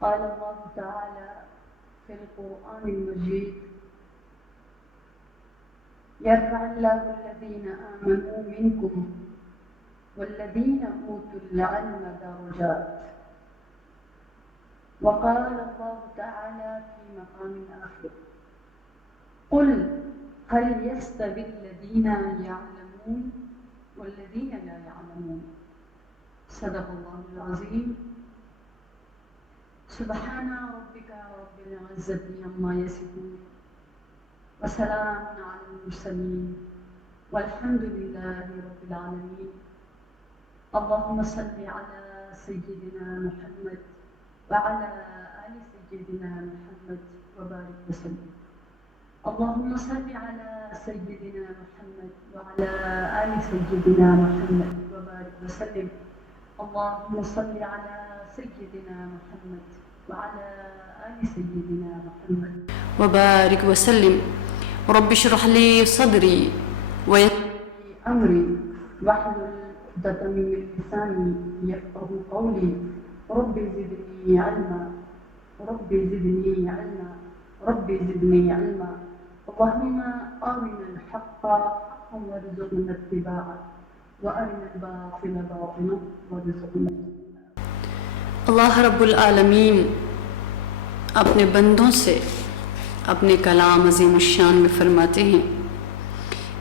قال الله تعالى في القرآن المجيد يرفع الله الذين آمنوا منكم والذين أوتوا العلم درجات. وقال الله تعالى في مقام آخر قل هل يستوي الذين يعلمون والذين لا يعلمون. صدق الله العظيم. سبحان ربك رب العزة عما يصفون وسلام على المرسلين والحمد لله رب العالمين. اللهم صل على سيدنا محمد وعلى آل سيدنا محمد وبارك وسلم. اللهم صل على سيدنا محمد وعلى آل سيدنا محمد وبارك وسلم. اللهم صل على سيدنا محمد وعلى آل سيدنا محمد وبارك وسلم. رب اشرح لي صدري ويسر لي أمري واحلل عقدة من لساني يفقه قولي. رب زدني علما رب زدني علما رب زدني علما. اللهم أرنا الحق حقا وارزقنا اتباعه وأرنا الباطل باطلا وارزقنا اجتنابه. اللہ رب العالمین اپنے بندوں سے اپنے کلام عظیم الشان میں فرماتے ہیں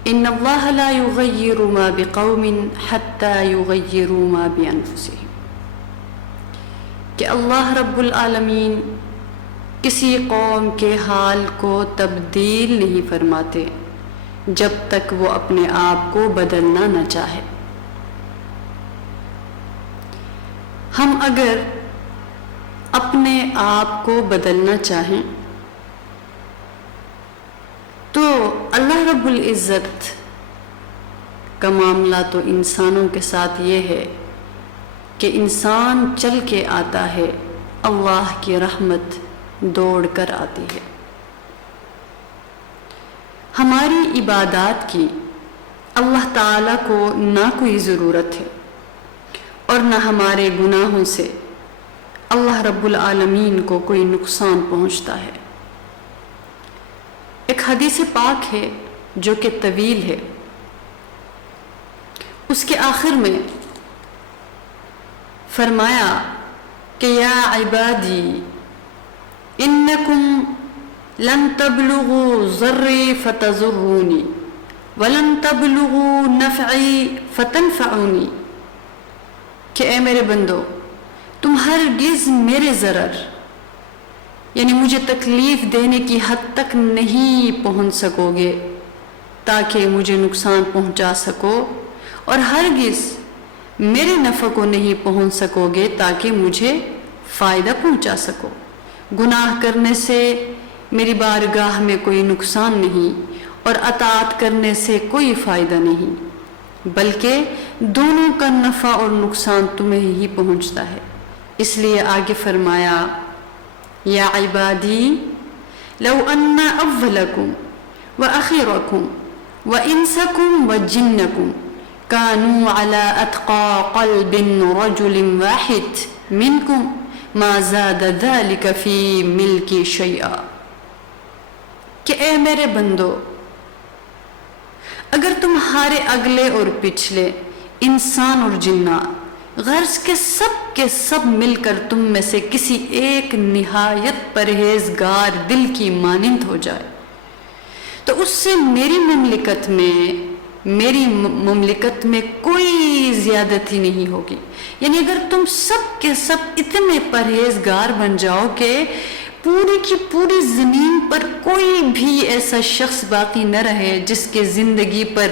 ان اللہ لا یغیر ما بقوم حتی یغیروا ما بانفسہم، کہ اللہ رب العالمین کسی قوم کے حال کو تبدیل نہیں فرماتے جب تک وہ اپنے آپ کو بدلنا نہ چاہے۔ ہم اگر اپنے آپ کو بدلنا چاہیں تو اللہ رب العزت کا معاملہ تو انسانوں کے ساتھ یہ ہے کہ انسان چل کے آتا ہے، اللہ کی رحمت دوڑ کر آتی ہے۔ ہماری عبادات کی اللہ تعالیٰ کو نہ کوئی ضرورت ہے اور نہ ہمارے گناہوں سے اللہ رب العالمین کو کوئی نقصان پہنچتا ہے۔ ایک حدیث پاک ہے جو کہ طویل ہے، اس کے آخر میں فرمایا کہ یا عبادی انکم لن تبلغوا ضری فتضرونی ولن تبلغوا نفعی فتنفعونی، کہ اے میرے بندو تم ہرگز میرے ضرر یعنی مجھے تکلیف دینے کی حد تک نہیں پہنچ سکو گے تاکہ مجھے نقصان پہنچا سکو، اور ہرگز میرے نفع کو نہیں پہنچ سکو گے تاکہ مجھے فائدہ پہنچا سکو۔ گناہ کرنے سے میری بارگاہ میں کوئی نقصان نہیں اور اطاعت کرنے سے کوئی فائدہ نہیں، بلکہ دونوں کا نفع اور نقصان تمہیں ہی پہنچتا ہے۔ اس لیے آگے فرمایا یا عبادی لو ان اولکم واخرکم وانسکم وجنکم كانوا على اتقى قلب رجل واحد منكم ما زاد ذلك في ملکی شیئا، کہ اے میرے بندو اگر تمہارے اگلے اور پچھلے انسان اور جنات غرض کے سب مل کر تم میں سے کسی ایک نہایت پرہیزگار دل کی مانند ہو جائے تو اس سے میری مملکت میں کوئی زیادتی نہیں ہوگی۔ یعنی اگر تم سب کے سب اتنے پرہیزگار بن جاؤ کہ پوری کی پوری زمین پر کوئی بھی ایسا شخص باقی نہ رہے جس کے زندگی پر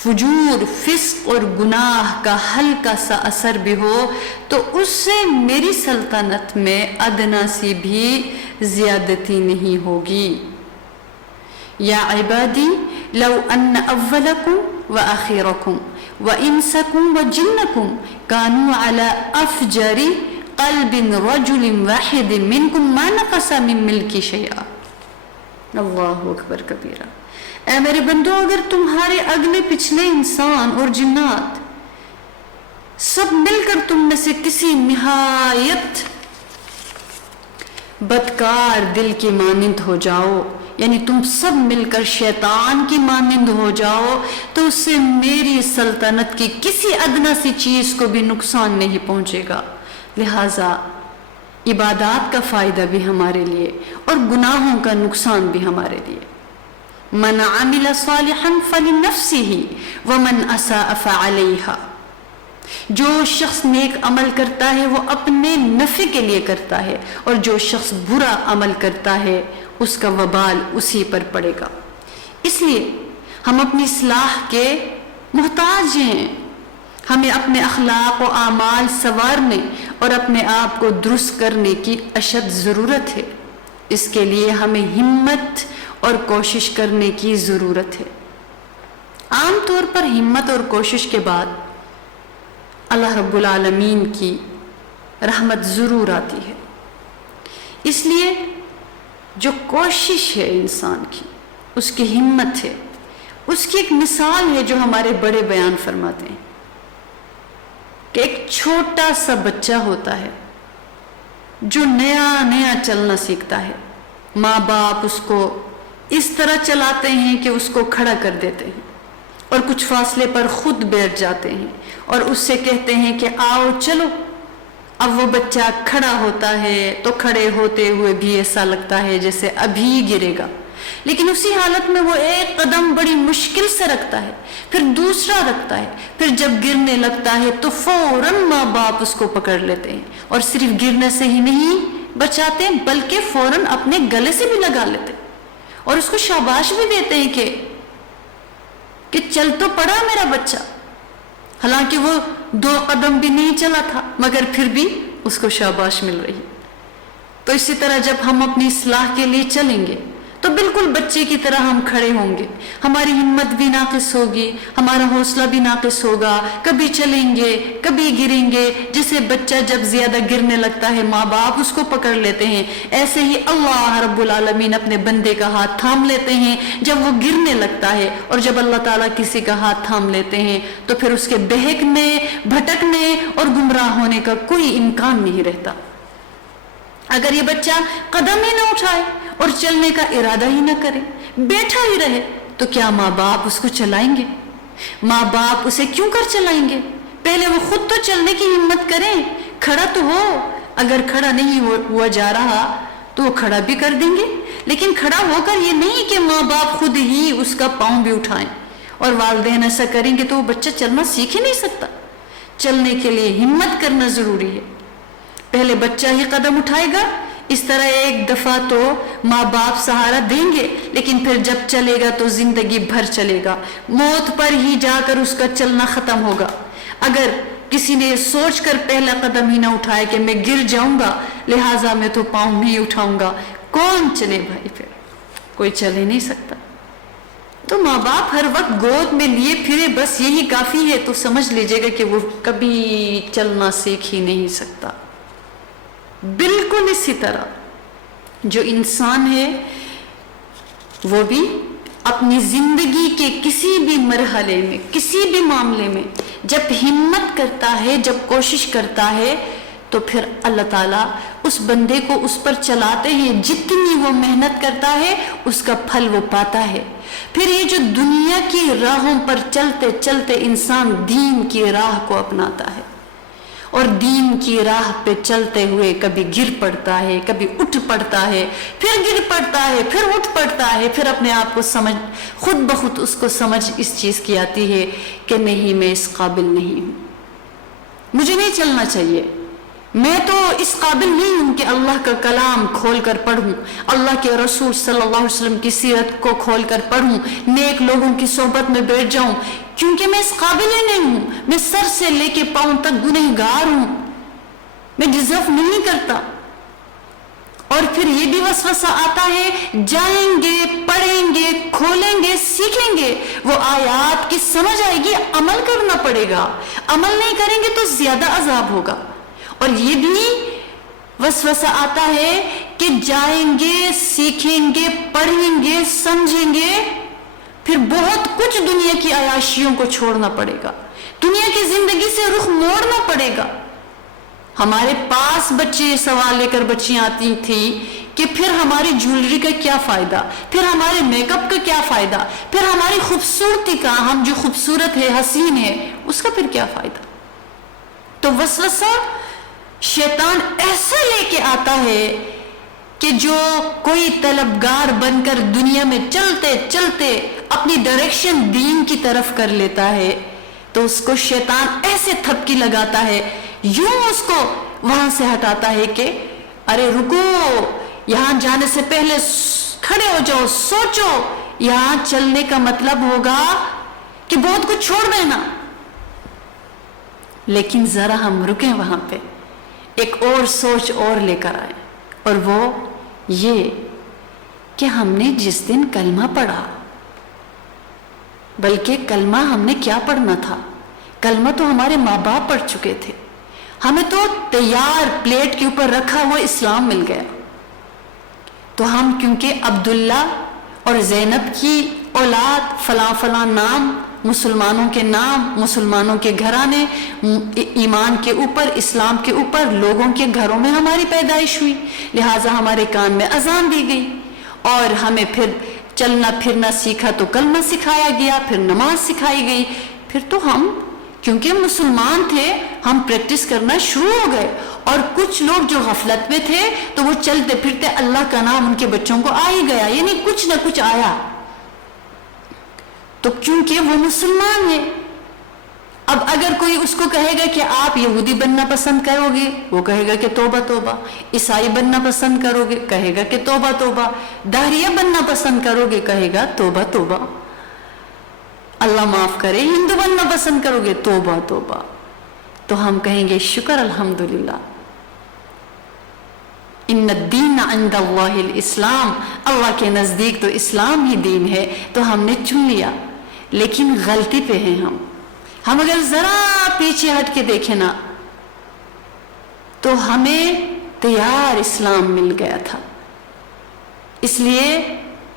فجور، فسق اور گناہ کا ہلکا سا اثر بھی ہو، تو اس سے میری سلطنت میں ادنا سی بھی زیادتی نہیں ہوگی۔ یا عبادی لو ان اولکم وآخرکم وانسکم وجنکم كانوا على افجر قلب رجل واحد منکم ما نقص من ملکی شیئا۔ اللہ اکبر کبیرہ۔ اے میرے بندو اگر تمہارے اگلے پچھلے انسان اور جنات سب مل کر تم میں سے کسی نہایت بدکار دل کی مانند ہو جاؤ، یعنی تم سب مل کر شیطان کی مانند ہو جاؤ، تو اس سے میری سلطنت کی کسی ادنا سی چیز کو بھی نقصان نہیں پہنچے گا۔ لہٰذا عبادات کا فائدہ بھی ہمارے لیے اور گناہوں کا نقصان بھی ہمارے لیے۔ من عمل صالحا فلنفسہ ومن اساء فعلیہا، جو شخص نیک عمل کرتا ہے وہ اپنے نفع کے لیے کرتا ہے، اور جو شخص برا عمل کرتا ہے اس کا وبال اسی پر پڑے گا۔ اس لیے ہم اپنی اصلاح کے محتاج ہیں، ہمیں اپنے اخلاق و اعمال سنوارنے اور اپنے آپ کو درست کرنے کی اشد ضرورت ہے۔ اس کے لیے ہمیں ہمت اور کوشش کرنے کی ضرورت ہے۔ عام طور پر ہمت اور کوشش کے بعد اللہ رب العالمین کی رحمت ضرور آتی ہے۔ اس لیے جو کوشش ہے انسان کی، اس کی ہمت ہے، اس کی ایک مثال ہے جو ہمارے بڑے بیان فرماتے ہیں کہ ایک چھوٹا سا بچہ ہوتا ہے جو نیا چلنا سیکھتا ہے، ماں باپ اس کو اس طرح چلاتے ہیں کہ اس کو کھڑا کر دیتے ہیں اور کچھ فاصلے پر خود بیٹھ جاتے ہیں اور اس سے کہتے ہیں کہ آؤ چلو۔ اب وہ بچہ کھڑا ہوتا ہے تو کھڑے ہوتے ہوئے بھی ایسا لگتا ہے جیسے ابھی گرے گا، لیکن اسی حالت میں وہ ایک قدم بڑی مشکل سے رکھتا ہے، پھر دوسرا رکھتا ہے، پھر جب گرنے لگتا ہے تو فوراً ماں باپ اس کو پکڑ لیتے ہیں، اور صرف گرنے سے ہی نہیں بچاتے بلکہ فوراً اپنے گلے سے بھی لگا لیتے اور اس کو شاباش بھی دیتے ہیں کہ چل تو پڑا میرا بچہ، حالانکہ وہ 2 قدم بھی نہیں چلا تھا مگر پھر بھی اس کو شاباش مل رہی۔ تو اسی طرح جب ہم اپنی اصلاح کے لیے چلیں گے تو بالکل بچے کی طرح ہم کھڑے ہوں گے، ہماری ہمت بھی ناقص ہوگی، ہمارا حوصلہ بھی ناقص ہوگا، کبھی چلیں گے کبھی گریں گے۔ جیسے بچہ جب زیادہ گرنے لگتا ہے ماں باپ اس کو پکڑ لیتے ہیں، ایسے ہی اللہ رب العالمین اپنے بندے کا ہاتھ تھام لیتے ہیں جب وہ گرنے لگتا ہے، اور جب اللہ تعالیٰ کسی کا ہاتھ تھام لیتے ہیں تو پھر اس کے بہکنے، بھٹکنے اور گمراہ ہونے کا کوئی امکان نہیں رہتا۔ اگر یہ بچہ قدم ہی نہ اٹھائے اور چلنے کا ارادہ ہی نہ کرے، بیٹھا ہی رہے، تو کیا ماں باپ اس کو چلائیں گے؟ ماں باپ اسے کیوں کر چلائیں گے؟ پہلے وہ خود تو چلنے کی ہمت کریں، کھڑا تو ہو۔ اگر کھڑا نہیں ہوا جا رہا تو وہ کھڑا بھی کر دیں گے، لیکن کھڑا ہو کر یہ نہیں کہ ماں باپ خود ہی اس کا پاؤں بھی اٹھائیں، اور والدین ایسا کریں گے تو وہ بچہ چلنا سیکھ ہی نہیں سکتا۔ چلنے کے لیے ہمت کرنا ضروری ہے، پہلے بچہ ہی قدم اٹھائے گا، اس طرح ایک دفعہ تو ماں باپ سہارا دیں گے، لیکن پھر جب چلے گا تو زندگی بھر چلے گا، موت پر ہی جا کر اس کا چلنا ختم ہوگا۔ اگر کسی نے سوچ کر پہلا قدم ہی نہ اٹھایا کہ میں گر جاؤں گا لہٰذا میں تو پاؤں نہیں اٹھاؤں گا، کون چلے بھائی؟ پھر کوئی چل ہی نہیں سکتا۔ تو ماں باپ ہر وقت گود میں لیے پھرے بس یہی کافی ہے تو سمجھ لیجئے گا کہ وہ کبھی چلنا سیکھ ہی نہیں سکتا۔ بالکل اسی طرح جو انسان ہے وہ بھی اپنی زندگی کے کسی بھی مرحلے میں، کسی بھی معاملے میں جب ہمت کرتا ہے، جب کوشش کرتا ہے، تو پھر اللہ تعالیٰ اس بندے کو اس پر چلاتے ہیں، جتنی وہ محنت کرتا ہے اس کا پھل وہ پاتا ہے۔ پھر یہ جو دنیا کی راہوں پر چلتے چلتے انسان دین کی راہ کو اپناتا ہے، اور دین کی راہ پہ چلتے ہوئے کبھی گر پڑتا ہے، کبھی اٹھ پڑتا ہے، پھر گر پڑتا ہے، پھر اٹھ پڑتا ہے، پھر اپنے آپ کو سمجھ، خود بخود اس کو سمجھ اس چیز کی آتی ہے کہ نہیں، میں اس قابل نہیں ہوں، مجھے نہیں چلنا چاہیے، میں تو اس قابل نہیں ہوں کہ اللہ کا کلام کھول کر پڑھوں، اللہ کے رسول صلی اللہ علیہ وسلم کی سیرت کو کھول کر پڑھوں، نیک لوگوں کی صحبت میں بیٹھ جاؤں، کیونکہ میں اس قابل ہی نہیں ہوں، میں سر سے لے کے پاؤں تک گنہگار ہوں، میں ڈیزرو نہیں کرتا۔ اور پھر یہ بھی وسوسہ آتا ہے، جائیں گے، پڑھیں گے، کھولیں گے، سیکھیں گے، وہ آیات کی سمجھ آئے گی، عمل کرنا پڑے گا، عمل نہیں کریں گے تو زیادہ عذاب ہوگا۔ اور یہ بھی وسوسہ آتا ہے کہ جائیں گے، سیکھیں گے، پڑھیں گے، سمجھیں گے، پھر بہت کچھ دنیا کی عیاشیوں کو چھوڑنا پڑے گا، دنیا کی زندگی سے رخ موڑنا پڑے گا، ہمارے پاس بچے سوال لے کر بچیاں آتی تھیں کہ پھر ہماری جویلری کا کیا فائدہ، پھر ہمارے میک اپ کا کیا فائدہ، پھر ہماری خوبصورتی کا، ہم جو خوبصورت ہے حسین ہے اس کا پھر کیا فائدہ۔ تو وسوسہ شیطان ایسا لے کے آتا ہے کہ جو کوئی طلبگار بن کر دنیا میں چلتے چلتے اپنی ڈائریکشن دین کی طرف کر لیتا ہے تو اس کو شیطان ایسے تھپکی لگاتا ہے، یوں اس کو وہاں سے ہٹاتا ہے کہ ارے رکو، یہاں جانے سے پہلے کھڑے ہو جاؤ، سوچو، یہاں چلنے کا مطلب ہوگا کہ بہت کچھ چھوڑ دینا۔ لیکن ذرا ہم رکیں وہاں پہ، ایک اور سوچ اور لے کر آئے، اور وہ یہ کہ ہم نے جس دن کلمہ پڑھا، بلکہ کلمہ ہم نے کیا پڑھنا تھا، کلمہ تو ہمارے ماں باپ پڑھ چکے تھے، ہمیں تو تیار پلیٹ کے اوپر رکھا ہوا اسلام مل گیا۔ تو ہم کیونکہ عبداللہ اور زینب کی اولاد، فلاں فلاں نام، مسلمانوں کے نام، مسلمانوں کے گھرانے، ایمان کے اوپر، اسلام کے اوپر، لوگوں کے گھروں میں ہماری پیدائش ہوئی، لہٰذا ہمارے کان میں اذان دی گئی، اور ہمیں پھر چلنا پھرنا سیکھا تو کلمہ سکھایا گیا، پھر نماز سکھائی گئی، پھر تو ہم کیونکہ مسلمان تھے ہم پریکٹس کرنا شروع ہو گئے۔ اور کچھ لوگ جو غفلت میں تھے تو وہ چلتے پھرتے اللہ کا نام ان کے بچوں کو آ ہی گیا، یعنی کچھ نہ کچھ آیا، تو کیونکہ وہ مسلمان ہے۔ اب اگر کوئی اس کو کہے گا کہ آپ یہودی بننا پسند کرو گے، وہ کہے گا کہ توبہ توبہ، عیسائی بننا پسند کرو گے، کہے گا کہ توبہ توبہ، داہریہ بننا پسند کرو گے، کہے گا توبہ توبہ، اللہ معاف کرے ہندو بننا پسند کرو گے، توبہ توبہ۔ تو ہم کہیں گے شکر الحمدللہ، ان الدین عند اللہ الاسلام، اللہ کے نزدیک تو اسلام ہی دین ہے، تو ہم نے چن لیا۔ لیکن غلطی پہ ہیں ہم اگر ذرا پیچھے ہٹ کے دیکھیں نا تو ہمیں تیار اسلام مل گیا تھا، اس لیے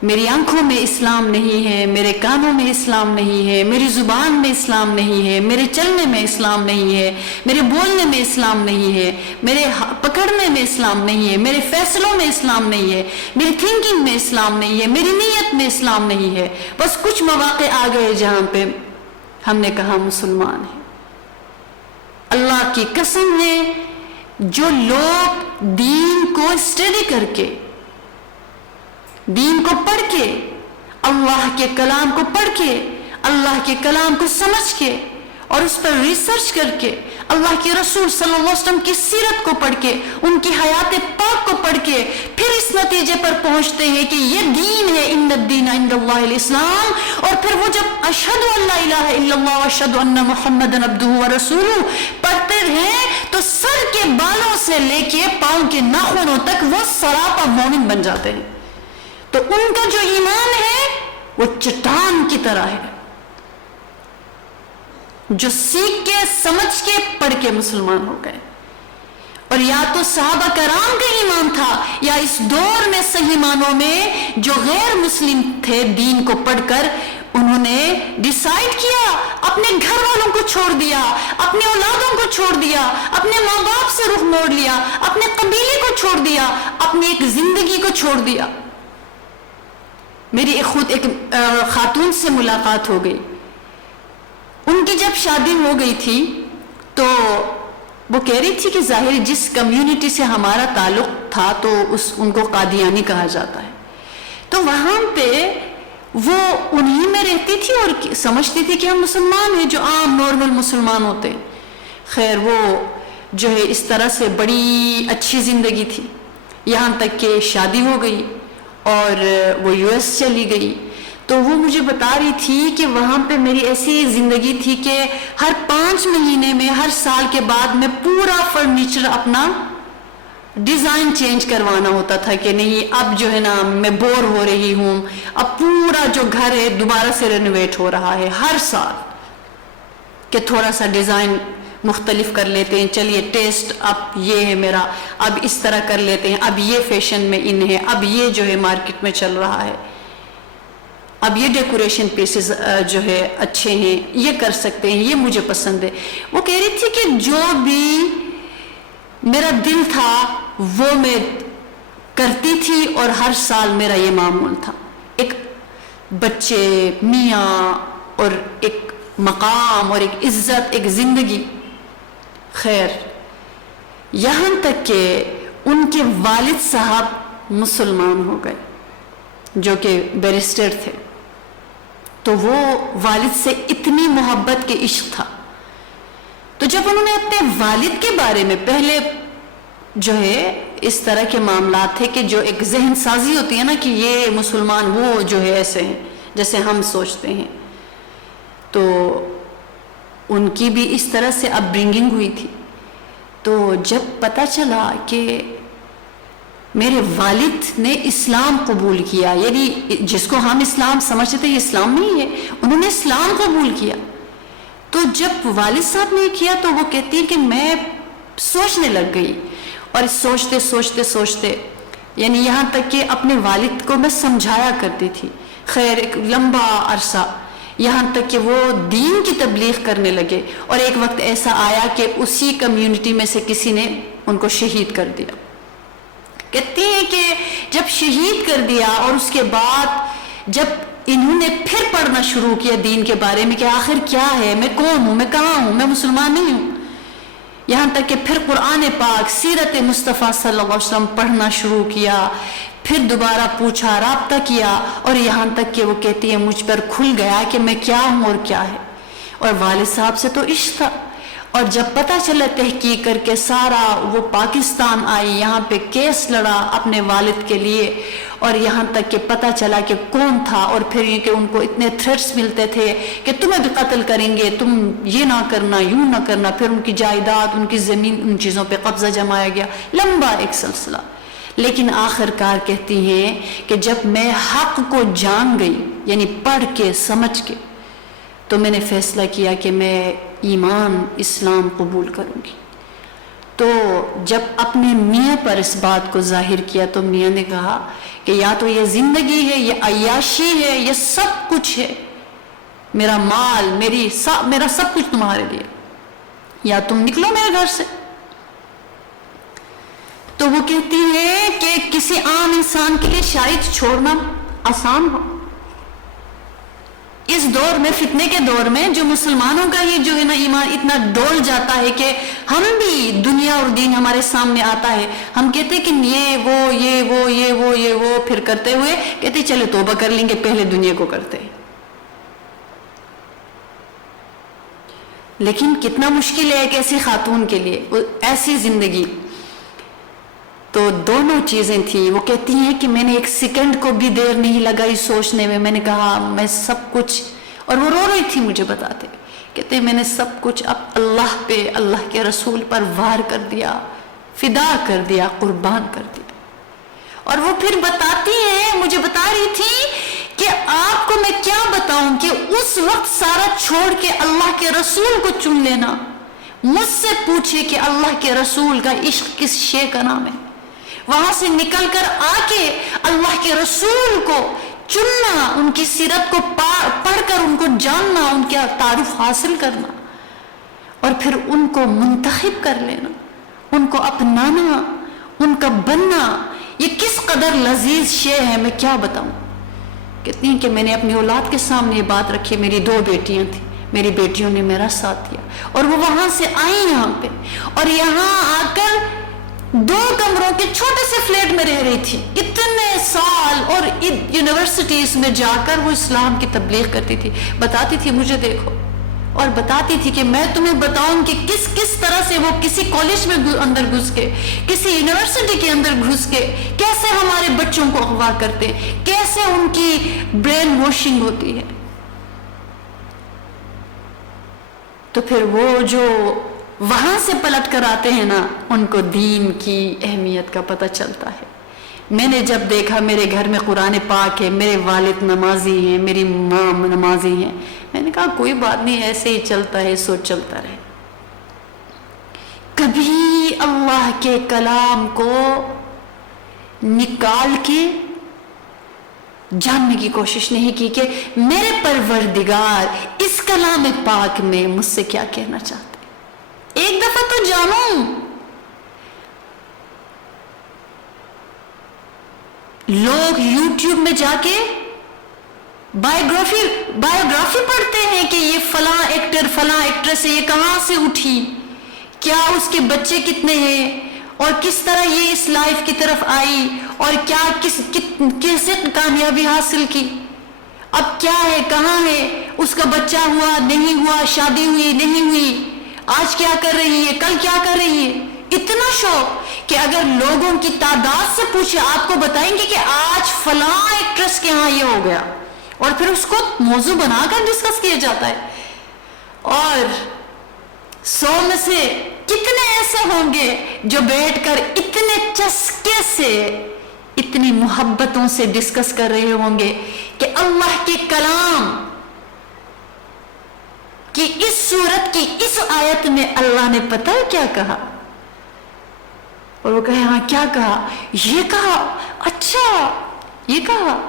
میری آنکھوں میں اسلام نہیں ہے، میرے کانوں میں اسلام نہیں ہے، میری زبان میں اسلام نہیں ہے، میرے چلنے میں اسلام نہیں ہے، میرے بولنے میں اسلام نہیں ہے، میرے پکڑنے میں اسلام نہیں ہے، میرے فیصلوں میں اسلام نہیں ہے، میری تھنکنگ میں اسلام نہیں ہے، میری نیت میں اسلام نہیں ہے۔ بس کچھ مواقع آ گئے جہاں پہ ہم نے کہا مسلمان ہیں۔ اللہ کی قسم ہے، جو لوگ دین کو اسٹڈی کر کے، دین کو پڑھ کے، اللہ کے کلام کو پڑھ کے، اللہ کے کلام کو سمجھ کے اور اس پر ریسرچ کر کے، اللہ کے رسول صلی اللہ علیہ وسلم کی سیرت کو پڑھ کے، ان کی حیات پاک کو پڑھ کے پھر اس نتیجے پر پہنچتے ہیں کہ یہ دین ہے، ان الدین عند اللہ الاسلام۔ اور پھر وہ جب اشہد ان لا الہ الا اللہ واشہد ان محمدًا عبدہ ورسولہ پڑھتے ہیں تو سر کے بالوں سے لے کے پاؤں کے ناخنوں تک وہ سراپا مومن بن جاتے ہیں۔ تو ان کا جو ایمان ہے وہ چٹان کی طرح ہے، جو سیکھ کے سمجھ کے پڑھ کے مسلمان ہو گئے۔ اور یا تو صحابہ کرام کا ایمان تھا، یا اس دور میں صحیح معنوں میں جو غیر مسلم تھے دین کو پڑھ کر انہوں نے ڈیسائیڈ کیا، اپنے گھر والوں کو چھوڑ دیا، اپنے اولادوں کو چھوڑ دیا، اپنے ماں باپ سے رخ موڑ لیا، اپنے قبیلے کو چھوڑ دیا، اپنی ایک زندگی کو چھوڑ دیا۔ میری خود ایک خاتون سے ملاقات ہو گئی، ان کی جب شادی ہو گئی تھی تو وہ کہہ رہی تھی کہ ظاہر جس کمیونٹی سے ہمارا تعلق تھا تو ان کو قادیانی کہا جاتا ہے، تو وہاں پہ وہ انہی میں رہتی تھی اور سمجھتی تھی کہ ہم مسلمان ہیں، جو عام نارمل مسلمان ہوتے ہیں۔ خیر وہ جو ہے اس طرح سے بڑی اچھی زندگی تھی، یہاں تک کہ شادی ہو گئی اور وہ US چلی گئی۔ تو وہ مجھے بتا رہی تھی کہ وہاں پہ میری ایسی زندگی تھی کہ ہر 5 مہینے میں، ہر سال کے بعد میں پورا فرنیچر اپنا ڈیزائن چینج کروانا ہوتا تھا کہ نہیں اب جو ہے نا میں بور ہو رہی ہوں، اب پورا جو گھر ہے دوبارہ سے رینوویٹ ہو رہا ہے ہر سال، کہ تھوڑا سا ڈیزائن مختلف کر لیتے ہیں، چلیے ٹیسٹ اب یہ ہے میرا، اب اس طرح کر لیتے ہیں، اب یہ فیشن میں ان ہے، اب یہ جو ہے مارکیٹ میں چل رہا ہے، اب یہ ڈیکوریشن پیسز جو ہے اچھے ہیں، یہ کر سکتے ہیں، یہ مجھے پسند ہے۔ وہ کہہ رہی تھی کہ جو بھی میرا دل تھا وہ میں کرتی تھی، اور ہر سال میرا یہ معمول تھا، ایک بچے، میاں، اور ایک مقام، اور ایک عزت، ایک زندگی. خیر، یہاں تک کہ ان کے والد صاحب مسلمان ہو گئے جو کہ بیرسٹر تھے. تو وہ والد سے اتنی محبت کے عشق تھا. تو جب انہوں نے اپنے والد کے بارے میں، پہلے جو ہے اس طرح کے معاملات تھے کہ جو ایک ذہن سازی ہوتی ہے نا کہ یہ مسلمان، وہ جو ہے ایسے ہیں جیسے ہم سوچتے ہیں، تو ان کی بھی اس طرح سے اپ برنگنگ ہوئی تھی. تو جب پتہ چلا کہ میرے والد نے اسلام قبول کیا، یعنی جس کو ہم اسلام سمجھتے تھے یہ اسلام نہیں ہے، انہوں نے اسلام قبول کیا. تو جب والد صاحب نے کیا تو وہ کہتی ہیں کہ میں سوچنے لگ گئی، اور سوچتے سوچتے سوچتے یعنی یہاں تک کہ اپنے والد کو میں سمجھایا کرتی تھی. خیر، ایک لمبا عرصہ، یہاں تک کہ وہ دین کی تبلیغ کرنے لگے، اور ایک وقت ایسا آیا کہ اسی کمیونٹی میں سے کسی نے ان کو شہید کر دیا. کہتی ہیں کہ جب شہید کر دیا، اور اس کے بعد جب انہوں نے پھر پڑھنا شروع کیا دین کے بارے میں کہ آخر کیا ہے، میں کون ہوں، میں کہاں ہوں، میں مسلمان نہیں ہوں، یہاں تک کہ پھر قرآن پاک، سیرت مصطفیٰ صلی اللہ علیہ وسلم پڑھنا شروع کیا، پھر دوبارہ پوچھا، رابطہ کیا، اور یہاں تک کہ وہ کہتی ہے مجھ پر کھل گیا کہ میں کیا ہوں اور کیا ہے. اور والد صاحب سے تو عشق تھا، اور جب پتہ چلا تحقیق کر کے سارا، وہ پاکستان آئی، یہاں پہ کیس لڑا اپنے والد کے لیے، اور یہاں تک کہ پتہ چلا کہ کون تھا، اور پھر یہ کہ ان کو اتنے تھریٹس ملتے تھے کہ تمہیں بھی قتل کریں گے، تم یہ نہ کرنا، یوں نہ کرنا. پھر ان کی جائیداد، ان کی زمین، ان چیزوں پہ قبضہ جمایا گیا، لمبا ایک سلسلہ. لیکن آخر کار کہتی ہیں کہ جب میں حق کو جان گئی، یعنی پڑھ کے سمجھ کے، تو میں نے فیصلہ کیا کہ میں ایمان، اسلام قبول کروں گی. تو جب اپنے میاں پر اس بات کو ظاہر کیا تو میاں نے کہا کہ یا تو یہ زندگی ہے، یہ عیاشی ہے، یہ سب کچھ ہے، میرا مال، میرا سب کچھ تمہارے لیے، یا تم نکلو میرے گھر سے. تو وہ کہتی ہے کہ کسی عام انسان کے لیے شاید چھوڑنا آسان ہو، اس دور میں، فتنے کے دور میں، جو مسلمانوں کا یہ جو ہے نا ایمان اتنا ڈول جاتا ہے کہ ہم بھی، دنیا اور دین ہمارے سامنے آتا ہے، ہم کہتے ہیں کہ یہ وہ پھر کرتے ہوئے کہتے چلے توبہ کر لیں گے، پہلے دنیا کو کرتے. لیکن کتنا مشکل ہے ایک ایسی خاتون کے لیے ایسی زندگی. تو دونوں چیزیں تھیں. وہ کہتی ہیں کہ میں نے ایک سیکنڈ کو بھی دیر نہیں لگائی سوچنے میں نے کہا میں سب کچھ، اور وہ رو رہی تھی مجھے بتاتے، کہتے ہیں میں نے سب کچھ اب اللہ پہ، اللہ کے رسول پر وار کر دیا، فدا کر دیا، قربان کر دیا. اور وہ پھر بتاتی ہیں، مجھے بتا رہی تھی کہ آپ کو میں کیا بتاؤں کہ اس وقت سارا چھوڑ کے اللہ کے رسول کو چن لینا، مجھ سے پوچھے کہ اللہ کے رسول کا عشق کس شے کا نام ہے، وہاں سے نکل کر آ کے اللہ کے رسول کو چننا، ان کی سیرت کو پڑھ کر ان کو جاننا، ان کا تعارف حاصل کرنا، اور پھر ان کو منتخب کر لینا، ان کو اپنانا، ان کا بننا، یہ کس قدر لذیذ شے ہے میں کیا بتاؤں. کتنی کہ میں نے اپنی اولاد کے سامنے یہ بات رکھی. میری 2 بیٹیاں تھیں، میری بیٹیوں نے میرا ساتھ دیا، اور وہ وہاں سے آئی یہاں پہ، اور یہاں آ کر 2 کمروں کے چھوٹے سے فلیٹ میں رہ رہی تھی اتنے سال، اور یونیورسٹیز میں جا کر وہ اسلام کی تبلیغ کرتی تھی. بتاتی تھی مجھے دیکھو، اور بتاتی تھی کہ میں تمہیں بتاؤں کہ کس طرح سے وہ کسی کالج میں اندر گھس کے، کسی یونیورسٹی کے اندر گھس کے کیسے ہمارے بچوں کو اغوا کرتے، کیسے ان کی برین واشنگ ہوتی ہے. تو پھر وہ جو وہاں سے پلٹ کر آتے ہیں نا، ان کو دین کی اہمیت کا پتہ چلتا ہے. میں نے جب دیکھا میرے گھر میں قرآن پاک ہے، میرے والد نمازی ہیں، میری ماں نمازی ہیں، میں نے کہا کوئی بات نہیں، ایسے ہی چلتا ہے، سو چلتا رہے. کبھی اللہ کے کلام کو نکال کے جاننے کی کوشش نہیں کی کہ میرے پروردگار اس کلام پاک میں مجھ سے کیا کہنا چاہتے. ایک دفعہ تو جانوں، لوگ یوٹیوب میں جا کے بایوگرافی پڑھتے ہیں کہ یہ فلاں ایکٹر فلاں ایکٹریس ہے، یہ کہاں سے اٹھی، کیا اس کے بچے کتنے ہیں، اور کس طرح یہ اس لائف کی طرف آئی، اور کیا کیسے کامیابی حاصل کی، اب کیا ہے، کہاں ہے، اس کا بچہ ہوا نہیں ہوا، شادی ہوئی نہیں ہوئی، آج کیا کر رہی ہے، کل کیا کر رہی ہے. اتنا شوق کہ اگر لوگوں کی تعداد سے پوچھے آپ کو بتائیں گے کہ آج فلاں ایکٹریس کے ہاں یہ ہو گیا، اور پھر اس کو موضوع بنا کر ڈسکس کیا جاتا ہے. اور 100 میں سے کتنے ایسے ہوں گے جو بیٹھ کر اتنے چسکے سے اتنی محبتوں سے ڈسکس کر رہے ہوں گے کہ اللہ کے کلام کی اس صورت کی اس آیت میں اللہ نے پتہ ہے کیا کہا، اور وہ کہے ہاں کیا کہا، یہ کہا، اچھا یہ کہا.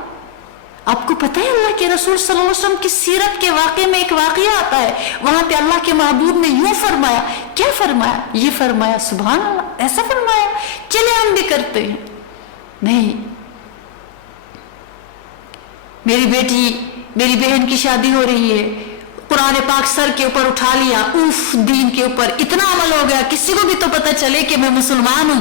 آپ کو پتہ ہے اللہ کے رسول صلی اللہ علیہ وسلم کی سیرت کے واقعے میں ایک واقعہ آتا ہے، وہاں پہ اللہ کے محبوب نے یوں فرمایا، کیا فرمایا، یہ فرمایا، سبحان اللہ ایسا فرمایا، چلے ہم بھی کرتے ہیں. نہیں، میری بیٹی میری بہن کی شادی ہو رہی ہے، قرآن پاک سر کے اوپر اٹھا لیا، اوف دین کے اوپر اتنا عمل ہو گیا، کسی کو بھی تو پتہ چلے کہ میں مسلمان ہوں،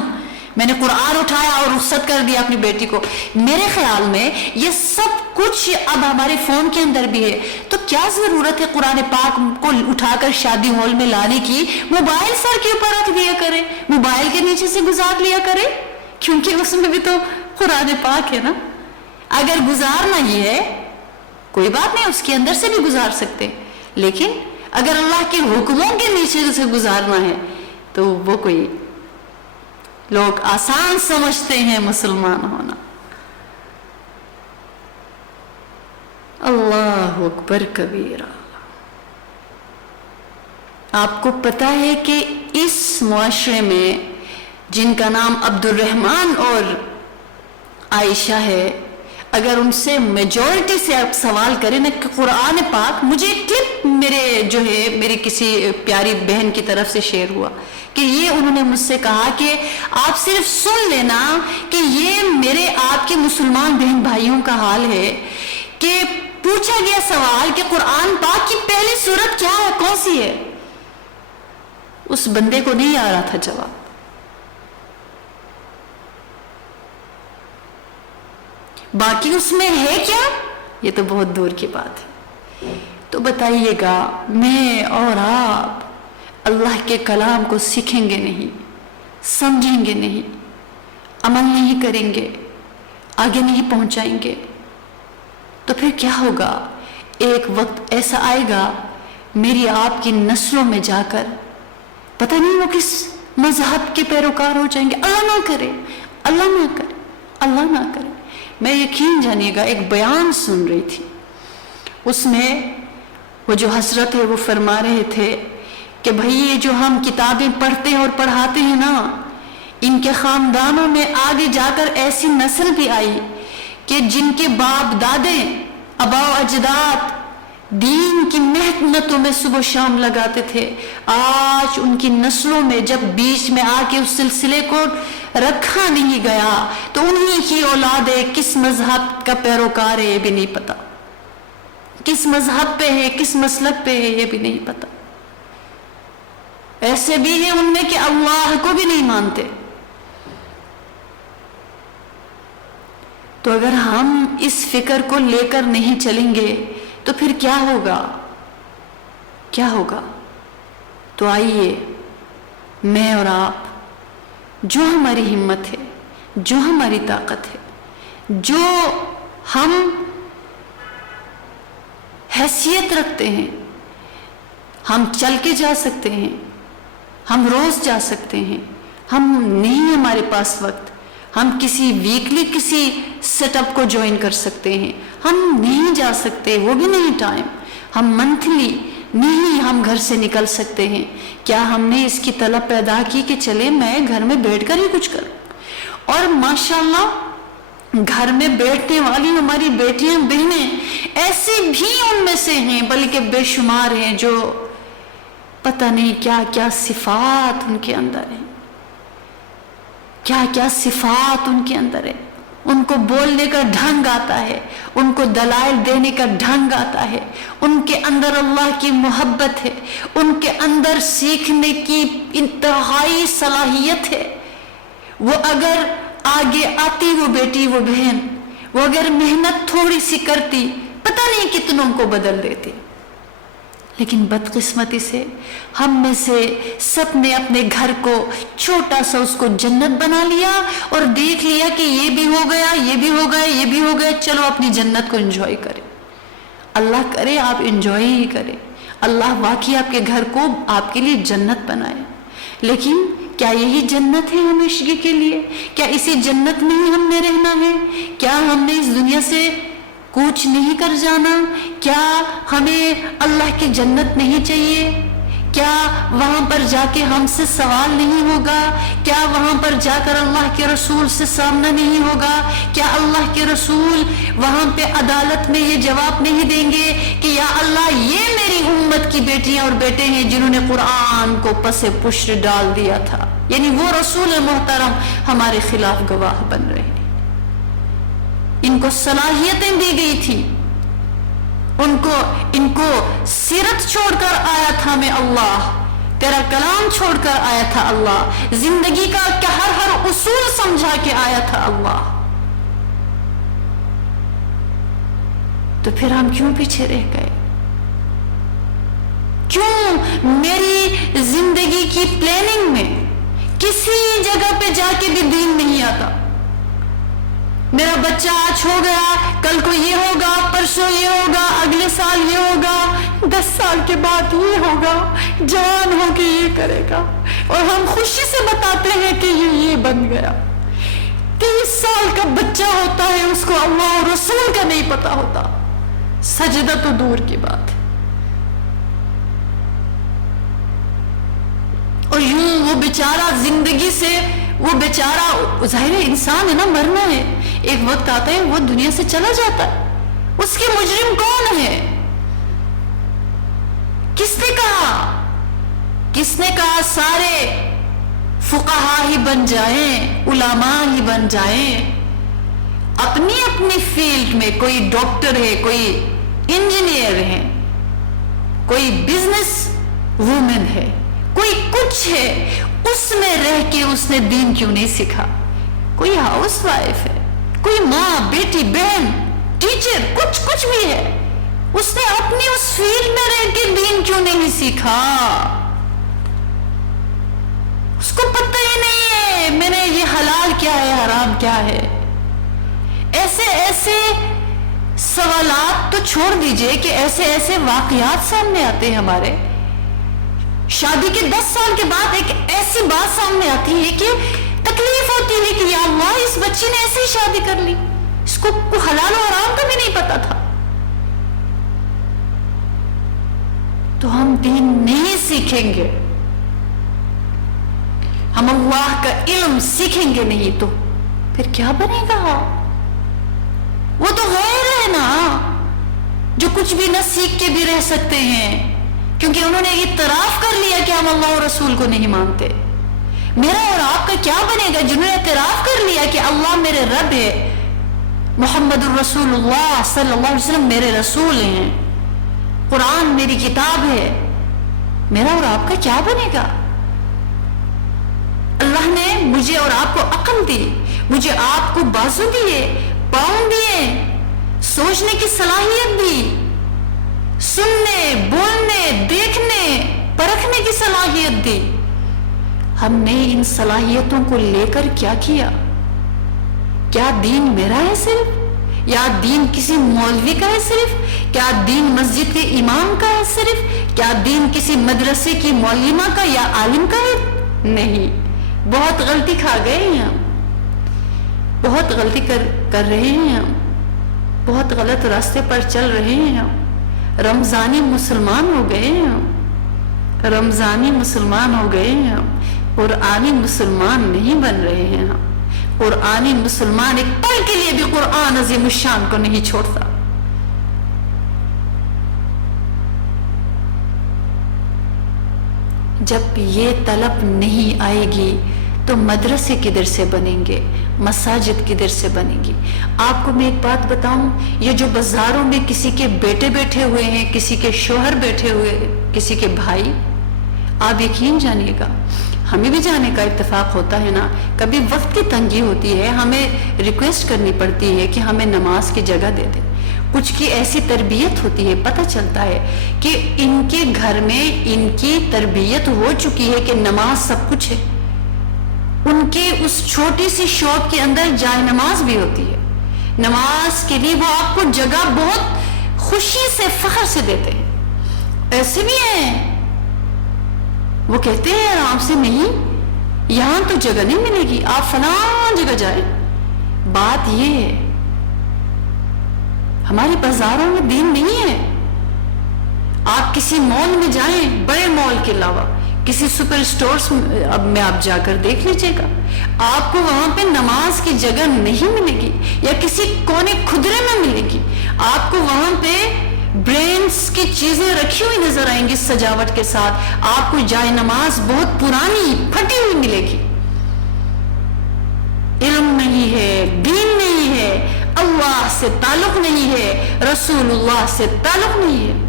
میں نے قرآن اٹھایا اور رخصت کر دیا اپنی بیٹی کو. میرے خیال میں یہ سب کچھ اب ہمارے فون کے اندر بھی ہے، تو کیا ضرورت ہے قرآن پاک کو اٹھا کر شادی ہال میں لانے کی، موبائل سر کے اوپر رکھ دیا کرے، موبائل کے نیچے سے گزار لیا کرے، کیونکہ اس میں بھی تو قرآن پاک ہے نا. اگر گزارنا یہ ہے کوئی بات نہیں، اس کے اندر سے بھی گزار سکتے، لیکن اگر اللہ کے حکموں کے نیچے سے گزارنا ہے تو وہ کوئی لوگ آسان سمجھتے ہیں مسلمان ہونا. اللہ اکبر کبیرہ. آپ کو پتا ہے کہ اس معاشرے میں جن کا نام عبد الرحمن اور عائشہ ہے، اگر ان سے میجورٹی سے آپ سوال کریں نا کہ قرآن پاک، مجھے ایک کلپ میری کسی پیاری بہن کی طرف سے شیئر ہوا کہ یہ انہوں نے مجھ سے کہا کہ آپ صرف سن لینا کہ یہ میرے آپ کے مسلمان بہن بھائیوں کا حال ہے کہ پوچھا گیا سوال کہ قرآن پاک کی پہلی سورت کیا ہے، کون سی ہے، اس بندے کو نہیں آ رہا تھا جواب. باقی اس میں ہے کیا، یہ تو بہت دور کی بات ہے. تو بتائیے گا میں اور آپ اللہ کے کلام کو سیکھیں گے نہیں، سمجھیں گے نہیں، عمل نہیں کریں گے، آگے نہیں پہنچائیں گے، تو پھر کیا ہوگا؟ ایک وقت ایسا آئے گا میری آپ کی نسلوں میں جا کر پتہ نہیں وہ کس مذہب کے پیروکار ہو جائیں گے. اللہ نہ کرے، اللہ نہ کرے، اللہ نہ کرے. میں یقین جانیے گا ایک بیان سن رہی تھی، اس میں وہ جو حضرت ہے وہ فرما رہے تھے کہ بھئی یہ جو ہم کتابیں پڑھتے ہیں اور پڑھاتے ہیں نا، ان کے خاندانوں میں آگے جا کر ایسی نسل بھی آئی کہ جن کے باپ دادے آباء و اجداد دین کی محنتوں میں صبح و شام لگاتے تھے، آج ان کی نسلوں میں جب بیچ میں آ کے اس سلسلے کو رکھا نہیں گیا تو انہی کی اولاد ہے، کس مذہب کا پیروکار ہے یہ بھی نہیں پتا، کس مذہب پہ ہے، کس مسلک پہ ہے یہ بھی نہیں پتا. ایسے بھی ہیں ان میں کہ اللہ کو بھی نہیں مانتے. تو اگر ہم اس فکر کو لے کر نہیں چلیں گے تو پھر کیا ہوگا، کیا ہوگا؟ تو آئیے میں اور آپ، جو ہماری ہمت ہے، جو ہماری طاقت ہے، جو ہم حیثیت رکھتے ہیں، ہم چل کے جا سکتے ہیں، ہم روز جا سکتے ہیں، ہم نہیں ہمارے پاس وقت، ہم کسی ویکلی کسی سیٹ اپ کو جوائن کر سکتے ہیں، ہم نہیں جا سکتے وہ بھی نہیں ٹائم، ہم منتھلی نہیں ہم گھر سے نکل سکتے ہیں. کیا ہم نے اس کی طلب پیدا کی کہ چلے میں گھر میں بیٹھ کر ہی کچھ کروں؟ اور ماشاءاللہ گھر میں بیٹھنے والی ہماری بیٹیاں بہنیں ایسی بھی ان میں سے ہیں بلکہ بے شمار ہیں جو پتہ نہیں کیا کیا صفات ان کے اندر ہیں، کیا کیا صفات ان کے اندر ہے. ان کو بولنے کا ڈھنگ آتا ہے، ان کو دلائل دینے کا ڈھنگ آتا ہے، ان کے اندر اللہ کی محبت ہے، ان کے اندر سیکھنے کی انتہائی صلاحیت ہے. وہ اگر آگے آتی وہ بیٹی وہ بہن، وہ اگر محنت تھوڑی سی کرتی پتہ نہیں کتنوں کو بدل دیتی. لیکن بدقسمتی سے ہم میں سے سب نے اپنے گھر کو چھوٹا سا اس کو جنت بنا لیا اور دیکھ لیا کہ یہ بھی ہو گیا، یہ بھی ہو گیا، یہ بھی ہو گیا، چلو اپنی جنت کو انجوائے کریں. اللہ کرے آپ انجوائے ہی کریں، اللہ واقعی آپ کے گھر کو آپ کے لیے جنت بنائے. لیکن کیا یہی جنت ہے ہمیشگی کے لیے؟ کیا اسی جنت میں ہی ہم نے رہنا ہے؟ کیا ہم نے اس دنیا سے کوچ نہیں کر جانا؟ کیا ہمیں اللہ کی جنت نہیں چاہیے؟ کیا وہاں پر جا کے ہم سے سوال نہیں ہوگا؟ کیا وہاں پر جا کر اللہ کے رسول سے سامنا نہیں ہوگا؟ کیا اللہ کے رسول وہاں پہ عدالت میں یہ جواب نہیں دیں گے کہ یا اللہ یہ میری امت کی بیٹیاں اور بیٹے ہیں جنہوں نے قرآن کو پس پشت ڈال دیا تھا؟ یعنی وہ رسول محترم ہمارے خلاف گواہ بن رہے ہیں. ان کو صلاحیتیں دی گئی تھی، ان کو سیرت چھوڑ کر آیا تھا میں اللہ، تیرا کلام چھوڑ کر آیا تھا اللہ، زندگی کا ہر اصول سمجھا کے آیا تھا اللہ. تو پھر ہم کیوں پیچھے رہ گئے؟ کیوں میری زندگی کی پلاننگ میں کسی جگہ پہ جا کے بھی دین نہیں آتا؟ میرا بچہ آج ہو گیا، کل کو یہ ہوگا، پرسوں یہ ہوگا، اگلے سال یہ ہوگا، 10 سال کے بعد یہ ہوگا، جوان ہو کے یہ کرے گا، اور ہم خوشی سے بتاتے ہیں کہ یہ بن گیا. 30 سال کا بچہ ہوتا ہے، اس کو اللہ اور رسول کا نہیں پتا ہوتا، سجدہ تو دور کی بات ہے. اور یوں وہ بیچارہ زندگی سے، وہ بیچارہ ظاہر انسان ہے نا، مرنا ہے، ایک وقت آتا ہے وہ دنیا سے چلا جاتا ہے. اس کے مجرم کون ہے؟ کس نے کہا؟ کس نے کہا سارے فقہا ہی بن جائیں، علماء ہی بن جائیں؟ اپنی اپنی فیلڈ میں کوئی ڈاکٹر ہے، کوئی انجینئر ہے، کوئی بزنس وومن ہے، کوئی کچھ ہے، اس میں رہ کے اس نے دین کیوں نہیں سیکھا؟ کوئی ہاؤس وائف ہے، کوئی ماں، بیٹی، بہن، ٹیچر، کچھ بھی ہے، اس نے اپنی اس فیلڈ میں رہ کے دین کیوں نہیں سیکھا؟ اس کو پتہ ہی نہیں ہے میں نے یہ حلال کیا ہے، حرام کیا ہے. ایسے سوالات تو چھوڑ دیجئے کہ ایسے واقعات سامنے آتے ہیں ہمارے. شادی کے 10 سال کے بعد ایک ایسی بات سامنے آتی ہے کہ تکلیف ہوتی ہے کہ یا اللہ اس بچی نے ایسے ہی شادی کر لی، اس کو حلال و حرام کا بھی نہیں پتا تھا. تو ہم دین نہیں سیکھیں گے، ہم اللہ کا علم سیکھیں گے نہیں تو پھر کیا بنے گا؟ وہ تو غیر ہے نا جو کچھ بھی نہ سیکھ کے بھی رہ سکتے ہیں، کیونکہ انہوں نے اعتراف کر لیا کہ ہم اللہ اور رسول کو نہیں مانتے. میرا اور آپ کا کیا بنے گا جنہوں نے اعتراف کر لیا کہ اللہ میرے رب ہے، محمد الرسول اللہ صلی اللہ علیہ وسلم میرے رسول ہیں، قرآن میری کتاب ہے؟ میرا اور آپ کا کیا بنے گا؟ اللہ نے مجھے اور آپ کو عقل دی، مجھے آپ کو بازو دیے، پاؤں دیے، سوچنے کی صلاحیت دی، سننے، بولنے، دیکھنے، پرکھنے کی صلاحیت دی. ہم نے ان صلاحیتوں کو لے کر کیا کیا؟ کیا دین میرا ہے صرف؟ یا دین کسی مولوی کا ہے صرف؟ کیا دین مسجد کے امام کا ہے صرف؟ کیا دین کسی مدرسے کی معلمہ کا یا عالم کا ہے؟ نہیں. بہت غلطی کھا گئے ہیں ہم، بہت غلطی کر رہے ہیں ہم، بہت غلط راستے پر چل رہے ہیں ہم. رمضانی مسلمان ہو گئے ہیں ہم، رمضانی مسلمان ہو گئے ہیں ہم، قرآنی مسلمان نہیں بن رہے ہیں ہم. قرآنی مسلمان ایک پل کے لیے بھی قرآن عظیم الشان کو نہیں چھوڑتا. جب یہ طلب نہیں آئے گی تو تو مدرسے کدھر سے بنیں گے، مساجد کدھر سے بنیں گی؟ آپ کو میں ایک بات بتاؤں، یہ جو بازاروں میں کسی کے بیٹے بیٹھے ہوئے ہیں، کسی کے شوہر بیٹھے ہوئے ہیں، کسی کے بھائی، آپ یقین جانیے گا، ہمیں بھی جانے کا اتفاق ہوتا ہے نا، کبھی وقت کی تنگی ہوتی ہے، ہمیں ریکویسٹ کرنی پڑتی ہے کہ ہمیں نماز کی جگہ دے دیں، کچھ کی ایسی تربیت ہوتی ہے، پتہ چلتا ہے کہ ان کے گھر میں ان کی تربیت ہو چکی ہے کہ نماز سب کچھ ہے، ان کے اس چھوٹی سی شاپ کے اندر جائے نماز بھی ہوتی ہے، نماز کے لیے وہ آپ کو جگہ بہت خوشی سے فخر سے دیتے ہیں۔ ایسے بھی ہیں وہ کہتے ہیں آرام سے، نہیں یہاں تو جگہ نہیں ملے گی، آپ فلاں جگہ جائیں۔ بات یہ ہے ہمارے بازاروں میں دین نہیں ہے۔ آپ کسی مال میں جائیں، بڑے مال کے علاوہ کسی سپر سٹورز میں آپ جا کر دیکھ لیجئے گا، آپ کو وہاں پہ نماز کی جگہ نہیں ملے گی، یا کسی کونے کھدرے میں ملے گی، آپ کو وہاں پہ برینڈز کی چیزیں رکھی ہوئی نظر آئیں گی سجاوٹ کے ساتھ، آپ کو جائے نماز بہت پرانی پھٹی ہوئی ملے گی۔ علم نہیں ہے، دین نہیں ہے، اللہ سے تعلق نہیں ہے، رسول اللہ سے تعلق نہیں ہے۔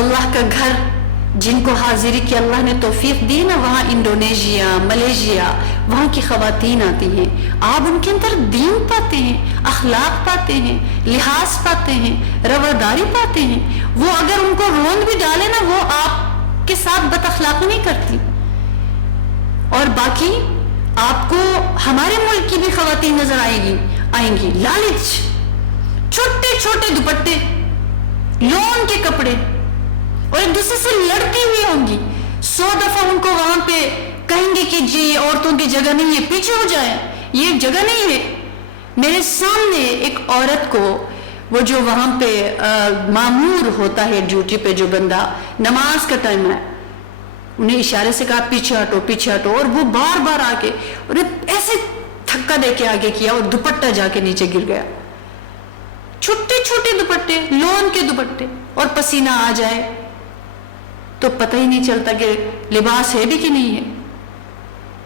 اللہ کا گھر جن کو حاضری کی اللہ نے توفیق دی نا، وہاں انڈونیشیا، ملیشیا، وہاں کی خواتین آتی ہیں، آپ ان کے اندر دین پاتے ہیں، اخلاق پاتے ہیں، لحاظ پاتے ہیں، رواداری پاتے ہیں۔ وہ اگر ان کو روند بھی ڈالے نا، وہ آپ کے ساتھ بد اخلاقی نہیں کرتی۔ اور باقی آپ کو ہمارے ملک کی بھی خواتین نظر آئیں گی، لالچ، چھوٹے چھوٹے دوپٹے، لون کے کپڑے، اور ایک دوسرے سے لڑتی ہوئی ہوں گی۔ 100 دفعہ ان کو وہاں پہ کہیں گے کہ جی یہ عورتوں کی جگہ نہیں ہے، پیچھے ہو جائیں، یہ جگہ نہیں ہے۔ میرے سامنے ایک عورت کو، وہ جو وہاں پہ مامور ہوتا ہے ڈیوٹی پہ جو بندہ، نماز کا ٹائم ہے، انہیں اشارے سے کہا پیچھے ہٹو پیچھے ہٹو، اور وہ بار بار آ کے انہیں ایسے دھکا دے کے آگے کیا، اور دوپٹہ جا کے نیچے گر گیا۔ چھوٹے چھوٹے دوپٹے، لون کے دوپٹے، اور پسینہ آ جائے تو پتہ ہی نہیں چلتا کہ لباس ہے بھی کہ نہیں ہے۔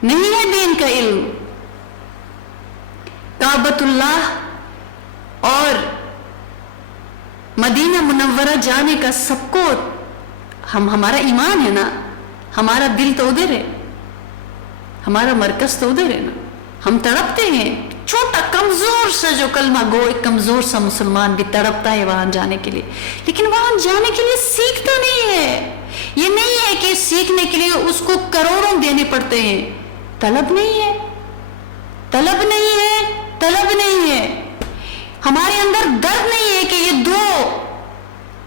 نہیں ہے دین کا علم۔ کعبۃ اللہ اور مدینہ منورہ جانے کا سب کو، ہمارا ایمان ہے نا، ہمارا دل تو ادھر ہے، ہمارا مرکز تو ادھر ہے نا، ہم تڑپتے ہیں۔ چھوٹا کمزور سا جو کلمہ گو، ایک کمزور سا مسلمان بھی تڑپتا ہے وہاں جانے کے لیے، لیکن وہاں جانے کے لیے سیکھتا نہیں ہے۔ یہ نہیں ہے کہ سیکھنے کے لیے اس کو کروڑوں دینے پڑتے ہیں، طلب نہیں ہے، طلب نہیں ہے، طلب نہیں ہے۔ ہمارے اندر درد نہیں ہے کہ یہ دو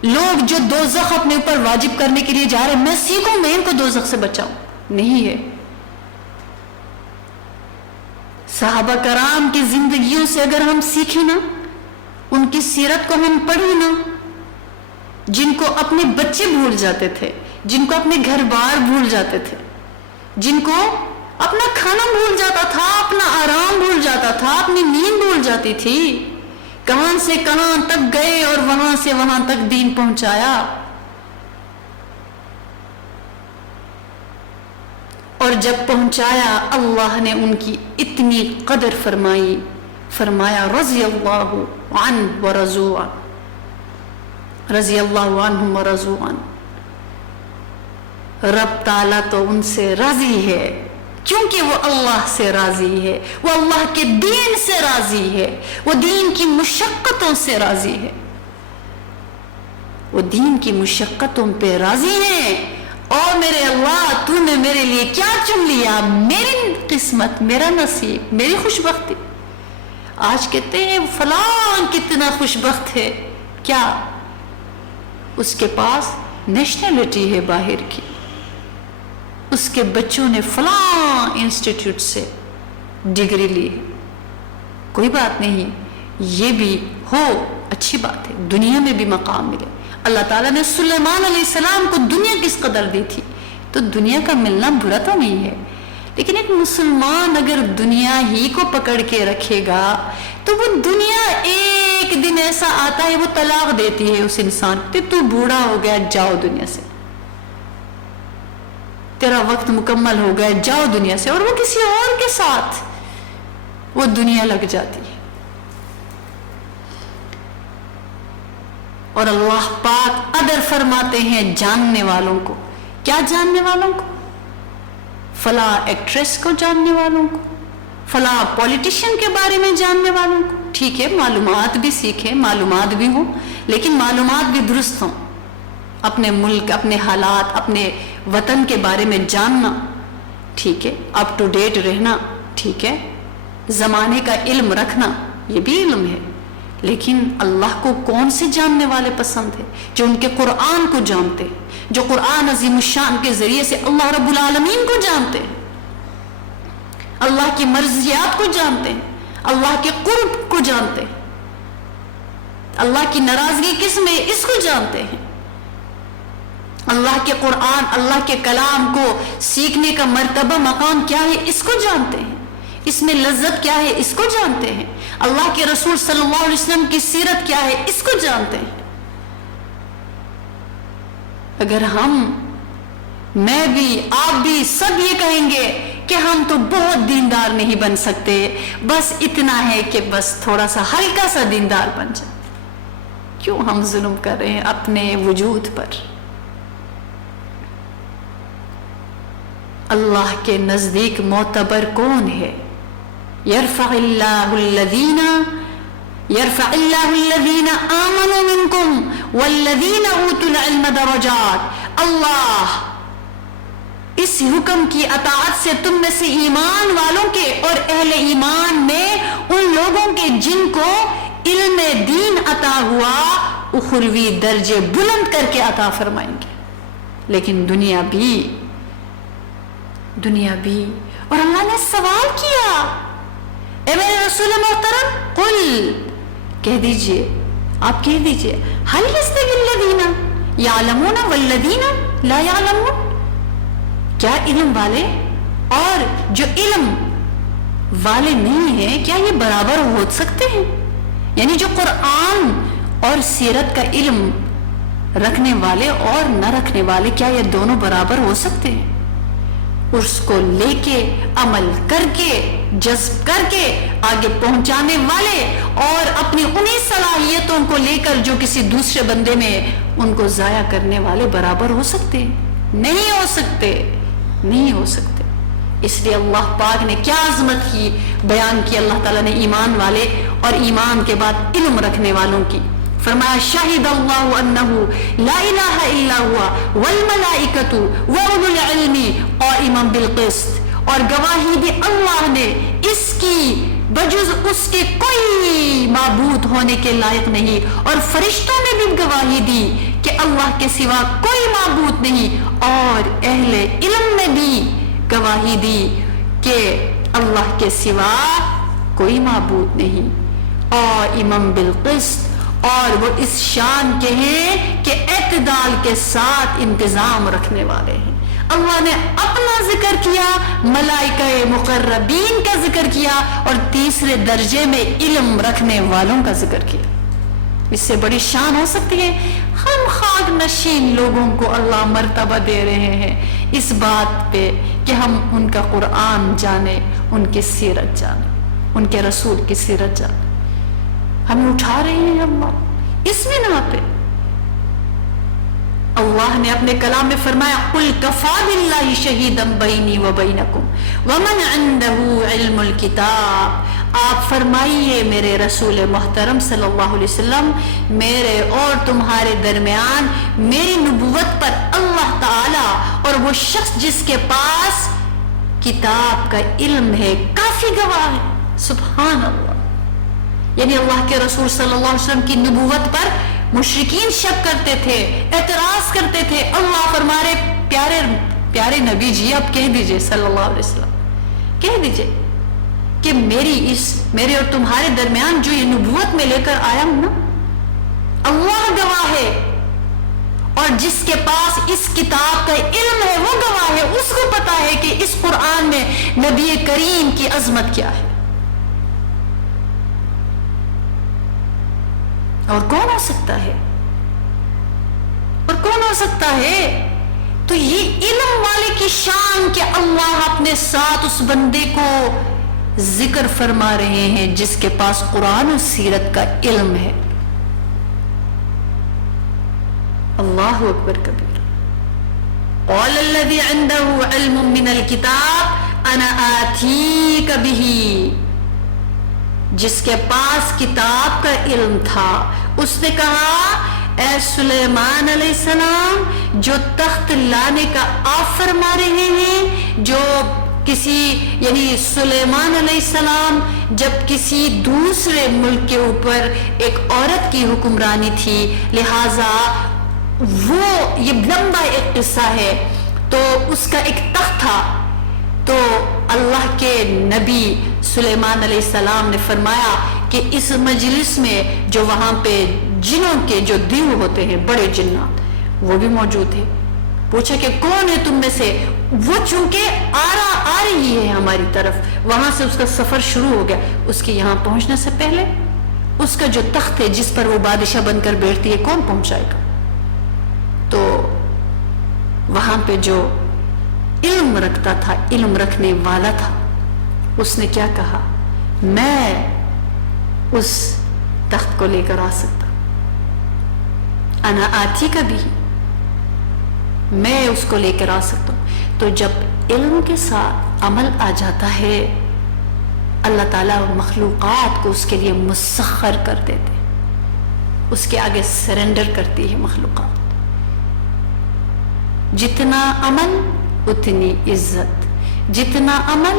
لوگ جو دوزخ اپنے اوپر واجب کرنے کے لیے جا رہے ہیں، میں سیکھوں، میں ان کو دوزخ سے بچاؤں، نہیں ہے۔ صحابہ کرام کی زندگیوں سے اگر ہم سیکھیں نا، ان کی سیرت کو ہم پڑھیں نا، جن کو اپنے بچے بھول جاتے تھے، جن کو اپنے گھر بار بھول جاتے تھے، جن کو اپنا کھانا بھول جاتا تھا، اپنا آرام بھول جاتا تھا، اپنی نیند بھول جاتی تھی، کہاں سے کہاں تک گئے اور وہاں سے وہاں تک دین پہنچایا۔ اور جب پہنچایا، اللہ نے ان کی اتنی قدر فرمائی، فرمایا رضی اللہ عنہ ورضوا عنہ، رضی اللہ عنہم ورضوا عنہ۔ رب تعالیٰ تو ان سے راضی ہے، کیونکہ وہ اللہ سے راضی ہے، وہ اللہ کے دین سے راضی ہے، وہ دین کی مشقتوں سے راضی ہے، وہ دین کی مشقتوں پہ راضی ہیں۔ اور میرے اللہ، تو نے میرے لیے کیا چن لیا، میری قسمت، میرا نصیب، میری خوش بختی۔ آج کہتے ہیں فلاں کتنا خوش بخت ہے، کیا اس کے پاس نیشنلٹی ہے باہر کی، اس کے بچوں نے فلاں انسٹیٹیوٹ سے ڈگری لی، کوئی بات نہیں، یہ بھی ہو اچھی بات ہے، دنیا میں بھی مقام ملے۔ اللہ تعالیٰ نے سلیمان علیہ السلام کو دنیا کس قدر دی تھی، تو دنیا کا ملنا برا تو نہیں ہے، لیکن ایک مسلمان اگر دنیا ہی کو پکڑ کے رکھے گا تو وہ دنیا ایک دن ایسا آتا ہے وہ طلاق دیتی ہے اس انسان کو، تو بوڑھا ہو گیا، جاؤ دنیا سے۔ تیرا وقت مکمل ہو گیا، جاؤ دنیا سے، اور وہ کسی اور کے ساتھ وہ دنیا لگ جاتی ہے. اور اللہ پاک ادر فرماتے ہیں جاننے والوں کو. کیا جاننے والوں کو؟ فلاں ایکٹریس کو جاننے والوں کو، فلاں پولیٹیشین کے بارے میں جاننے والوں کو. ٹھیک ہے، معلومات بھی سیکھیں، معلومات بھی ہوں، لیکن معلومات بھی درست ہوں. اپنے ملک، اپنے حالات، اپنے وطن کے بارے میں جاننا، ٹھیک ہے، اپ ٹو ڈیٹ رہنا، ٹھیک ہے، زمانے کا علم رکھنا، یہ بھی علم ہے. لیکن اللہ کو کون سے جاننے والے پسند ہیں؟ جو ان کے قرآن کو جانتے ہیں، جو قرآن عظیم الشان کے ذریعے سے اللہ رب العالمین کو جانتے ہیں، اللہ کی مرضیات کو جانتے ہیں، اللہ کے قرب کو جانتے ہیں، اللہ کی ناراضگی کس میں اس کو جانتے ہیں، اللہ کے قرآن، اللہ کے کلام کو سیکھنے کا مرتبہ مقام کیا ہے اس کو جانتے ہیں، اس میں لذت کیا ہے اس کو جانتے ہیں، اللہ کے رسول صلی اللہ علیہ وسلم کی سیرت کیا ہے اس کو جانتے ہیں. اگر ہم، میں بھی، آپ بھی، سب یہ کہیں گے کہ ہم تو بہت دیندار نہیں بن سکتے، بس اتنا ہے کہ بس تھوڑا سا ہلکا سا دیندار بن جائے، کیوں ہم ظلم کر رہے ہیں اپنے وجود پر؟ اللہ کے نزدیک معتبر کون ہے؟ یرفع اللہ الذین آمنوا منکم والذین اوتوا العلم درجات. اللہ اس حکم کی اطاعت سے تم میں سے ایمان والوں کے اور اہل ایمان میں ان لوگوں کے جن کو علم دین عطا ہوا اخروی درجے بلند کر کے عطا فرمائیں گے. لیکن دنیا بھی اور اللہ نے سوال کیا، اے میرے رسول محترم، قل، کہہ دیجئے، آپ کہہ دیجئے، هل يستوي الذین یعلمون والذین لا یعلمون، کیا علم والے اور جو علم والے نہیں ہیں کیا یہ برابر ہو سکتے ہیں؟ یعنی جو قرآن اور سیرت کا علم رکھنے والے اور نہ رکھنے والے، کیا یہ دونوں برابر ہو سکتے ہیں؟ اس کو لے کے، عمل کر کے، جذب کر کے آگے پہنچانے والے اور اپنی انہی صلاحیتوں کو لے کر جو کسی دوسرے بندے میں ان کو ضائع کرنے والے برابر ہو سکتے ہیں؟ نہیں ہو سکتے، نہیں ہو سکتے. اس لیے اللہ پاک نے کیا عظمت کی بیان کی، اللہ تعالیٰ نے ایمان والے اور ایمان کے بعد علم رکھنے والوں کی. فرمایا شاہد اللہ انہ لا الہ الا ہوا والملائکۃ واولو العلم قائما بالقسط، اور گواہی دی اللہ نے اس کی بجز اس کے کوئی معبود ہونے کے لائق نہیں، اور فرشتوں نے بھی گواہی دی کہ اللہ کے سوا کوئی معبود نہیں، اور اہل علم نے بھی گواہی دی کہ اللہ کے سوا کوئی معبود نہیں. اور امام بالقسط، اور وہ اس شان کے ہیں کہ اعتدال کے ساتھ انتظام رکھنے والے ہیں. اللہ نے اپنا ذکر کیا، ملائکہ مقربین کا ذکر کیا، اور تیسرے درجے میں علم رکھنے والوں کا ذکر کیا. اس سے بڑی شان ہو سکتی ہے؟ ہم خاک نشین لوگوں کو اللہ مرتبہ دے رہے ہیں اس بات پہ کہ ہم ان کا قرآن جانیں، ان کی سیرت جانیں، ان کے رسول کی سیرت جانیں. ہمیں اٹھا رہے ہیں اللہ اس بنا پہ. اللہ نے اپنے کلام میں فرمایا قل کفا باللہ شہیدا بینی و بینکم ومن عنده علم الکتاب. آپ فرمائیے میرے رسول محترم صلی اللہ علیہ وسلم، میرے اور تمہارے درمیان میری نبوت پر اللہ تعالی اور وہ شخص جس کے پاس کتاب کا علم ہے کافی گواہ ہے. سبحان اللہ. یعنی اللہ کے رسول صلی اللہ علیہ وسلم کی نبوت پر مشرکین شک کرتے تھے، اعتراض کرتے تھے. اللہ فرمارے پیارے نبی جی آپ کہہ دیجئے صلی اللہ علیہ وسلم، کہہ دیجئے کہ میرے اور تمہارے درمیان جو یہ نبوت میں لے کر آیا ہوں نا، اللہ گواہ ہے، اور جس کے پاس اس کتاب کا علم ہے وہ گواہ ہے. اس کو پتا ہے کہ اس قرآن میں نبی کریم کی عظمت کیا ہے. اور کون ہو سکتا ہے تو یہ علم والے کی شان کہ اللہ اپنے ساتھ اس بندے کو ذکر فرما رہے ہیں جس کے پاس قرآن و سیرت کا علم ہے. اللہ اکبر کبیر. قال الذي عنده علم من الكتاب انا آتيك به. جس کے پاس کتاب کا علم تھا اس نے کہا اے سلیمان علیہ السلام جو تخت لانے کا آپ فرما رہے ہیں، جو کسی یعنی سلیمان علیہ السلام جب کسی دوسرے ملک کے اوپر ایک عورت کی حکمرانی تھی، لہذا وہ یہ لمبا ایک قصہ ہے، تو اس کا ایک تخت تھا، تو اللہ کے نبی سلیمان علیہ السلام نے فرمایا کہ اس مجلس میں جو وہاں پہ جنوں کے جو دیو ہوتے ہیں، بڑے جنات، وہ بھی موجود تھے. پوچھا کہ کون ہے تم میں سے؟ وہ چونکہ آ رہی ہے ہماری طرف، وہاں سے اس کا سفر شروع ہو گیا. اس کے یہاں پہنچنے سے پہلے اس کا جو تخت ہے جس پر وہ بادشاہ بن کر بیٹھتی ہے، کون پہنچائے گا؟ تو وہاں پہ جو علم رکھتا تھا، علم رکھنے والا تھا، اس نے کیا کہا؟ میں اس تخت کو لے کر آ سکتا، انا آتی کا بھی، میں اس کو لے کر آ سکتا ہوں. تو جب علم کے ساتھ عمل آ جاتا ہے، اللہ تعالیٰ مخلوقات کو اس کے لیے مسخر کر دیتے، اس کے آگے سرنڈر کرتی ہے مخلوقات. جتنا عمل اتنی عزت، جتنا عمل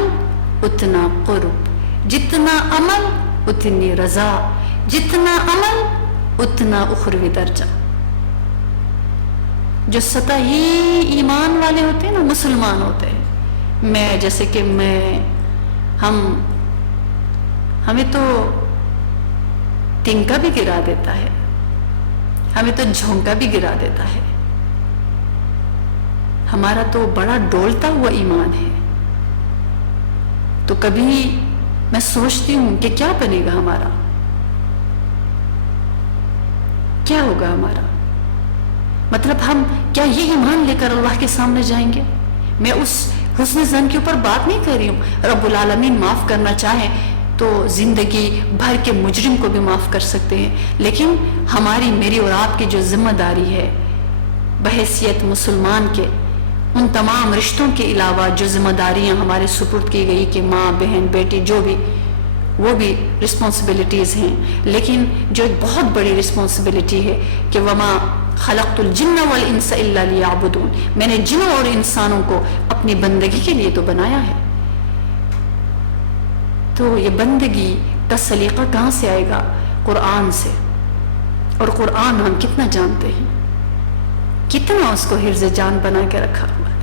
اتنا قرب، جتنا عمل اتنی رضا، جتنا عمل اتنا اخروی درجہ. جو سطحی ایمان والے ہوتے ہیں نا، مسلمان ہوتے ہیں، میں جیسے کہ ہمیں تو تنکا بھی گرا دیتا ہے، ہمیں تو جھونکا بھی گرا دیتا ہے، ہمارا تو بڑا ڈولتا ہوا ایمان ہے. تو کبھی میں سوچتی ہوں کہ کیا بنے گا ہمارا، کیا ہوگا ہمارا، مطلب ہم کیا یہ ایمان لے کر اللہ کے سامنے جائیں گے؟ میں اس حسن ظن کے اوپر بات نہیں کر رہی ہوں. رب العالمین معاف کرنا چاہے تو زندگی بھر کے مجرم کو بھی معاف کر سکتے ہیں، لیکن ہماری، میری اور آپ کی جو ذمہ داری ہے بحیثیت مسلمان کے، ان تمام رشتوں کے علاوہ جو ذمہ داریاں ہمارے سپرد کی گئی کہ ماں، بہن، بیٹی، جو بھی، وہ بھی رسپانسبلٹیز ہیں. لیکن جو ایک بہت بڑی رسپانسبلٹی ہے کہ وما خلقت الجن والانس الا لیعبدون، میں نے جنوں اور انسانوں کو اپنی بندگی کے لیے تو بنایا ہے. تو یہ بندگی کا سلیقہ کہاں سے آئے گا؟ قرآن سے. اور قرآن ہم کتنا جانتے ہیں، کتنا اس کو حفظ جان بنا کے رکھا ہوا ہے،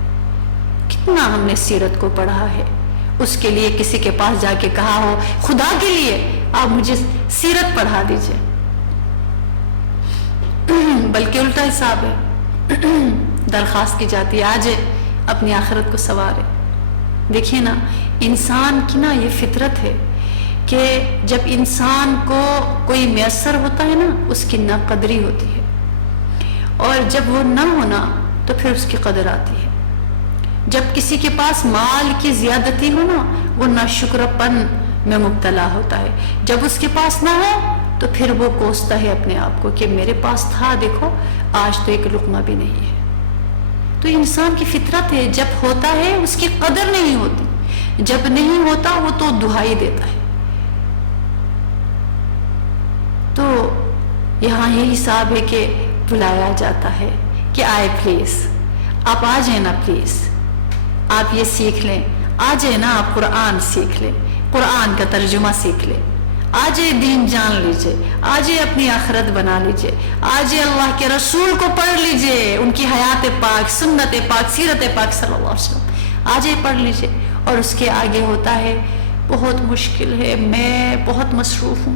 کتنا ہم نے سیرت کو پڑھا ہے. اس کے لیے کسی کے پاس جا کے کہا ہو خدا کے لیے آپ مجھے سیرت پڑھا دیجئے، بلکہ الٹا حساب ہے، درخواست کی جاتی ہے آج اپنی آخرت کو سنوارے. دیکھیے نا، انسان کی نا یہ فطرت ہے کہ جب انسان کو کوئی میسر ہوتا ہے نا، اس کی نا قدری ہوتی ہے، اور جب وہ نہ ہونا تو پھر اس کی قدر آتی ہے. جب کسی کے پاس مال کی زیادتی ہو نا، وہ ناشکر پن میں مبتلا ہوتا ہے. جب اس کے پاس نہ ہو تو پھر وہ کوستا ہے اپنے آپ کو کہ میرے پاس تھا، دیکھو آج تو ایک لقمہ بھی نہیں ہے. تو انسان کی فطرت ہے، جب ہوتا ہے اس کی قدر نہیں ہوتی، جب نہیں ہوتا وہ تو دہائی دیتا ہے. تو یہاں یہ حساب ہے کہ بلایا جاتا ہے کہ آئے پلیز، آپ آ جائیں نا، پلیز آپ یہ سیکھ لیں، آ جائیں نا، آپ قرآن سیکھ لیں، قرآن کا ترجمہ سیکھ لیں، آ جائے دین جان لیجئے، آ جائے اپنی آخرت بنا لیجئے، آ جائے اللہ کے رسول کو پڑھ لیجئے، ان کی حیات پاک، سنت پاک، سیرت پاک صلی اللہ علیہ وسلم، آ جائے پڑھ لیجئے. اور اس کے آگے ہوتا ہے بہت مشکل ہے، میں بہت مصروف ہوں،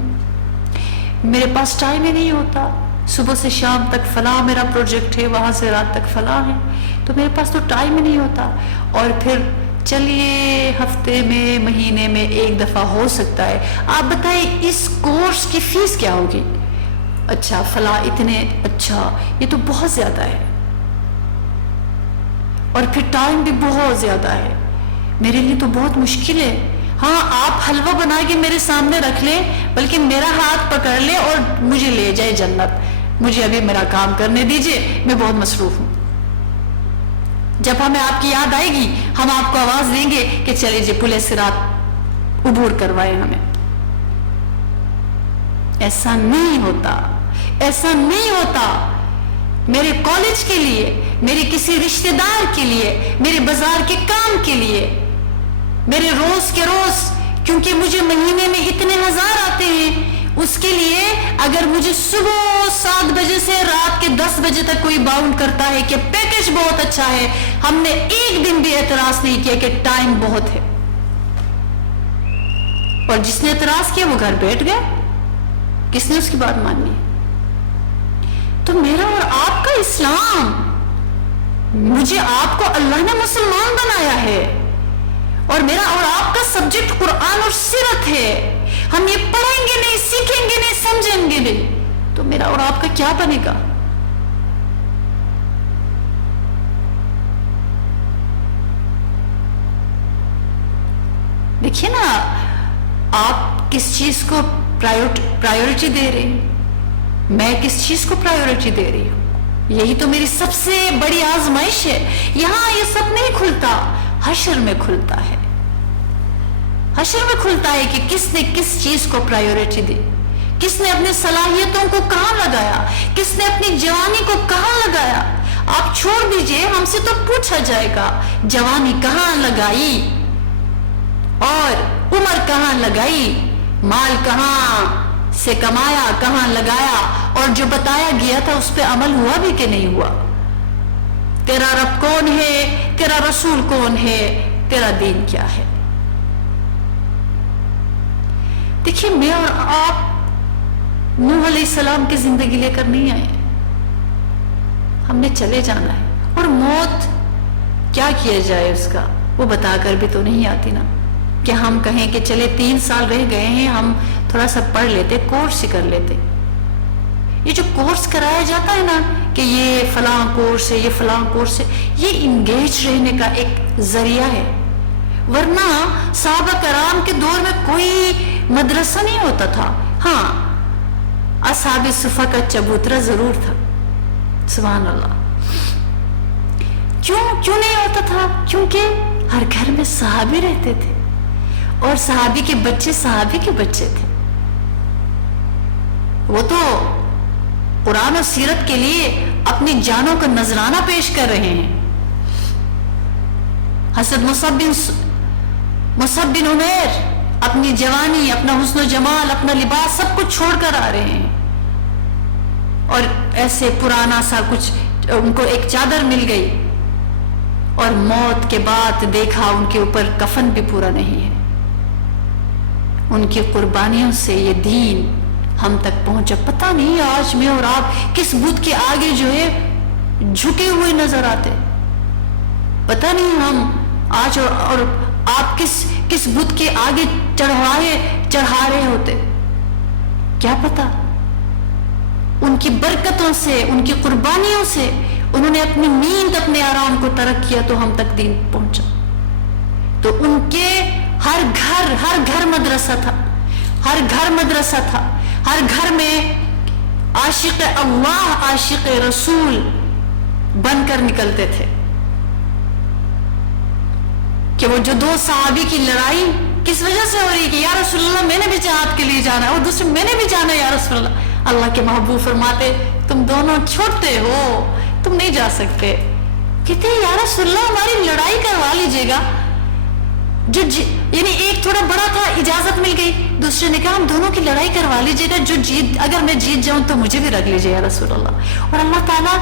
میرے پاس ٹائم ہی نہیں ہوتا، صبح سے شام تک فلاں میرا پروجیکٹ ہے، وہاں سے رات تک فلاں ہے، تو میرے پاس تو ٹائم ہی نہیں ہوتا. اور پھر چلیے ہفتے میں، مہینے میں ایک دفعہ ہو سکتا ہے. آپ بتائیں اس کورس کی فیس کیا ہوگی؟ اچھا فلاں اتنے، اچھا یہ تو بہت زیادہ ہے. اور پھر ٹائم بھی بہت زیادہ ہے، میرے لیے تو بہت مشکل ہے. ہاں آپ حلوہ بنا کے میرے سامنے رکھ لیں، بلکہ میرا ہاتھ پکڑ لے اور مجھے لے جائے جنت، مجھے ابھی میرا کام کرنے دیجئے، میں بہت مصروف ہوں. جب ہمیں آپ کی یاد آئے گی ہم آپ کو آواز دیں گے کہ چلے جی پل صراط عبور کروائے ہمیں. ایسا نہیں ہوتا، ایسا نہیں ہوتا. میرے کالج کے لیے، میرے کسی رشتہ دار کے لیے، میرے بازار کے کام کے لیے، میرے روز کے روز، کیونکہ مجھے مہینے میں اتنے ہزار آتے ہیں، اس کے لیے اگر مجھے صبح 7 بجے سے رات کے 10 بجے تک کوئی باؤنڈ کرتا ہے کہ پیکج بہت اچھا ہے، ہم نے ایک دن بھی اعتراض نہیں کیا کہ ٹائم بہت ہے. اور جس نے اعتراض کیا وہ گھر بیٹھ گیا، کس نے اس کی بات مانی؟ تو میرا اور آپ کا اسلام، مجھے آپ کو اللہ نے مسلمان بنایا ہے، اور میرا اور آپ کا سبجیکٹ قرآن اور سیرت ہے. ہم یہ پڑھیں گے نہیں، سیکھیں گے نہیں، سمجھیں گے نہیں، تو میرا اور آپ کا کیا بنے گا؟ دیکھیے نا، آپ کس چیز کو پرائیورٹی دے رہے ہیں، میں کس چیز کو پرائیورٹی دے رہی ہوں. یہی تو میری سب سے بڑی آزمائش ہے. یہاں یہ سب نہیں کھلتا، حشر میں کھلتا ہے. حشر میں کھلتا ہے کہ کس نے کس چیز کو پرائیورٹی دی، کس نے اپنی صلاحیتوں کو کہاں لگایا، کس نے اپنی جوانی کو کہاں لگایا. آپ چھوڑ دیجئے، ہم سے تو پوچھا جائے گا جوانی کہاں لگائی اور عمر کہاں لگائی، مال کہاں سے کمایا، کہاں لگایا، اور جو بتایا گیا تھا اس پہ عمل ہوا بھی کہ نہیں ہوا. تیرا رب کون ہے، تیرا رسول کون ہے، تیرا دین کیا ہے. دیکھیے، میں اور آپ نوح علیہ السلام کی زندگی لے کر نہیں آئے، ہم نے چلے جانا ہے. اور موت کیا کیا جائے اس کا، وہ بتا کر بھی تو نہیں آتی نا، کہ ہم کہیں کہ چلے 3 سال رہ گئے ہیں، ہم تھوڑا سا پڑھ لیتے، کورس ہی کر لیتے. یہ جو کورس کرایا جاتا ہے نا کہ یہ فلاں کورس ہے، یہ فلاں کورس ہے، یہ انگیج رہنے کا ایک ذریعہ ہے. ورنہ صحابہ کرام کے دور میں کوئی مدرسہ نہیں ہوتا تھا. ہاں، اصحاب صفہ کا چبوترا ضرور تھا. سبحان اللہ. کیوں نہیں ہوتا تھا؟ کیونکہ ہر گھر میں صحابی رہتے تھے، اور صحابی کے بچے صحابی کے بچے تھے. وہ تو قرآن و سیرت کے لیے اپنی جانوں کا نذرانہ پیش کر رہے ہیں. حضرت مصعب بن عمیر اپنی جوانی، اپنا حسن و جمال، اپنا لباس سب کچھ چھوڑ کر آ رہے ہیں، اور ایسے پرانا سا کچھ ان کو ایک چادر مل گئی، اور موت کے بعد دیکھا ان کے اوپر کفن بھی پورا نہیں ہے. ان کی قربانیوں سے یہ دین ہم تک پہنچا. پتہ نہیں آج میں اور آپ کس بت کے آگے جو ہے جھکے ہوئے نظر آتے. پتہ نہیں ہم آج اور آپ کس بت کے آگے چڑھا رہے ہوتے. کیا پتہ، ان کی برکتوں سے، ان کی قربانیوں سے انہوں نے اپنی نیند، اپنے آرام کو ترک کیا تو ہم تک دین پہنچا. تو ان کے ہر گھر مدرسہ تھا، ہر گھر مدرسہ تھا. ہر گھر میں عاشق اللہ، عاشق رسول بن کر نکلتے تھے. کہ وہ جو 2 صحابی کی لڑائی کس وجہ سے ہو رہی کہ یا رسول اللہ میں نے بھی جہاد کے لیے جانا ہے، اور دوسرے میں نے بھی جانا ہے یا رسول اللہ. اللہ کے محبوب فرماتے تم دونوں چھوٹے ہو، تم نہیں جا سکتے. کہتے ہیں یا رسول اللہ ہماری لڑائی کروا لیجئے گا. یعنی ایک تھوڑا بڑا تھا، اجازت مل گئی. دوسرے نے کہا ہم دونوں کی لڑائی کروا لیجئے گا، اگر میں جیت جاؤں تو مجھے بھی رکھ لیجئے یا رسول اللہ. اور اللہ تعالیٰ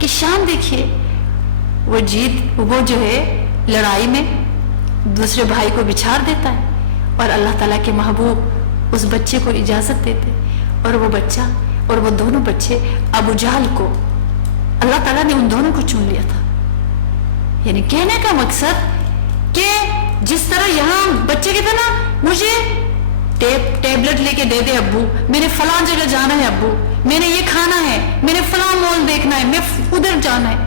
کی شان دیکھیے، وہ جو ہے لڑائی میں دوسرے بھائی کو بچھار دیتا ہے، اور اللہ تعالیٰ کے محبوب اس بچے کو اجازت دیتے، اور وہ بچہ اور وہ دونوں بچے ابو جہل کو اللہ تعالیٰ نے ان دونوں کو چن لیا تھا. یعنی کہنے کا مقصد کہ جس طرح یہاں بچے کہتے نا مجھے ٹیبلٹ لے کے دے دے ابو، میں نے فلاں جگہ جانا ہے ابو، میں نے یہ کھانا ہے، میں نے فلاں مال دیکھنا ہے، میں ادھر جانا ہے.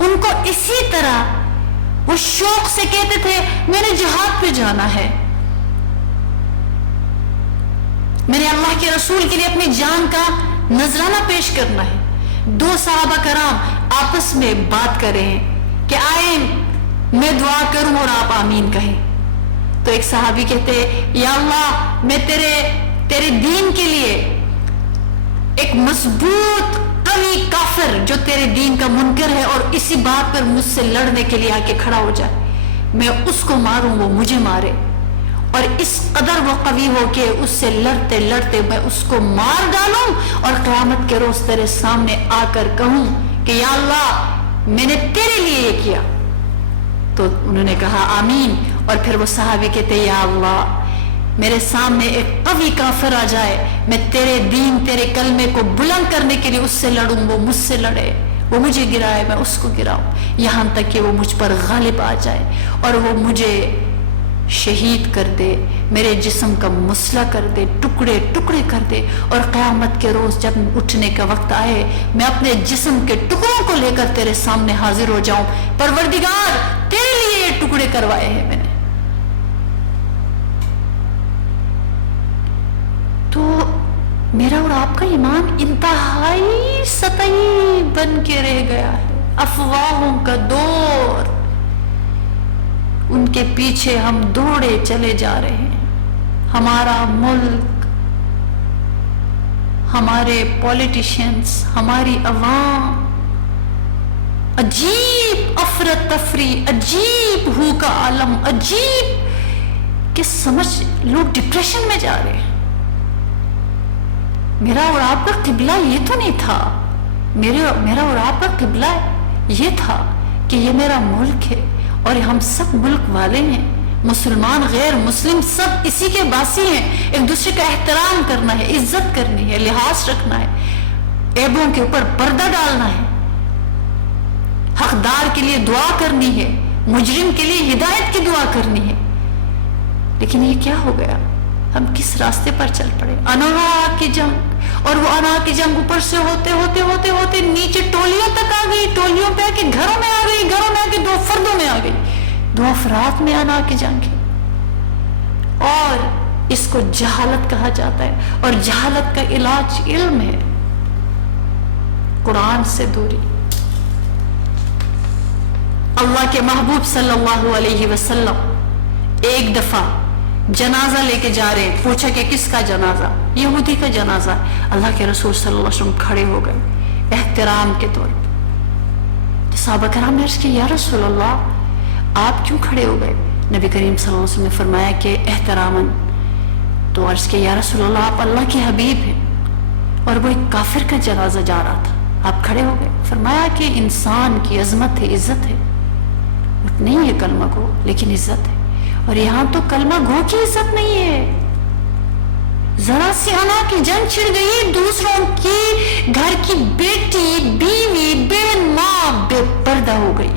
ان کو اسی طرح وہ شوق سے کہتے تھے میں نے جہاد پہ جانا ہے، میں نے اللہ کے رسول کے لیے اپنی جان کا نذرانہ پیش کرنا ہے۔ دو صحابہ کرام آپس میں بات کر رہے ہیں کہ آئے میں دعا کروں اور آپ آمین کہیں۔ تو ایک صحابی کہتے یا اللہ میں تیرے دین کے لیے ایک مضبوط قوی کافر جو تیرے دین کا منکر ہے اور اسی بات پر مجھ سے لڑنے کے لیے آ کے کھڑا ہو جائے، میں اس کو ماروں وہ مجھے مارے، اور اس قدر وہ قوی ہو کہ اس سے لڑتے لڑتے میں اس کو مار ڈالوں اور قیامت کے روز تیرے سامنے آ کر کہوں کہ یا اللہ میں نے تیرے لیے یہ کیا۔ تو انہوں نے کہا آمین، اور پھر وہ صحابی کہتے یا اللہ میرے سامنے ایک قوی کافر آ جائے، میں تیرے دین تیرے کلمے کو بلند کرنے کے لیے اس سے لڑوں، وہ مجھ سے لڑے، وہ مجھے گرائے میں اس کو گراؤں، یہاں تک کہ وہ مجھ پر غالب آ جائے اور وہ مجھے شہید کر دے، میرے جسم کا مسئلہ کر دے، ٹکڑے ٹکڑے کر دے، اور قیامت کے روز جب اٹھنے کا وقت آئے میں اپنے جسم کے ٹکڑوں کو لے کر تیرے سامنے حاضر ہو جاؤں، پروردگار تیرے لیے یہ ٹکڑے کروائے ہیں میں نے۔ تو میرا اور آپ کا ایمان انتہائی سطحی بن کے رہ گیا ہے، افواہوں کا دور، ان کے پیچھے ہم دوڑے چلے جا رہے ہیں۔ ہمارا ملک، ہمارے پولیٹیشینز، ہماری عوام عجیب افراتفری، عجیب ہو کا عالم، عجیب کہ سمجھ لوگ ڈپریشن میں جا رہے ہیں۔ میرا اور آپ کا قبلہ یہ تو نہیں تھا، میرا اور آپ کا قبلہ یہ تھا کہ یہ میرا ملک ہے اور ہم سب ملک والے ہیں، مسلمان غیر مسلم سب اسی کے باسی ہیں، ایک دوسرے کا احترام کرنا ہے، عزت کرنی ہے، لحاظ رکھنا ہے، عیبوں کے اوپر پردہ ڈالنا ہے، حقدار کے لیے دعا کرنی ہے، مجرم کے لیے ہدایت کی دعا کرنی ہے۔ لیکن یہ کیا ہو گیا؟ ہم کس راستے پر چل پڑے؟ انا کی جنگ، اور وہ انا کی جنگ اوپر سے ہوتے ہوتے ہوتے ہوتے نیچے ٹولیوں تک آ گئی، ٹولیوں پہ آ کے گھروں میں آ گئی، گھروں میں آ کے دو فردوں میں آ گئی، دو افراد میں انا کی جنگ ہے۔ اور اس کو جہالت کہا جاتا ہے، اور جہالت کا علاج علم ہے، قرآن سے دوری۔ اللہ کے محبوب صلی اللہ علیہ وسلم ایک دفعہ جنازہ لے کے جا رہے، پوچھا کہ کس کا جنازہ؟ یہودی کا جنازہ۔ اللہ کے رسول صلی اللہ علیہ وسلم کھڑے ہو گئے احترام کے طور پہ۔ صحابہ کرام نے عرض کیا یا رسول اللہ آپ کیوں کھڑے ہو گئے؟ نبی کریم صلی اللہ علیہ وسلم نے فرمایا کہ احتراماً۔ تو عرض کیا یا رسول اللہ آپ اللہ کے حبیب ہیں اور وہ ایک کافر کا جنازہ جا رہا تھا، آپ کھڑے ہو گئے۔ فرمایا کہ انسان کی عظمت ہے، عزت ہے، نہیں ہے کلمہ گو لیکن عزت ہے، اور یہاں تو کلمہ گو کی عزت نہیں ہے۔ ذرا سی انا کی جنگ چھڑ گئی، دوسروں کی گھر کی بیٹی، بیوی، بہن، ماں بے پردہ ہو گئی،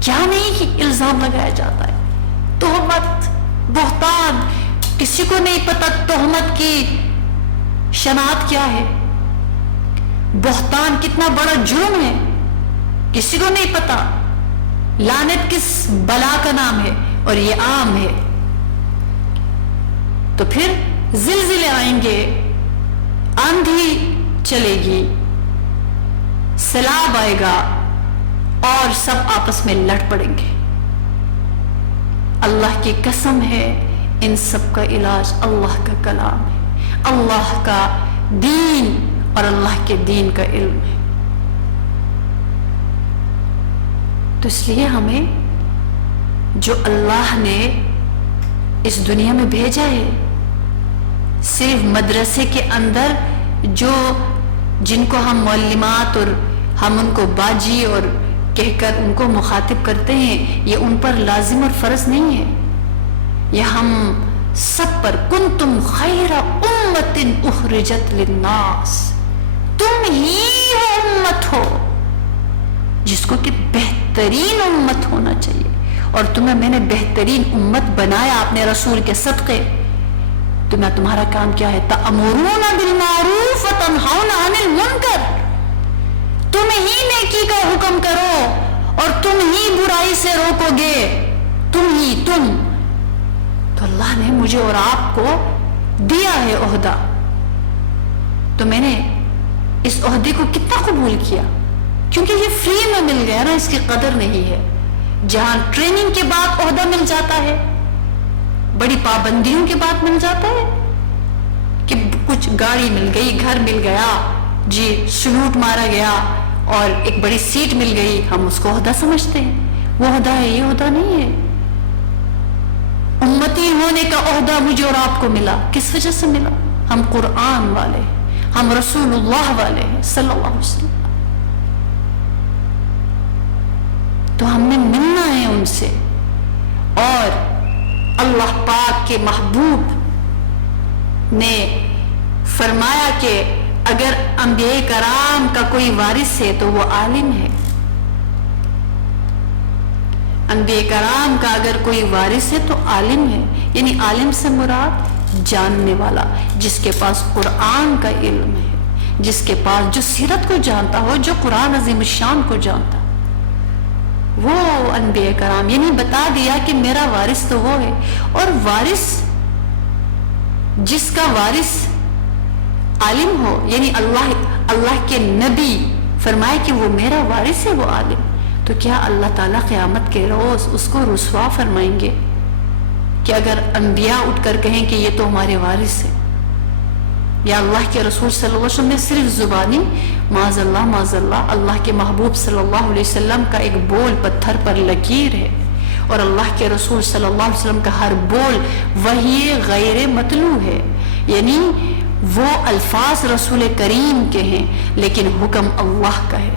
کیا نہیں کہ الزام لگایا جاتا ہے، تہمت، بہتان، کسی کو نہیں پتا تہمت کی شناخت کیا ہے، بہتان کتنا بڑا جرم ہے، کسی کو نہیں پتا، لعنت کس بلا کا نام ہے، اور یہ عام ہے۔ تو پھر زلزلے آئیں گے، آندھی چلے گی، سیلاب آئے گا، اور سب آپس میں لڑ پڑیں گے۔ اللہ کی قسم ہے ان سب کا علاج اللہ کا کلام ہے، اللہ کا دین اور اللہ کے دین کا علم ہے۔ تو اس لیے ہمیں جو اللہ نے اس دنیا میں بھیجا ہے، صرف مدرسے کے اندر جن کو ہم معلمات اور ہم ان کو باجی اور کہہ کر ان کو مخاطب کرتے ہیں، یہ ان پر لازم اور فرض نہیں ہے، یہ ہم سب پر۔ کنتم خیر امت اخرجت للناس، تم ہی وہ امت ہو جس کو کہ بہترین امت ہونا چاہیے، اور تمہیں میں نے بہترین امت بنایا اپنے رسول کے صدقے۔ تمہارا کام کیا ہے؟ تأمرون بالمعروف وتنہون عن المنکر، تم ہی نیکی کا حکم کرو اور تم ہی برائی سے روکو گے، تم۔ تو اللہ نے مجھے اور آپ کو دیا ہے عہدہ، تو میں نے اس عہدے کو کتنا قبول کیا، کیونکہ یہ فری میں مل گیا نا، اس کی قدر نہیں ہے۔ جہاں ٹریننگ کے بعد عہدہ مل جاتا ہے، بڑی پابندیوں کے بعد مل جاتا ہے کہ کچھ گاڑی مل گئی، گھر مل گیا، جی سلوٹ مارا گیا اور ایک بڑی سیٹ مل گئی، ہم اس کو عہدہ سمجھتے ہیں۔ وہ عہدہ ہے، یہ عہدہ نہیں ہے۔ امتی ہونے کا عہدہ مجھے اور آپ کو ملا، کس وجہ سے ملا؟ ہم قرآن والے ہیں، ہم رسول اللہ والے ہیں صلی اللہ علیہ وسلم، تو ہم نے ملنا ہے ان سے۔ اور اللہ پاک کے محبوب نے فرمایا کہ اگر انبیاء کرام کا کوئی وارث ہے تو وہ عالم ہے۔ انبیاء کرام کا اگر کوئی وارث ہے تو عالم ہے، یعنی عالم سے مراد جاننے والا، جس کے پاس قرآن کا علم ہے، جس کے پاس جو سیرت کو جانتا ہو، جو قرآن عظیم الشان کو جانتا، وہ انبیاء کرام، یعنی بتا دیا کہ میرا وارث تو وہ ہے۔ اور وارث، جس کا وارث عالم ہو، یعنی اللہ کے نبی فرمائے کہ وہ میرا وارث ہے، وہ عالم، تو کیا اللہ تعالیٰ قیامت کے روز اس کو رسوا فرمائیں گے کہ اگر انبیاء اٹھ کر کہیں کہ یہ تو ہمارے وارث ہے، یا اللہ کے رسول صلی اللہ علیہ وسلم نے صرف زبانی معاذ اللہ، اللہ کے محبوب صلی اللہ علیہ وسلم کا ایک بول پتھر پر لکیر ہے، اور اللہ کے رسول صلی اللہ علیہ وسلم کا ہر بول وحی غیر مطلوع ہے، یعنی وہ الفاظ رسول کریم کے ہیں لیکن حکم اللہ کا ہے۔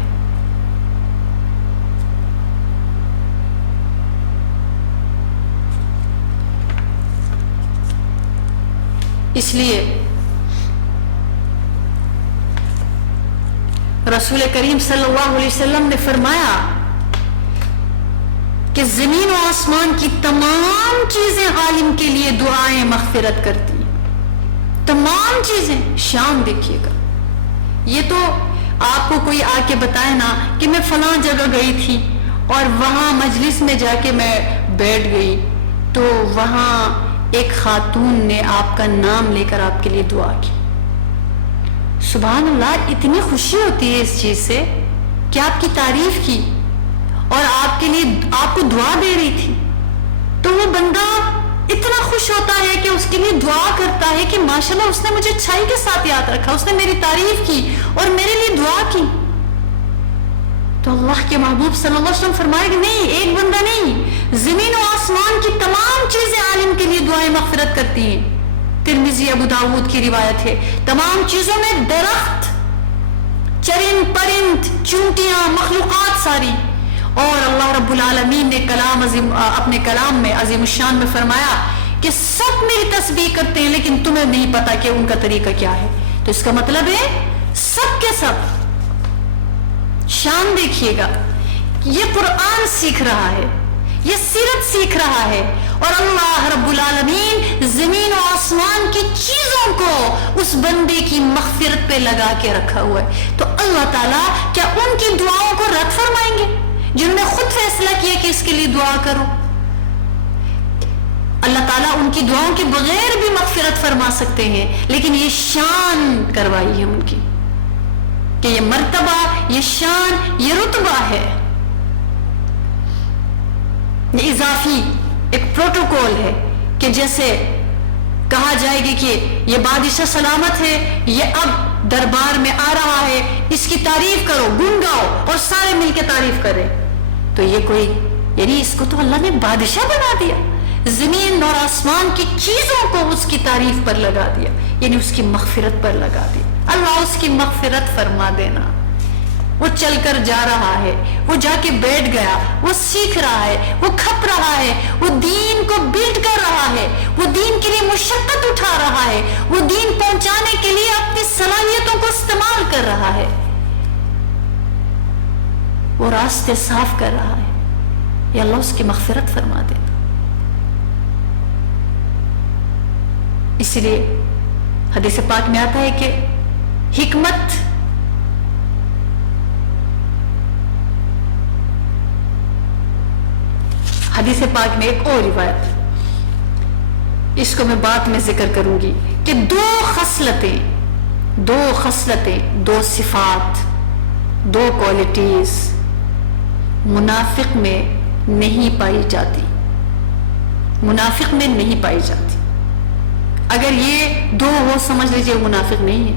اس لیے رسول کریم صلی اللہ علیہ وسلم نے فرمایا کہ زمین و آسمان کی تمام چیزیں عالم کے لیے دعائیں مغفرت کرتی ہیں، تمام چیزیں۔ شان دیکھیے گا، یہ تو آپ کو کوئی آ کے بتائے نا کہ میں فلاں جگہ گئی تھی اور وہاں مجلس میں جا کے میں بیٹھ گئی، تو وہاں ایک خاتون نے آپ کا نام لے کر آپ کے لیے دعا کی، سبحان اللہ، اتنی خوشی ہوتی ہے اس چیز سے کہ آپ کی تعریف کی اور آپ کے لیے آپ کو دعا دے رہی تھی، تو وہ بندہ اتنا خوش ہوتا ہے کہ اس کے لیے دعا کرتا ہے کہ ماشاءاللہ اس نے مجھے اچھائی کے ساتھ یاد رکھا، اس نے میری تعریف کی اور میرے لیے دعا کی۔ تو اللہ کے محبوب صلی اللہ علیہ وسلم فرمائے کہ نہیں، ایک بندہ نہیں، زمین و آسمان کی تمام چیزیں عالم کے لیے دعائیں مغفرت کرتی ہیں۔ ترمذی ابو داؤد کی روایت ہے، تمام چیزوں میں درخت، چرند پرند، چونٹیاں، مخلوقات ساری، اور اللہ رب العالمین نے اپنے کلام میں عظیم الشان میں فرمایا کہ سب میری تسبیح کرتے ہیں لیکن تمہیں نہیں پتا کہ ان کا طریقہ کیا ہے۔ تو اس کا مطلب ہے سب کے سب، شان دیکھیے گا، یہ قرآن سیکھ رہا ہے، یہ سیرت سیکھ رہا ہے، اور اللہ رب العالمین زمین و آسمان کی چیزوں کو اس بندے کی مغفرت پہ لگا کے رکھا ہوا ہے۔ تو اللہ تعالیٰ کیا ان کی دعاؤں کو رد فرمائیں گے جنہوں نے خود فیصلہ کیا کہ اس کے لیے دعا کرو؟ اللہ تعالیٰ ان کی دعاؤں کے بغیر بھی مغفرت فرما سکتے ہیں، لیکن یہ شان کروائی ہے ان کی کہ یہ مرتبہ، یہ شان، یہ رتبہ ہے، یہ اضافی ایک پروٹوکول ہے کہ جیسے کہا جائے گی کہ یہ بادشاہ سلامت ہے، یہ اب دربار میں آ رہا ہے، اس کی تعریف کرو، گن گاؤ، اور سارے مل کے تعریف کریں، تو یہ کوئی، یعنی اس کو تو اللہ نے بادشاہ بنا دیا، زمین اور آسمان کی چیزوں کو اس کی تعریف پر لگا دیا، یعنی اس کی مغفرت پر لگا دیا۔ اللہ اس کی مغفرت فرما دینا۔ وہ چل کر جا رہا ہے، وہ جا کے بیٹھ گیا، وہ سیکھ رہا ہے، وہ کھپ رہا ہے، وہ دین کو بلڈ کر رہا ہے، وہ دین کے لیے مشقت اٹھا رہا ہے، وہ دین پہنچانے کے لیے اپنی صلاحیتوں کو استعمال کر رہا ہے، وہ راستے صاف کر رہا ہے، یا اللہ اس کی مغفرت فرما دینا۔ اس لیے حدیث پاک میں آتا ہے کہ حکمت حدیث پاک میں ایک اور روایت، اس کو میں بعد میں ذکر کروں گی، کہ دو خصلتیں، دو صفات، دو کوالٹیز منافق میں نہیں پائی جاتی، منافق میں نہیں پائی جاتی۔ اگر یہ دو ہو سمجھ لیجیے منافق نہیں ہے،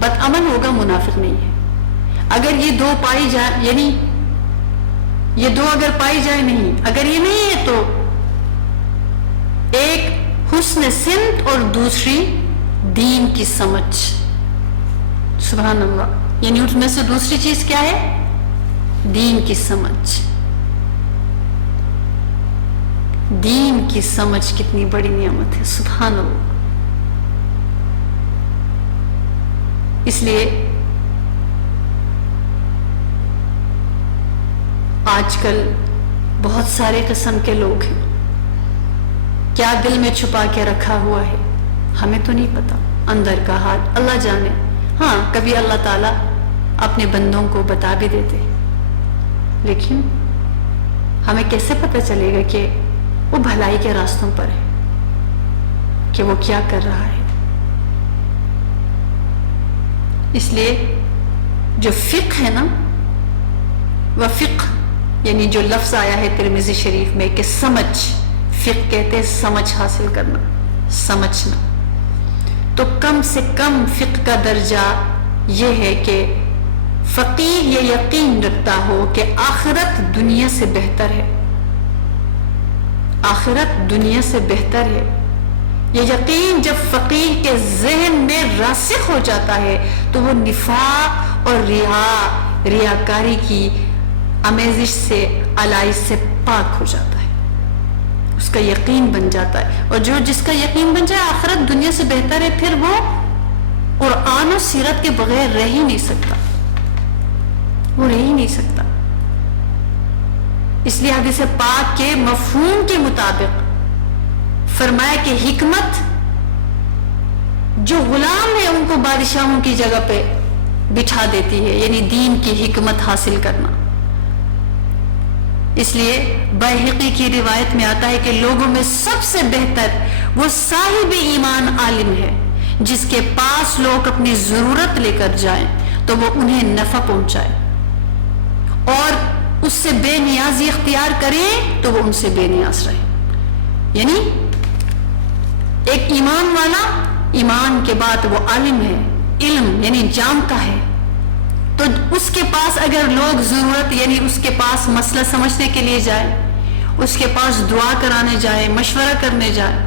بدعمل ہوگا منافق نہیں ہے۔ اگر یہ دو پائی جائے، یعنی یہ دو اگر پائی جائے نہیں، اگر یہ نہیں ہے تو ایک حسن سمت اور دوسری دین کی سمجھ، سبحان اللہ، یعنی اس میں سے دوسری چیز کیا ہے؟ دین کی سمجھ۔ دین کی سمجھ کتنی بڑی نعمت ہے، سبحان اللہ۔ اس لیے آج کل بہت سارے قسم کے لوگ ہیں، کیا دل میں چھپا کے رکھا ہوا ہے ہمیں تو نہیں پتا، اندر کا حال اللہ جانے۔ ہاں کبھی اللہ تعالیٰ اپنے بندوں کو بتا بھی دیتے، لیکن ہمیں کیسے پتہ چلے گا کہ وہ بھلائی کے راستوں پر ہے، کہ وہ کیا کر رہا ہے؟ اس لیے جو فقہ ہے نا، وہ فقہ یعنی جو لفظ آیا ہے ترمذی شریف میں کہ سمجھ، فقہ کہتے ہیں سمجھ حاصل کرنا، سمجھنا، تو کم سے کم فقہ کا درجہ یہ ہے کہ فقیہ یہ یقین رکھتا ہو کہ آخرت دنیا سے بہتر ہے، آخرت دنیا سے بہتر ہے۔ یہ یقین جب فقیہ کے ذہن میں راسخ ہو جاتا ہے تو وہ نفاق اور ریاکاری کی آمیزش سے، علائش سے پاک ہو جاتا ہے، اس کا یقین بن جاتا ہے۔ اور جس کا یقین بن جائے آخرت دنیا سے بہتر ہے، پھر وہ قرآن و سیرت کے بغیر رہ ہی نہیں سکتا، وہ رہ ہی نہیں سکتا۔ اس لیے حدیث پاک کے مفہوم کے مطابق فرمایا کہ حکمت جو غلام ہے ان کو بادشاہوں کی جگہ پہ بٹھا دیتی ہے، یعنی دین کی حکمت حاصل کرنا۔ اس لیے بیہقی کی روایت میں آتا ہے کہ لوگوں میں سب سے بہتر وہ صاحب ایمان عالم ہے جس کے پاس لوگ اپنی ضرورت لے کر جائیں تو وہ انہیں نفع پہنچائے، اور اس سے بے نیازی اختیار کریں تو وہ ان سے بے نیاز رہے۔ یعنی ایک ایمان والا، ایمان کے بعد وہ عالم ہے، علم یعنی جانتا ہے، تو اس کے پاس اگر لوگ ضرورت یعنی اس کے پاس مسئلہ سمجھنے کے لیے جائے، اس کے پاس دعا کرانے جائے، مشورہ کرنے جائے،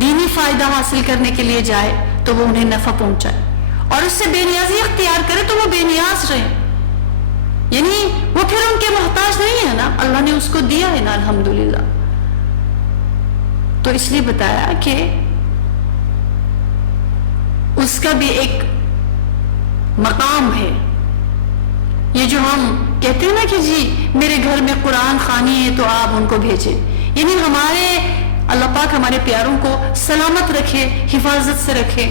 دینی فائدہ حاصل کرنے کے لیے جائے تو وہ انہیں نفع پہنچائے، اور اس سے بے نیازی اختیار کرے تو وہ بے نیاز رہے، یعنی وہ پھر ان کے محتاج نہیں ہے نا، اللہ نے اس کو دیا ہے نا الحمدللہ۔ تو اس لیے بتایا کہ اس کا بھی ایک مقام ہے۔ یہ جو ہم کہتے ہیں نا کہ جی میرے گھر میں قرآن خوانی ہے تو آپ ان کو بھیجیں، یعنی ہمارے اللہ پاک ہمارے پیاروں کو سلامت رکھے، حفاظت سے رکھے،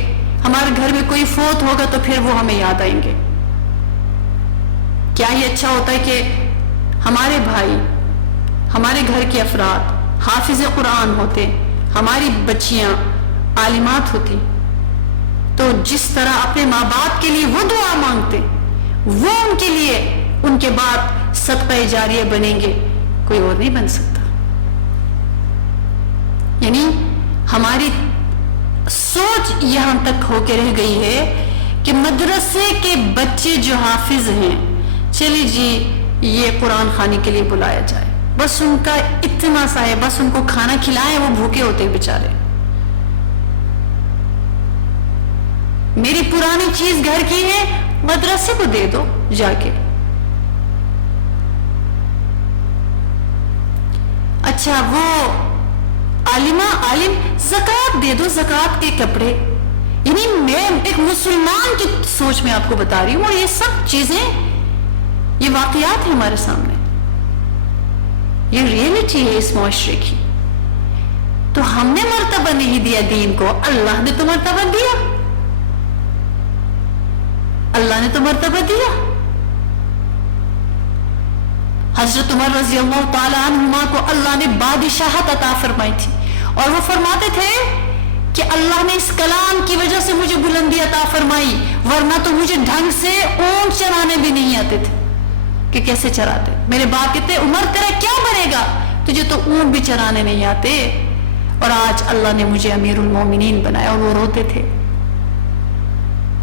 ہمارے گھر میں کوئی فوت ہوگا تو پھر وہ ہمیں یاد آئیں گے۔ کیا یہ اچھا ہوتا ہے کہ ہمارے بھائی، ہمارے گھر کے افراد حافظ قرآن ہوتے، ہماری بچیاں عالمات ہوتی، تو جس طرح اپنے ماں باپ کے لیے وہ دعا مانگتے، وہ ان کے لیے ان کے بعد صدقہ جاریہ بنیں گے، کوئی اور نہیں بن سکتا۔ یعنی ہماری سوچ یہاں تک ہو کے رہ گئی ہے کہ مدرسے کے بچے جو حافظ ہیں، چلی جی یہ قرآن خوانی کے لیے بلایا جائے، بس ان کا اتنا سا ہے، بس ان کو کھانا کھلائیں، وہ بھوکے ہوتے ہیں بیچارے۔ میری پرانی چیز گھر کی ہے، مدرسے کو دے دو جا کے۔ اچھا وہ عالمہ عالم زکوٰۃ دے دو، زکوٰۃ کے کپڑے، یعنی میں ایک مسلمان کی سوچ میں آپ کو بتا رہی ہوں، اور یہ سب چیزیں، یہ واقعات ہیں ہمارے سامنے، یہ ریئلٹی ہے اس معاشرے کی۔ تو ہم نے مرتبہ نہیں دیا دین کو، اللہ نے تو مرتبہ دیا، اللہ نے تو مرتبہ دیا۔ حضرت عمر رضی اللہ تعالی عنہما کو اللہ نے بادشاہت عطا فرمائی تھی، اور وہ فرماتے تھے کہ اللہ نے اس کلام کی وجہ سے مجھے بلندی عطا فرمائی، ورنہ تو مجھے ڈھنگ سے اونٹ چرانے بھی نہیں آتے تھے کہ کیسے چراتے۔ میرے باپ کہتے عمر تیرا کیا بنے گا، تجھے تو اونٹ بھی چرانے نہیں آتے، اور آج اللہ نے مجھے امیر المومنین بنایا۔ اور وہ روتے تھے،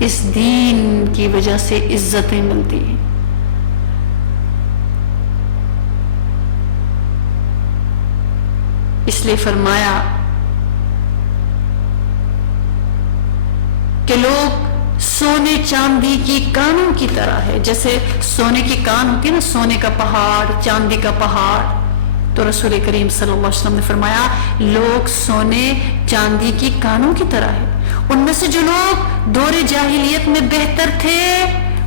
اس دین کی وجہ سے عزتیں ملتی ہیں۔ اس لیے فرمایا کہ لوگ سونے چاندی کی کانوں کی طرح ہے، جیسے سونے کی کان ہوتی ہے نا، سونے کا پہاڑ، چاندی کا پہاڑ، تو رسول کریم صلی اللہ علیہ وسلم نے فرمایا لوگ سونے چاندی کی کانوں کی طرح ہے۔ ان میں سے جو لوگ دور جاہلیت میں بہتر تھے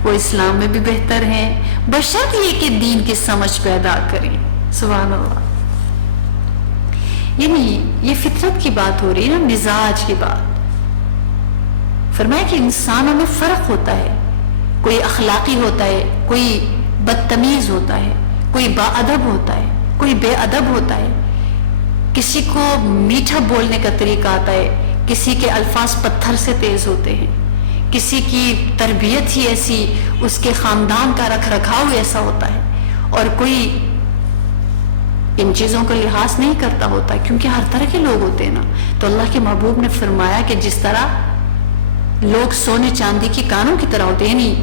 وہ اسلام میں بھی بہتر ہیں، بشرط یہ کہ دین کی سمجھ پیدا کریں۔ سبحان اللہ۔ یعنی یہ فطرت کی بات ہو رہی ہے نا، مزاج کی بات۔ فرمایا کہ انسانوں میں فرق ہوتا ہے، کوئی اخلاقی ہوتا ہے، کوئی بدتمیز ہوتا ہے، کوئی باادب ہوتا ہے، کوئی بے ادب ہوتا ہے، کسی کو میٹھا بولنے کا طریقہ آتا ہے، کسی کے الفاظ پتھر سے تیز ہوتے ہیں، کسی کی تربیت ہی ایسی، اس کے خاندان کا رکھ رکھاؤ ایسا ہوتا ہے، اور کوئی ان چیزوں کا لحاظ نہیں کرتا ہوتا، کیونکہ ہر طرح کے لوگ ہوتے ہیں نا۔ تو اللہ کے محبوب نے فرمایا کہ جس طرح لوگ سونے چاندی کی کانوں کی طرح ہوتے ہیں، یعنی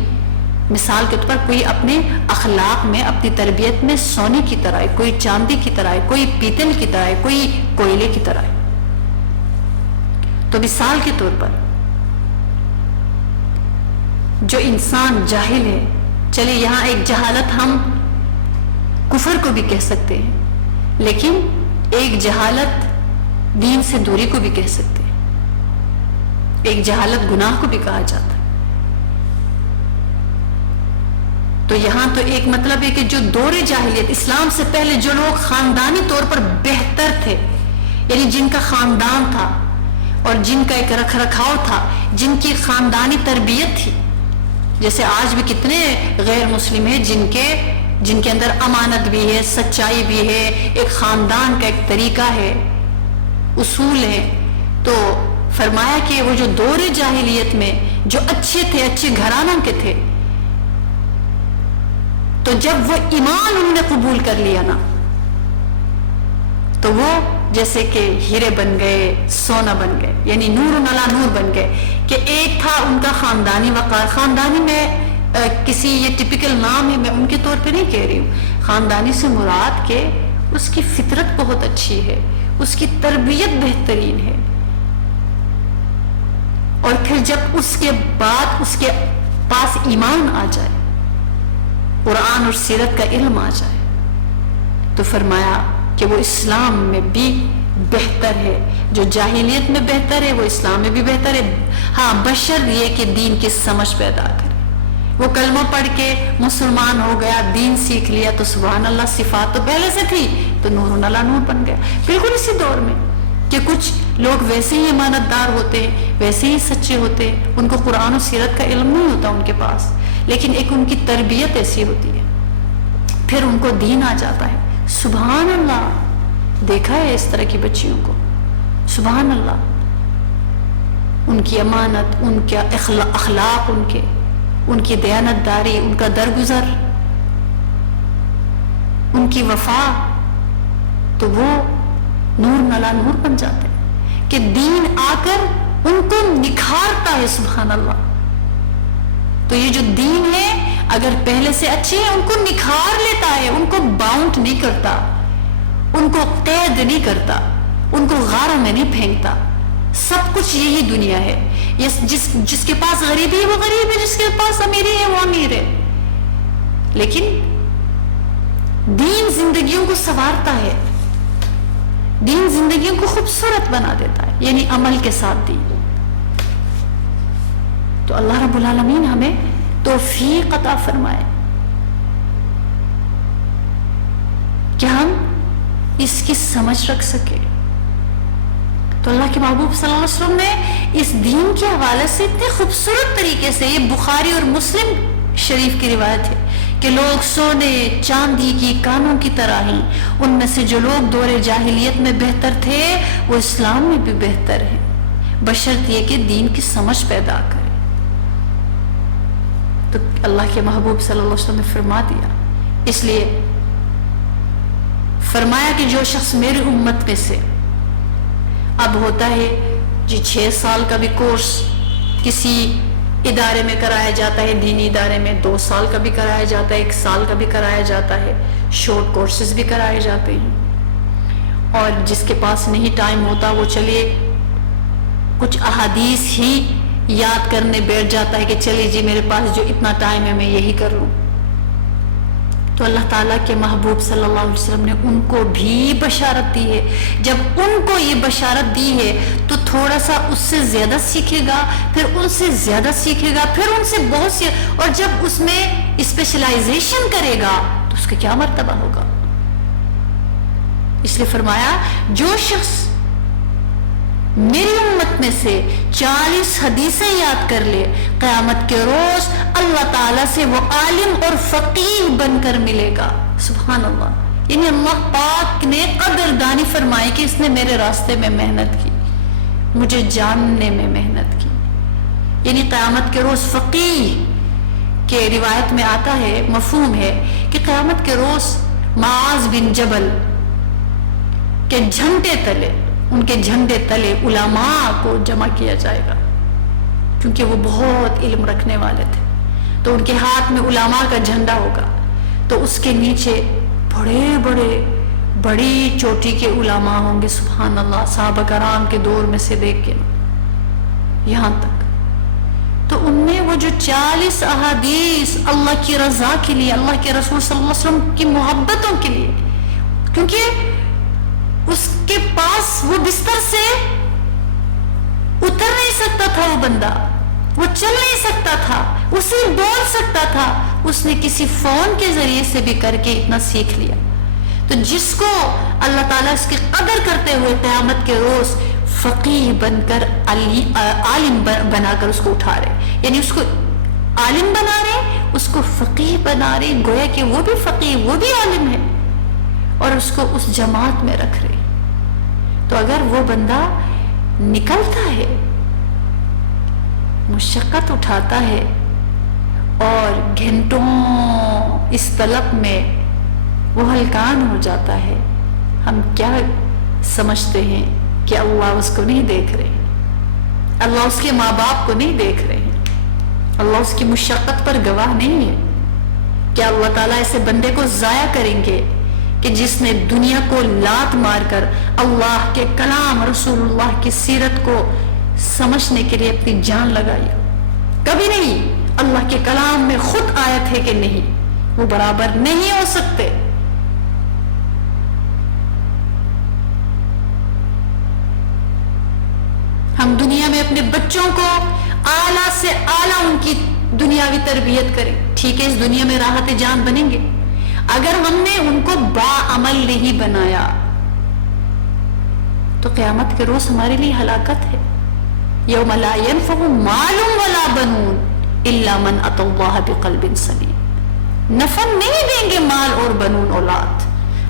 مثال کے طور پر کوئی اپنے اخلاق میں، اپنی تربیت میں سونے کی طرح ہے، کوئی چاندی کی طرح ہے، کوئی پیتل کی طرح ہے، کوئی کوئلے کی طرح ہے۔ تو مثال کے طور پر جو انسان جاہل ہے، چلے یہاں ایک جہالت ہم کفر کو بھی کہہ سکتے ہیں، لیکن ایک جہالت دین سے دوری کو بھی کہہ سکتے ہیں، ایک جہالت گناہ کو بھی کہا جاتا ہے۔ تو یہاں تو ایک مطلب ہے کہ جو دور جاہلیت، اسلام سے پہلے جو لوگ خاندانی طور پر بہتر تھے، یعنی جن کا خاندان تھا اور جن کا ایک رکھ رکھاؤ تھا، جن کی خاندانی تربیت تھی، جیسے آج بھی کتنے غیر مسلم ہیں جن کے اندر امانت بھی ہے، سچائی بھی ہے، ایک خاندان کا ایک طریقہ ہے، اصول ہے۔ تو فرمایا کہ وہ جو دور جاہلیت میں جو اچھے تھے، اچھے گھرانوں کے تھے، تو جب وہ ایمان انہوں نے قبول کر لیا نا، تو وہ جیسے کہ ہیرے بن گئے، سونا بن گئے، یعنی نور علی نور بن گئے۔ کہ ایک تھا ان کا خاندانی وقار، خاندانی میں کسی یہ ٹپیکل نام ہے، میں ان کے طور پہ نہیں کہہ رہی ہوں، خاندانی سے مراد کہ اس کی فطرت بہت اچھی ہے، اس کی تربیت بہترین ہے، اور پھر جب اس کے بعد اس کے پاس ایمان آ جائے، قرآن اور سیرت کا علم آ جائے، تو فرمایا کہ وہ اسلام میں بھی بہتر ہے، جو جاہلیت میں بہتر ہے وہ اسلام میں بھی بہتر ہے۔ ہاں بشر یہ کہ دین کی سمجھ پیدا کرے۔ وہ کلمہ پڑھ کے مسلمان ہو گیا، دین سیکھ لیا، تو سبحان اللہ، صفات تو پہلے سے تھی، تو نور علی نور بن گیا۔ بالکل اسی دور میں کہ کچھ لوگ ویسے ہی امانت دار ہوتے ہیں، ویسے ہی سچے ہوتے ہیں، ان کو قرآن و سیرت کا علم نہیں ہوتا ان کے پاس، لیکن ایک ان کی تربیت ایسی ہوتی ہے، پھر ان کو دین آ جاتا ہے۔ سبحان اللہ، دیکھا ہے اس طرح کی بچیوں کو، سبحان اللہ، ان کی امانت، ان کے اخلاق، ان کی دیانت داری، ان کا درگزر، ان کی وفا، تو وہ نور علی نور بن جاتے ہیں کہ دین آ کر ان کو نکھارتا ہے۔ سبحان اللہ۔ تو یہ جو دین ہے اگر پہلے سے اچھی ہے، ان کو نکھار لیتا ہے، ان کو باؤنڈ نہیں کرتا، ان کو قید نہیں کرتا، ان کو غاروں میں نہیں پھینکتا۔ سب کچھ یہی دنیا ہے، جس کے پاس غریبی ہے وہ غریب ہے، جس کے پاس امیری ہے وہ امیر ہے، لیکن دین زندگیوں کو سنوارتا ہے، دین زندگیوں کو خوبصورت بنا دیتا ہے، یعنی عمل کے ساتھ دین۔ تو اللہ رب العالمین ہمیں توفیق عطا فرمائے کہ ہم اس کی سمجھ رکھ سکے۔ تو اللہ کے محبوب صلی اللہ علیہ وسلم نے اس دین کے حوالے سے اتنے خوبصورت طریقے سے، یہ بخاری اور مسلم شریف کی روایت ہے کہ لوگ سونے چاندی کی کانوں کی طرح ہیں. ان میں سے جو لوگ دور جاہلیت میں بہتر تھے وہ اسلام میں بھی بہتر ہیں، بشرط یہ کہ دین کی سمجھ پیدا کرے. تو اللہ کے محبوب صلی اللہ علیہ وسلم نے فرما دیا. اس لیے فرمایا کہ جو شخص میری امت میں سے، اب ہوتا ہے جی 6 سال کا بھی کورس کسی ادارے میں کرایا جاتا ہے، دینی ادارے میں 2 سال کا بھی کرایا جاتا ہے، 1 سال کا بھی کرایا جاتا ہے، شارٹ کورسز بھی کرائے جاتے ہیں. اور جس کے پاس نہیں ٹائم ہوتا وہ چلیے کچھ احادیث ہی یاد کرنے بیٹھ جاتا ہے کہ چلیے جی میرے پاس جو اتنا ٹائم ہے میں یہی کر لوں. تو اللہ تعالیٰ کے محبوب صلی اللہ علیہ وسلم نے ان کو بھی بشارت دی ہے. جب ان کو یہ بشارت دی ہے تو تھوڑا سا اس سے زیادہ سیکھے گا، پھر ان سے زیادہ سیکھے گا، پھر ان سے بہت سی، اور جب اس میں اسپیشلائزیشن کرے گا تو اس کا کیا مرتبہ ہوگا. اس لیے فرمایا جو شخص میری امت میں سے 40 حدیثیں یاد کر لے، قیامت کے روز اللہ تعالیٰ سے وہ عالم اور فقیہ بن کر ملے گا. سبحان اللہ. یعنی اللہ پاک نے قدردانی فرمائی کہ اس نے میرے راستے میں محنت کی، مجھے جاننے میں محنت کی. یعنی قیامت کے روز فقیہ کے روایت میں آتا ہے، مفہوم ہے کہ قیامت کے روز معاذ بن جبل کے جھنڈے تلے، ان کے جھنڈے تلے علماء کو جمع کیا جائے گا، کیونکہ وہ بہت علم رکھنے والے تھے. تو ان کے ہاتھ میں علماء کا جھنڈا ہوگا، تو اس کے نیچے بڑے بڑے بڑی چوٹی کے علماء ہوں گے. سبحان اللہ. صحابہ کرام کے دور میں سے دیکھ کے یہاں تک. تو ان میں وہ جو 40 احادیث اللہ کی رضا کے لیے، اللہ کے رسول صلی اللہ علیہ وسلم کی محبتوں کے لیے، کیونکہ اس کے پاس وہ بستر سے اتر نہیں سکتا تھا، وہ بندہ وہ چل نہیں سکتا تھا، اسے بول سکتا تھا، اس نے کسی فون کے ذریعے سے بھی کر کے اتنا سیکھ لیا. تو جس کو اللہ تعالیٰ اس کی قدر کرتے ہوئے قیامت کے روز فقیہ بن کر عالم بنا کر اس کو اٹھا رہے، یعنی اس کو عالم بنا رہے، اس کو فقیہ بنا رہے، گویا کہ وہ بھی فقیہ، وہ بھی عالم ہے، اور اس کو اس جماعت میں رکھ رہے. تو اگر وہ بندہ نکلتا ہے، مشقت اٹھاتا ہے، اور گھنٹوں اس طلب میں وہ ہلکان ہو جاتا ہے، ہم کیا سمجھتے ہیں کہ اللہ اس کو نہیں دیکھ رہے، اللہ اس کے ماں باپ کو نہیں دیکھ رہے ہیں، اللہ اس کی مشقت پر گواہ نہیں ہے. کیا اللہ تعالیٰ ایسے بندے کو ضائع کریں گے کہ جس نے دنیا کو لات مار کر اللہ کے کلام، رسول اللہ کی سیرت کو سمجھنے کے لیے اپنی جان لگائی؟ کبھی نہیں. اللہ کے کلام میں خود آیت ہے کہ نہیں، وہ برابر نہیں ہو سکتے. ہم دنیا میں اپنے بچوں کو اعلیٰ سے اعلیٰ ان کی دنیاوی تربیت کریں، ٹھیک ہے، اس دنیا میں راحت جان بنیں گے. اگر ہم نے ان کو باعمل نہیں بنایا تو قیامت کے روز ہمارے لیے ہلاکت ہے. یوم لا ينفع مال ولا بنون الا من اتى الله بقلب سلیم. نفع نہیں دیں گے مال اور بنون، اولاد.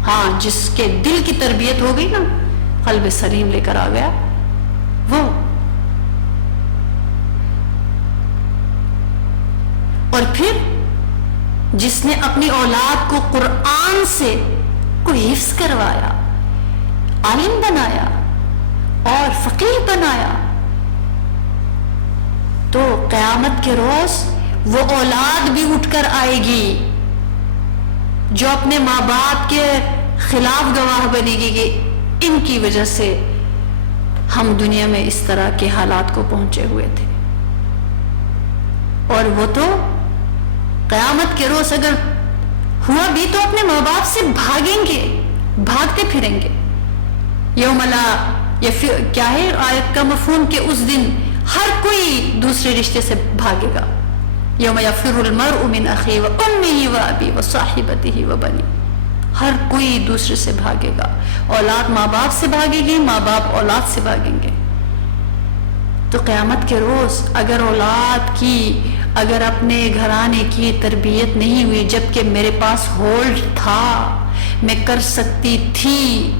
ہاں، جس کے دل کی تربیت ہو گئی نا، قلب سلیم لے کر آ گیا وہ. اور پھر جس نے اپنی اولاد کو قرآن سے کو حفظ کروایا، عالم بنایا اور فقیہ بنایا، تو قیامت کے روز وہ اولاد بھی اٹھ کر آئے گی جو اپنے ماں باپ کے خلاف گواہ بنے گی کہ ان کی وجہ سے ہم دنیا میں اس طرح کے حالات کو پہنچے ہوئے تھے. اور وہ تو قیامت کے روز اگر ہوا بھی تو اپنے ماں باپ سے بھاگیں گے، بھاگتے پھریں گے. یوم لا، یا پھر کیا ہے آیت کا مفہوم کہ اس دن ہر کوئی دوسرے رشتے سے بھاگے گا. یوم یفر المرء من اخیہ و امہ و ابی و صاحبتہ و بنی. ہر کوئی دوسرے سے بھاگے گا. اولاد ماں باپ سے بھاگے گی، ماں باپ اولاد سے بھاگیں گے. تو قیامت کے روز اگر اولاد کی اگر اپنے گھرانے کی تربیت نہیں ہوئی جبکہ میرے پاس ہولڈ تھا، میں کر سکتی تھی.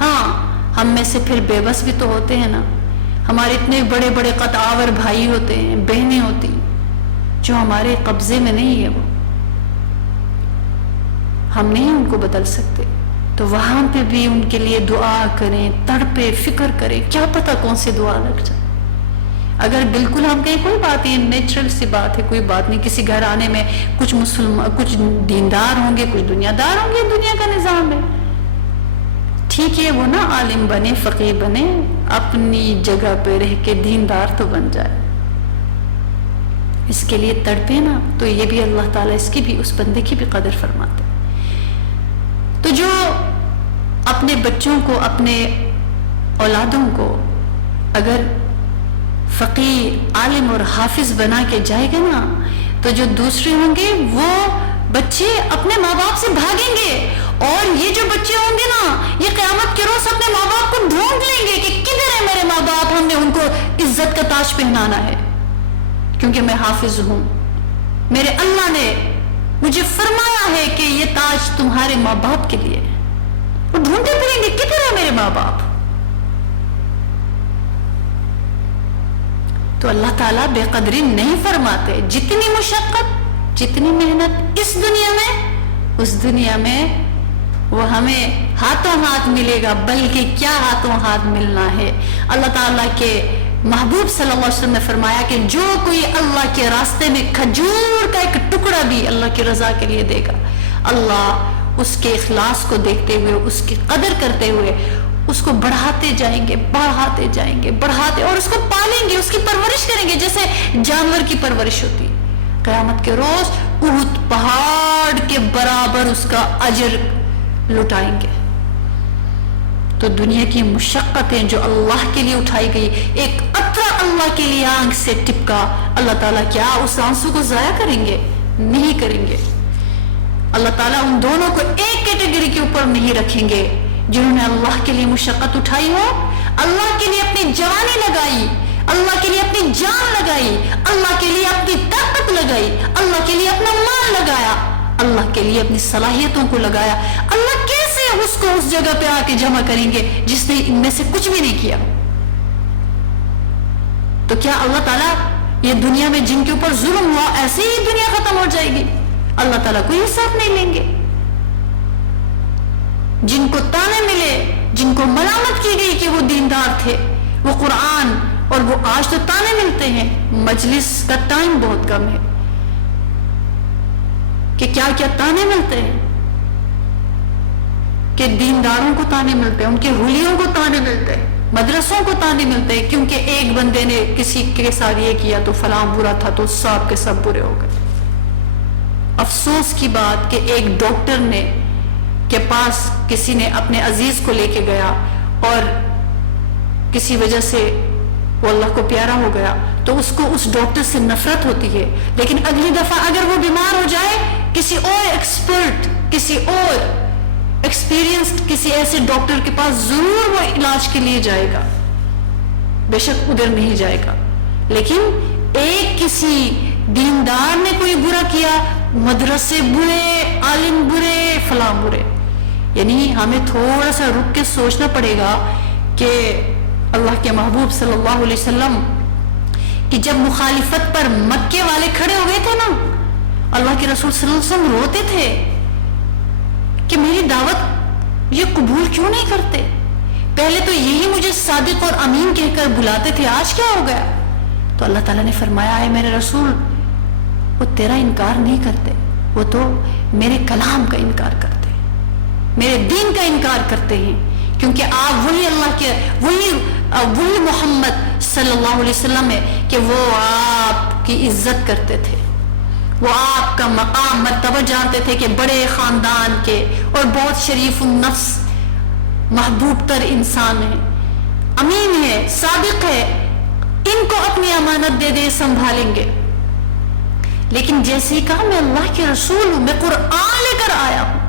ہاں ہم میں سے پھر بے بس بھی تو ہوتے ہیں نا. ہمارے اتنے بڑے بڑے قطعور بھائی ہوتے ہیں، بہنیں ہوتی ہیں جو ہمارے قبضے میں نہیں ہے، وہ ہم نہیں ان کو بدل سکتے. تو وہاں پہ بھی ان کے لیے دعا کریں، تڑپے، فکر کریں، کیا پتہ کون سی دعا لگ جائے. اگر بالکل ہم کہیں کوئی بات نہیں، نیچرل سی بات ہے، کوئی بات نہیں، کسی گھر آنے میں کچھ مسلمان، کچھ دیندار ہوں گے، کچھ دنیا دار ہوں گے، دنیا کا نظام ہے، ٹھیک ہے، وہ نا عالم بنے، فقیہ بنے، اپنی جگہ پہ رہ کے دیندار تو بن جائے. اس کے لیے تڑپے نا، تو یہ بھی اللہ تعالیٰ اس کی بھی، اس بندے کی بھی قدر فرماتے. تو جو اپنے بچوں کو، اپنے اولادوں کو اگر فقیر، عالم اور حافظ بنا کے جائے گا نا، تو جو دوسرے ہوں گے وہ بچے اپنے ماں باپ سے بھاگیں گے. اور یہ جو بچے ہوں گے نا، یہ قیامت کے روز اپنے ماں باپ کو ڈھونڈ لیں گے کہ کدھر ہے میرے ماں باپ، ہم نے ان کو عزت کا تاج پہنانا ہے کیونکہ میں حافظ ہوں. میرے اللہ نے مجھے فرمایا ہے کہ یہ تاج تمہارے ماں باپ کے لیے. وہ ڈھونڈتے پھریں گے کدھر ہے میرے ماں باپ. تو اللہ تعالیٰ بے قدری نہیں فرماتے. جتنی مشقت، جتنی محنت اس دنیا میں، اس دنیا میں وہ ہمیں ہاتھوں ہاتھ ملے گا. بلکہ کیا ہاتھوں ہاتھ ملنا ہے، اللہ تعالیٰ کے محبوب صلی اللہ علیہ وسلم نے فرمایا کہ جو کوئی اللہ کے راستے میں کھجور کا ایک ٹکڑا بھی اللہ کی رضا کے لیے دے گا، اللہ اس کے اخلاص کو دیکھتے ہوئے، اس کی قدر کرتے ہوئے اس کو بڑھاتے جائیں گے، بڑھاتے جائیں گے، بڑھاتے، اور اس کو پالیں گے، اس کی پرورش کریں گے جیسے جانور کی پرورش ہوتی. قیامت کے روز احد پہاڑ کے برابر اس کا اجر لٹائیں گے. تو دنیا کی مشقتیں جو اللہ کے لیے اٹھائی گئی، ایک قطرہ اللہ کے لیے آنکھ سے ٹپکا، اللہ تعالیٰ کیا اس آنسو کو ضائع کریں گے؟ نہیں کریں گے. اللہ تعالیٰ ان دونوں کو ایک کیٹیگری کے اوپر نہیں رکھیں گے. جنہوں نے اللہ کے لیے مشقت اٹھائی ہو، اللہ کے لیے اپنی جوانی لگائی، اللہ کے لیے اپنی جان لگائی، اللہ کے لیے اپنی طاقت لگائی، اللہ کے لیے اپنا مال لگایا، اللہ کے لیے اپنی صلاحیتوں کو لگایا. اللہ کیسے اس کو اس جگہ پہ آ کے جمع کریں گے جس نے ان میں سے کچھ بھی نہیں کیا؟ تو کیا اللہ تعالیٰ یہ دنیا میں جن کے اوپر ظلم ہوا ایسے ہی دنیا ختم ہو جائے گی؟ اللہ تعالیٰ کوئی حساب نہیں لیں گے. جن کو تانے ملے، جن کو ملامت کی گئی کہ وہ دیندار تھے، وہ قرآن، اور وہ آج تو تانے ملتے ہیں. مجلس کا ٹائم بہت کم ہے کہ کیا کیا تانے ملتے ہیں، کہ دینداروں کو تانے ملتے ہیں، ان کے حلیوں کو تانے ملتے ہیں، مدرسوں کو تانے ملتے ہیں، کیونکہ ایک بندے نے کسی کے ساتھ یہ کیا تو فلاں برا تھا تو سب کے سب برے ہو گئے. افسوس کی بات کہ ایک ڈاکٹر نے کے پاس کسی نے اپنے عزیز کو لے کے گیا اور کسی وجہ سے وہ اللہ کو پیارا ہو گیا، تو اس کو اس ڈاکٹر سے نفرت ہوتی ہے. لیکن اگلی دفعہ اگر وہ بیمار ہو جائے، کسی اور ایکسپرٹ، کسی اور ایکسپیرینسڈ کسی ایسے ڈاکٹر کے پاس ضرور وہ علاج کے لیے جائے گا، بے شک ادھر نہیں جائے گا. لیکن ایک کسی دیندار نے کوئی برا کیا، مدرسے برے، عالم برے، فلاں برے. یعنی ہمیں تھوڑا سا رک کے سوچنا پڑے گا کہ اللہ کے محبوب صلی اللہ علیہ وسلم کی جب مخالفت پر مکے والے کھڑے ہو گئے تھے نا، اللہ کے رسول صلی اللہ علیہ وسلم روتے تھے کہ میری دعوت یہ قبول کیوں نہیں کرتے؟ پہلے تو یہی مجھے صادق اور امین کہہ کر بلاتے تھے، آج کیا ہو گیا؟ تو اللہ تعالیٰ نے فرمایا ہے میرے رسول، وہ تیرا انکار نہیں کرتے، وہ تو میرے کلام کا انکار کرتے ہیں، میرے دین کا انکار کرتے ہیں، کیونکہ آپ وہی اللہ کے وہی محمد صلی اللہ علیہ وسلم ہے کہ وہ آپ کی عزت کرتے تھے، وہ آپ کا مقام مرتبہ جانتے تھے کہ بڑے خاندان کے اور بہت شریف النفس محبوب تر انسان ہے، امین ہے، صادق ہے، ان کو اپنی امانت دے دے سنبھالیں گے. لیکن جیسے ہی کہا میں اللہ کے رسول ہوں، میں قرآن لے کر آیا ہوں،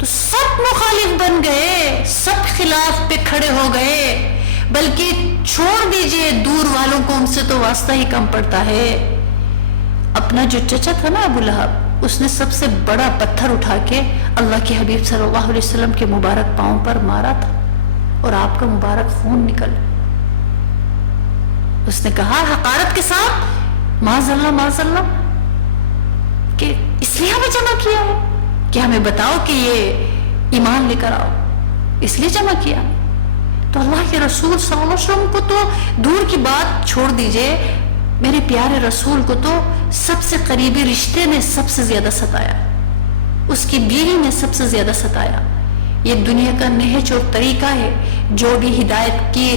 تو سب مخالف بن گئے، سب خلاف پہ کھڑے ہو گئے. بلکہ چھوڑ دیجئے دور والوں کو، ان سے تو واسطہ ہی کم پڑتا ہے۔ اپنا جو چچا تھا نا ابو لہب، اس نے سب سے بڑا پتھر اٹھا کے اللہ کے حبیب صلی اللہ علیہ وسلم کے مبارک پاؤں پر مارا تھا، اور آپ کا مبارک خون نکل۔ اس نے کہا حقارت کے ساتھ معاذ اللہ کہ اس لیے ہمیں جمع کیا ہے کہ ہمیں بتاؤ کہ یہ ایمان لے کر آؤ، اس لیے جمع کیا۔ تو اللہ کے رسول صلی اللہ علیہ وسلم کو تو دور کی بات چھوڑ دیجئے، میرے پیارے رسول کو تو سب سے قریبی رشتے نے سب سے زیادہ ستایا، اس کی بیوی نے سب سے زیادہ ستایا۔ یہ دنیا کا نہج اور طریقہ ہے، جو بھی ہدایت کی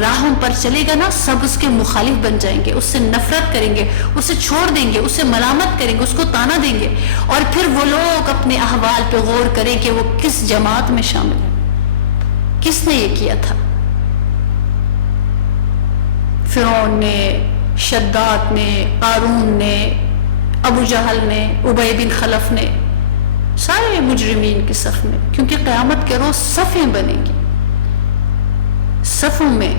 راہوں پر چلے گا نا، سب اس کے مخالف بن جائیں گے، اس سے نفرت کریں گے، اسے چھوڑ دیں گے، اسے ملامت کریں گے، اس کو تانا دیں گے، اور پھر وہ لوگ اپنے احوال پہ غور کریں کہ وہ کس جماعت میں شامل ہے، کس نے یہ کیا تھا۔ فرعون نے، شداد نے، قارون نے، ابو جہل نے، ابی بن خلف نے، سارے مجرمین کی صف میں، کیونکہ قیامت کے روز صفیں بنیں گی، صفوں میں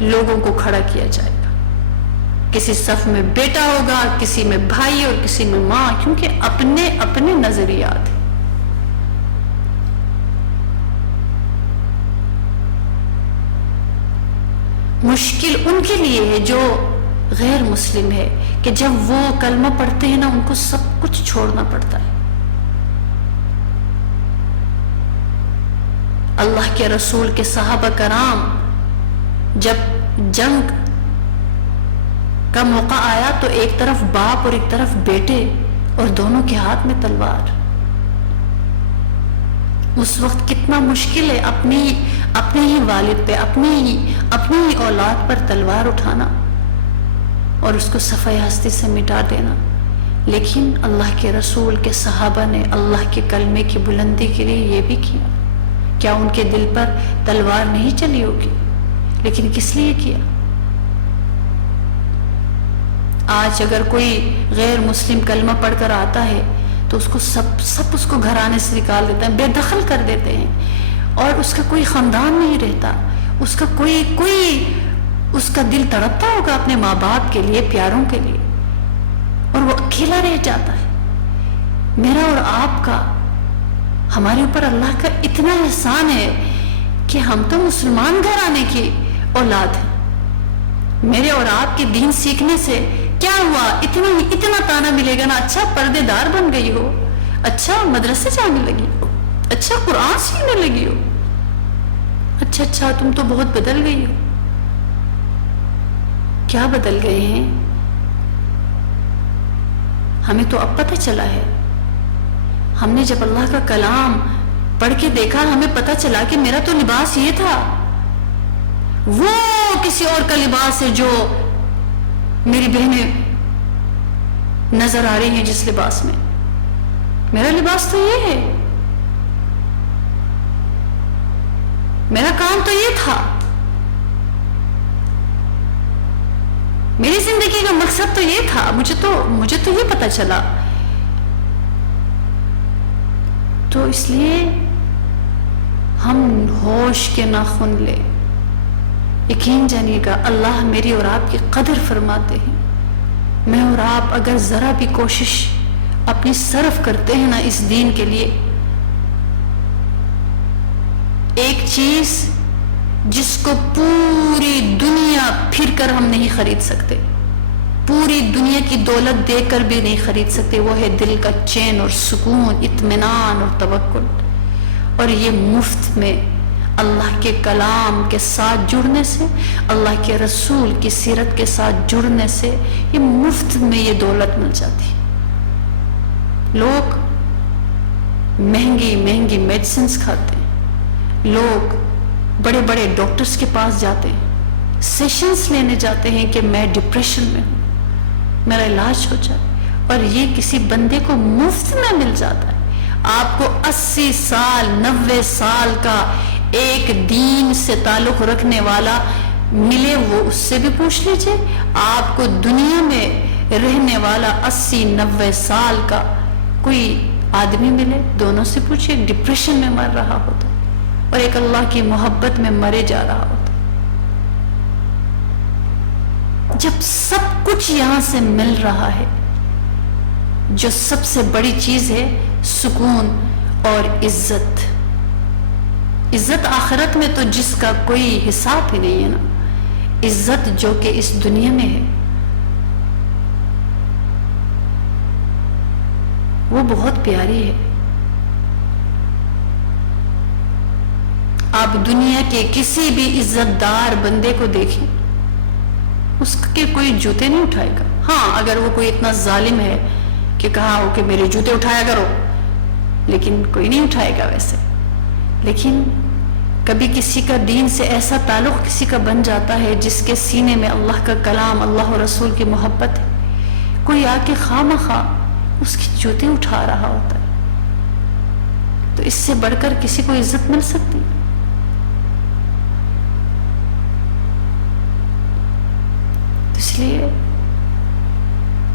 لوگوں کو کھڑا کیا جائے گا، کسی صف میں بیٹا ہوگا، کسی میں بھائی اور کسی میں ماں، کیونکہ اپنے اپنے نظریات ہیں۔ مشکل ان کے لیے ہے جو غیر مسلم ہے، کہ جب وہ کلمہ پڑھتے ہیں نا، ان کو سب کچھ چھوڑنا پڑتا ہے۔ اللہ کے رسول کے صحابہ کرام جب جنگ کا موقع آیا تو ایک طرف باپ اور ایک طرف بیٹے، اور دونوں کے ہاتھ میں تلوار۔ اس وقت کتنا مشکل ہے اپنے ہی والد پہ، اپنی ہی اولاد پر تلوار اٹھانا اور اس کو صفحہ ہستی سے مٹا دینا۔ لیکن اللہ کے رسول کے صحابہ نے اللہ کے کلمے کی بلندی کے لیے یہ بھی کیا۔ کیا ان کے دل پر تلوار نہیں چلی ہوگی؟ لیکن کس لیے کیا؟ آج اگر کوئی غیر مسلم کلمہ پڑھ کر آتا ہے تو اس کو سب اس کو گھرانے سے نکال دیتے ہیں، بے دخل کر دیتے ہیں، اور اس کا کوئی خاندان نہیں رہتا، اس کا کوئی اس کا دل تڑپتا ہوگا اپنے ماں باپ کے لیے، پیاروں کے لیے، اور وہ اکیلا رہ جاتا ہے۔ میرا اور آپ کا، ہمارے اوپر اللہ کا اتنا احسان ہے کہ ہم تو مسلمان گھرانے کی اولاد ہیں۔ میرے اور آپ کے دین سیکھنے سے کیا ہوا؟ اتنا تانا ملے گا نا، اچھا پردے دار بن گئی ہو، اچھا مدرسے جانے لگی ہو، اچھا قرآن سیکھنے لگی ہو، اچھا تم تو بہت بدل گئی ہو۔ کیا بدل گئے ہیں؟ ہمیں تو اب پتہ چلا ہے۔ ہم نے جب اللہ کا کلام پڑھ کے دیکھا، ہمیں پتہ چلا کہ میرا تو لباس یہ تھا، وہ کسی اور کا لباس ہے جو میری بہنیں نظر آ رہی ہیں جس لباس میں۔ میرا لباس تو یہ ہے، میرا کام تو یہ تھا، میری زندگی کا مقصد تو یہ تھا، مجھے تو یہ پتہ چلا۔ تو اس لیے ہم ہوش کے ناخن لے، یقین جانیے گا اللہ میری اور آپ کی قدر فرماتے ہیں۔ میں اور آپ اگر ذرا بھی کوشش اپنی صرف کرتے ہیں نا اس دین کے لیے، ایک چیز جس کو پوری دنیا پھر کر ہم نہیں خرید سکتے، پوری دنیا کی دولت دے کر بھی نہیں خرید سکتے، وہ ہے دل کا چین اور سکون، اطمینان اور توکل۔ اور یہ مفت میں اللہ کے کلام کے ساتھ جڑنے سے، اللہ کے رسول کی سیرت کے ساتھ جڑنے سے، یہ مفت میں یہ دولت مل جاتی۔ لوگ مہنگی میڈیسنز کھاتے ہیں، لوگ بڑے بڑے ڈاکٹرز کے پاس جاتے ہیں، سیشنز لینے جاتے ہیں کہ میں ڈپریشن میں ہوں، میرا علاج ہو جائے، اور یہ کسی بندے کو مفت میں مل جاتا ہے۔ آپ کو 80 سال 90 سال کا ایک دین سے تعلق رکھنے والا ملے، وہ اس سے بھی پوچھ لیجئے۔ آپ کو دنیا میں رہنے والا 80-90 سال کا کوئی آدمی ملے، دونوں سے پوچھئے، ڈپریشن میں مر رہا ہوتا اور ایک اللہ کی محبت میں مرے جا رہا ہوتا۔ جب سب کچھ یہاں سے مل رہا ہے، جو سب سے بڑی چیز ہے سکون اور عزت، عزت آخرت میں تو جس کا کوئی حساب ہی نہیں ہے نا، عزت جو کہ اس دنیا میں ہے وہ بہت پیاری ہے. آپ دنیا کے کسی بھی عزت دار بندے کو دیکھیں، اس کے کوئی جوتے نہیں اٹھائے گا. ہاں اگر وہ کوئی اتنا ظالم ہے کہ کہا ہو کہ میرے جوتے اٹھایا کرو، لیکن کوئی نہیں اٹھائے گا ویسے. لیکن کبھی کسی کا دین سے ایسا تعلق کسی کا بن جاتا ہے جس کے سینے میں اللہ کا کلام، اللہ و رسول کی محبت ہے، کوئی آ کے خواہ مخواہ اس کی جوتے اٹھا رہا ہوتا ہے، تو اس سے بڑھ کر کسی کو عزت مل سکتی؟ اس لیے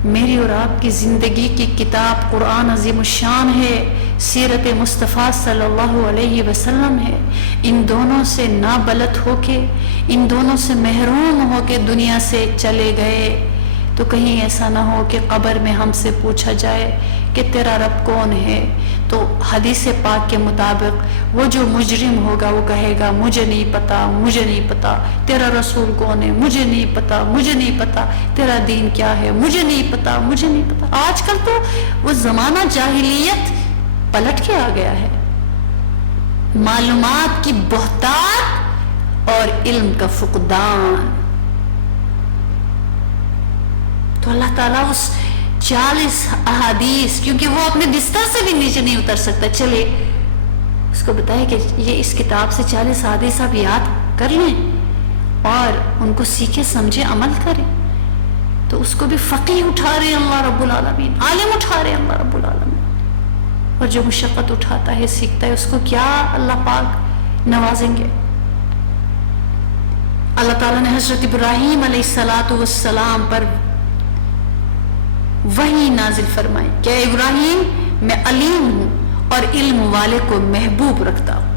میری اور آپ کی زندگی کی کتاب قرآن عظیم الشان ہے، سیرت مصطفیٰ صلی اللہ علیہ وسلم ہے. ان دونوں سے نابلد ہو کے، ان دونوں سے محروم ہو کے دنیا سے چلے گئے تو کہیں ایسا نہ ہو کہ قبر میں ہم سے پوچھا جائے کہ تیرا رب کون ہے. تو حدیث پاک کے مطابق وہ جو مجرم ہوگا وہ کہے گا مجھے نہیں پتا، مجھے نہیں پتا تیرا رسول کون ہے، مجھے نہیں پتا، مجھے نہیں پتا تیرا دین کیا ہے، مجھے نہیں پتا، مجھے نہیں پتا. آج کل تو وہ زمانہ جاہلیت پلٹ کے آ گیا ہے، معلومات کی بہتات اور علم کا فقدان. تو اللہ تعالیٰ اس 40 احادیث، کیونکہ وہ اپنے بستر سے بھی نیچے نہیں اتر سکتا، چلے اس کو بتائے کہ یہ اس کتاب سے 40 احادیث آپ یاد کر لیں اور ان کو سیکھے سمجھے عمل کریں. تو اس کو بھی فقیہ اٹھا رہے ہیں اللہ رب العالمین، عالم اٹھا رہے ہیں اللہ رب العالمین. اور جو مشقت اٹھاتا ہے سیکھتا ہے اس کو کیا اللہ پاک نوازیں گے. اللہ تعالیٰ نے حضرت ابراہیم علیہ السلام پر وحی نازل فرمائی کہ ابراہیم میں علیم ہوں اور علم والے کو محبوب رکھتا ہوں.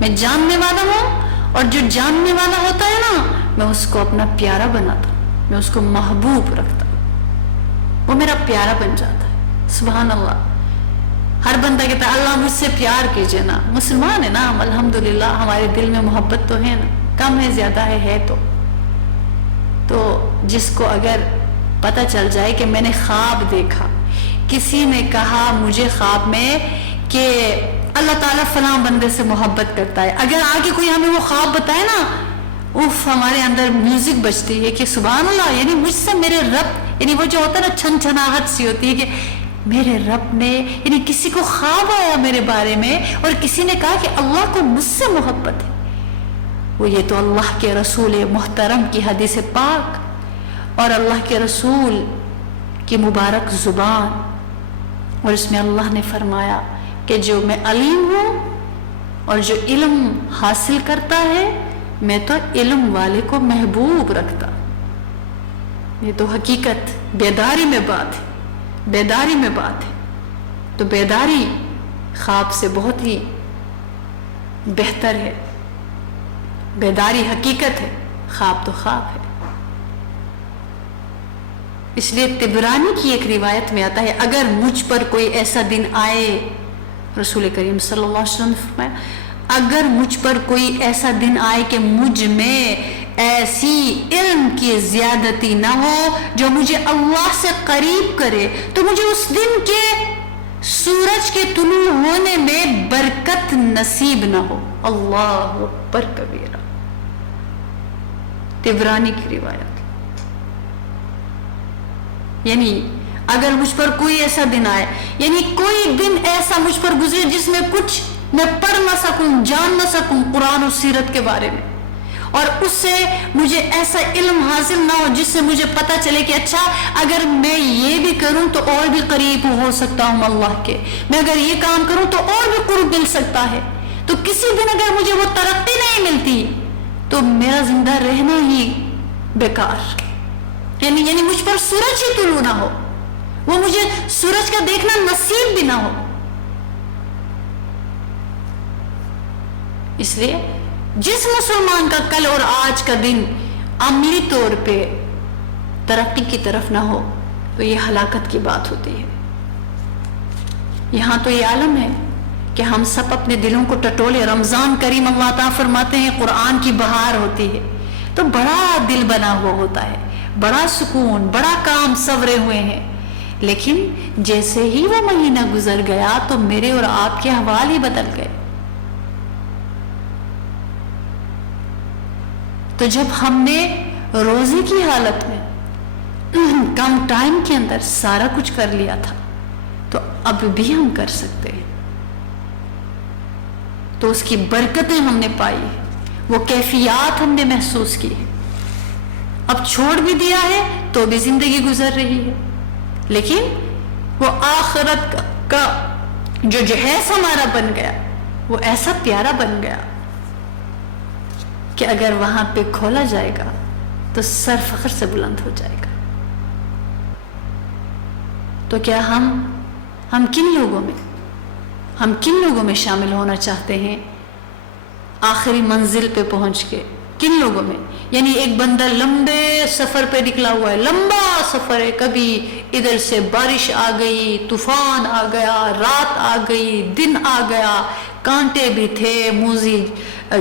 میں جاننے والا ہوں اور جو جاننے والا ہوتا ہے نا میں اس کو اپنا پیارا بناتا ہوں، میں اس کو محبوب رکھتا ہوں، وہ میرا پیارا بن جاتا ہے. سبحان اللہ. ہر بندہ کہتا ہے اللہ مجھ سے پیار کیجئے نا. مسلمان ہے نا ہم الحمدللہ، ہمارے دل میں محبت تو ہے نا، کم ہے زیادہ ہے تو جس کو اگر پتہ چل جائے کہ میں نے خواب دیکھا، کسی نے کہا مجھے خواب میں کہ اللہ تعالیٰ فلاں بندے سے محبت کرتا ہے، اگر آگے کوئی ہمیں وہ خواب بتائے نا، ہمارے اندر میوزک بجتی ہے کہ سبحان اللہ، یعنی مجھ سے میرے رب، یعنی وہ جو ہوتا ہے نا چھن چھناہٹ سی ہوتی ہے کہ میرے رب نے، یعنی کسی کو خواب آیا میرے بارے میں اور کسی نے کہا کہ اللہ کو مجھ سے محبت ہے. وہ یہ تو اللہ کے رسول محترم کی حدیث پاک اور اللہ کے رسول کی مبارک زبان، اور اس میں اللہ نے فرمایا کہ جو میں علیم ہوں اور جو علم حاصل کرتا ہے میں تو علم والے کو محبوب رکھتا. یہ تو حقیقت بیداری میں بات ہے، بیداری میں بات ہے. تو بیداری خواب سے بہت ہی بہتر ہے، بیداری حقیقت ہے، خواب تو خواب ہے. اس لیے طبرانی کی ایک روایت میں آتا ہے اگر مجھ پر کوئی ایسا دن آئے، رسول کریم صلی اللہ علیہ وسلم نے فرمایا اگر مجھ پر کوئی ایسا دن آئے کہ مجھ میں ایسی علم کی زیادتی نہ ہو جو مجھے اللہ سے قریب کرے تو مجھے اس دن کے سورج کے طلوع ہونے میں برکت نصیب نہ ہو. اللہ اکبر کبیرہ. طبرانی کی روایت. یعنی اگر مجھ پر کوئی ایسا دن آئے، یعنی کوئی دن ایسا مجھ پر گزرے جس میں کچھ میں پڑھ نہ سکوں، جان نہ سکوں قرآن و سیرت کے بارے میں، اور اس سے مجھے ایسا علم حاصل نہ ہو جس سے مجھے پتہ چلے کہ اچھا اگر میں یہ بھی کروں تو اور بھی قریب ہو سکتا ہوں اللہ کے، میں اگر یہ کام کروں تو اور بھی قرب مل سکتا ہے. تو کسی دن اگر مجھے وہ ترقی نہیں ملتی تو میرا زندہ رہنا ہی بیکار. یعنی مجھ پر سورج ہی طلوع نہ ہو، وہ مجھے سورج کا دیکھنا نصیب بھی نہ ہو. اس لیے جس مسلمان کا کل اور آج کا دن عملی طور پہ ترقی کی طرف نہ ہو تو یہ ہلاکت کی بات ہوتی ہے۔ یہاں تو یہ عالم ہے کہ ہم سب اپنے دلوں کو ٹٹولے، رمضان کریم اللہ تعالیٰ فرماتے ہیں قرآن کی بہار ہوتی ہے، تو بڑا دل بنا ہوا ہوتا ہے، بڑا سکون، بڑا کام سورے ہوئے ہیں، لیکن جیسے ہی وہ مہینہ گزر گیا تو میرے اور آپ کے احوال ہی بدل گئے۔ تو جب ہم نے روزے کی حالت میں کم ٹائم کے اندر سارا کچھ کر لیا تھا تو اب بھی ہم کر سکتے ہیں، تو اس کی برکتیں ہم نے پائی ہیں، وہ کیفیات ہم نے محسوس کی ہے۔ اب چھوڑ بھی دیا ہے تو بھی زندگی گزر رہی ہے، لیکن وہ آخرت کا جو جہیز ہمارا بن گیا وہ ایسا پیارا بن گیا کہ اگر وہاں پہ کھولا جائے گا تو سر فخر سے بلند ہو جائے گا۔ تو کیا ہم کن لوگوں میں شامل ہونا چاہتے ہیں آخری منزل پہ پہنچ کے؟ کن لوگوں میں؟ یعنی ایک بندہ لمبے سفر پہ نکلا ہوا ہے، لمبا سفر ہے، کبھی ادھر سے بارش آ گئی، طوفان آ گیا، رات آ گئی، دن آ گیا، کانٹے بھی تھے، موذی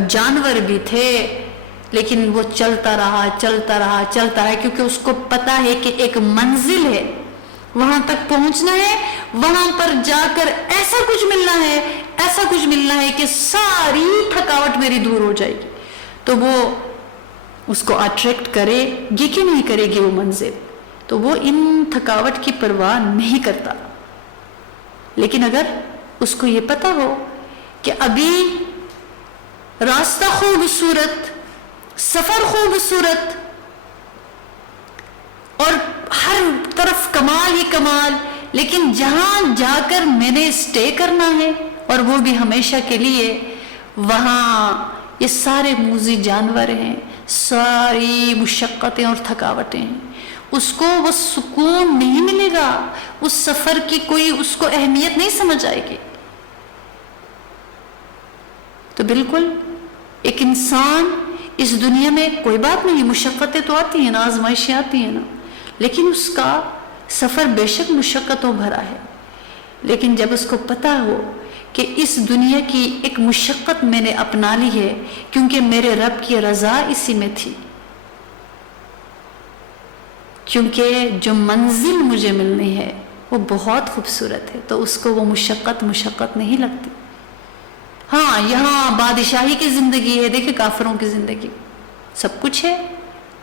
جانور بھی تھے، لیکن وہ چلتا رہا کیونکہ اس کو پتا ہے کہ ایک منزل ہے، وہاں تک پہنچنا ہے، وہاں پر جا کر ایسا کچھ ملنا ہے کہ ساری تھکاوٹ میری دور ہو جائے گی۔ تو وہ اس کو اٹریکٹ کرے گی کہ نہیں کرے گی وہ منزل، تو وہ ان تھکاوٹ کی پرواہ نہیں کرتا۔ لیکن اگر اس کو یہ پتا ہو کہ ابھی راستہ خوبصورت، سفر خوبصورت اور ہر طرف کمال ہی کمال، لیکن جہاں جا کر میں نے اسٹے کرنا ہے اور وہ بھی ہمیشہ کے لیے، وہاں یہ سارے موذی جانور ہیں، ساری مشقتیں اور تھکاوٹیں ہیں، اس کو وہ سکون نہیں ملے گا، اس سفر کی کوئی اس کو اہمیت نہیں سمجھ آئے گی۔ تو بالکل ایک انسان اس دنیا میں، کوئی بات نہیں، مشقتیں تو آتی ہیں نا، آزمائشیں آتی ہیں نا، لیکن اس کا سفر بے شک مشقتوں بھرا ہے، لیکن جب اس کو پتا ہو کہ اس دنیا کی ایک مشقت میں نے اپنا لی ہے کیونکہ میرے رب کی رضا اسی میں تھی، کیونکہ جو منزل مجھے ملنی ہے وہ بہت خوبصورت ہے، تو اس کو وہ مشقت نہیں لگتی۔ ہاں، یہاں بادشاہی کی زندگی ہے، دیکھیں کافروں کی زندگی، سب کچھ ہے،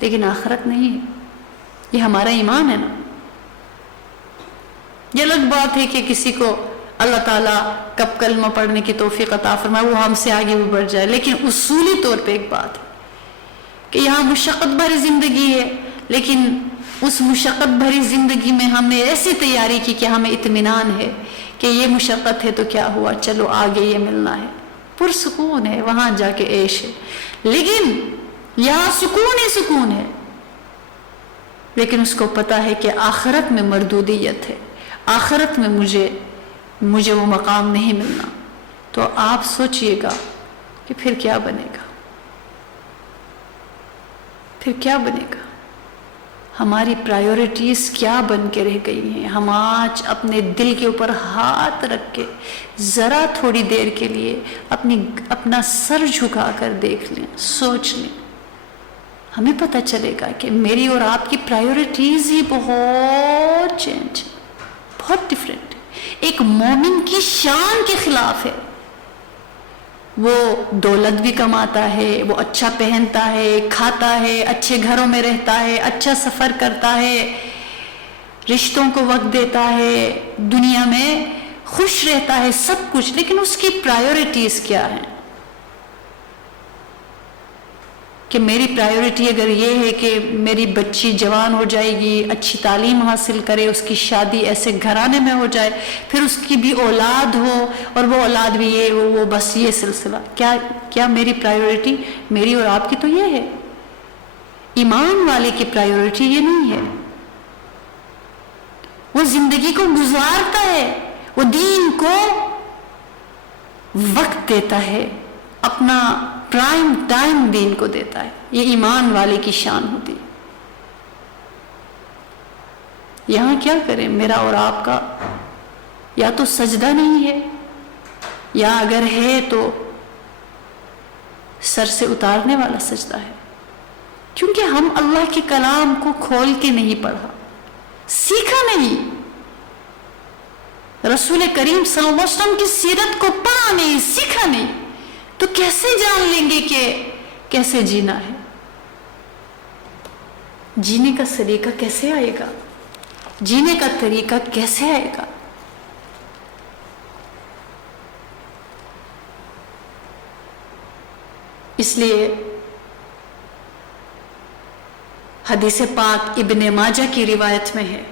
لیکن آخرت نہیں ہے۔ یہ ہمارا ایمان ہے نا۔ یہ الگ بات ہے کہ کسی کو اللہ تعالیٰ کب کلمہ پڑھنے کی توفیق عطا فرمائے، وہ ہم سے آگے بھی بڑھ جائے، لیکن اصولی طور پہ ایک بات ہے کہ یہاں مشقت بھری زندگی ہے، لیکن اس مشقت بھری زندگی میں ہم نے ایسی تیاری کی کہ ہمیں اطمینان ہے کہ یہ مشقت ہے تو کیا ہوا، چلو آگے یہ ملنا ہے، پرسکون ہے، وہاں جا کے عیش ہے۔ لیکن یہاں سکون ہی سکون ہے، لیکن اس کو پتا ہے کہ آخرت میں مردودیت ہے، آخرت میں مجھے وہ مقام نہیں ملنا۔ تو آپ سوچئے گا کہ پھر کیا بنے گا، ہماری پرائیورٹیز کیا بن کے رہ گئی ہیں۔ ہم آج اپنے دل کے اوپر ہاتھ رکھ کے ذرا تھوڑی دیر کے لیے اپنا سر جھکا کر دیکھ لیں، سوچ لیں، ہمیں پتہ چلے گا کہ میری اور آپ کی پرائیورٹیز ہی بہت چینج ہے، بہت ڈیفرنٹ ہے، ایک مومن کی شان کے خلاف ہے۔ وہ دولت بھی کماتا ہے، وہ اچھا پہنتا ہے، کھاتا ہے، اچھے گھروں میں رہتا ہے، اچھا سفر کرتا ہے، رشتوں کو وقت دیتا ہے، دنیا میں خوش رہتا ہے، سب کچھ، لیکن اس کی پرائیورٹیز کیا ہیں؟ کہ میری پرائیورٹی اگر یہ ہے کہ میری بچی جوان ہو جائے گی، اچھی تعلیم حاصل کرے، اس کی شادی ایسے گھرانے میں ہو جائے، پھر اس کی بھی اولاد ہو اور وہ اولاد بھی یہ وہ بس یہ سلسلہ، کیا میری پرائیورٹی، میری اور آپ کی تو یہ ہے؟ ایمان والے کی پرائیورٹی یہ نہیں ہے، وہ زندگی کو گزارتا ہے، وہ دین کو وقت دیتا ہے، اپنا پرائم ٹائم دین کو دیتا ہے۔ یہ ایمان والے کی شان ہوتی ہے۔ یہاں کیا کریں؟ میرا اور آپ کا یا تو سجدہ نہیں ہے، یا اگر ہے تو سر سے اتارنے والا سجدہ ہے، کیونکہ ہم اللہ کے کلام کو کھول کے نہیں پڑھا، سیکھا نہیں، رسول کریم صلی اللہ علیہ وسلم کی سیرت کو پڑھا نہیں، سیکھا نہیں، تو کیسے جان لیں گے کہ کیسے جینا ہے؟ جینے کا سلیقہ کیسے آئے گا؟ جینے کا طریقہ کیسے آئے گا؟ اس لیے حدیث پاک ابن ماجہ کی روایت میں ہے،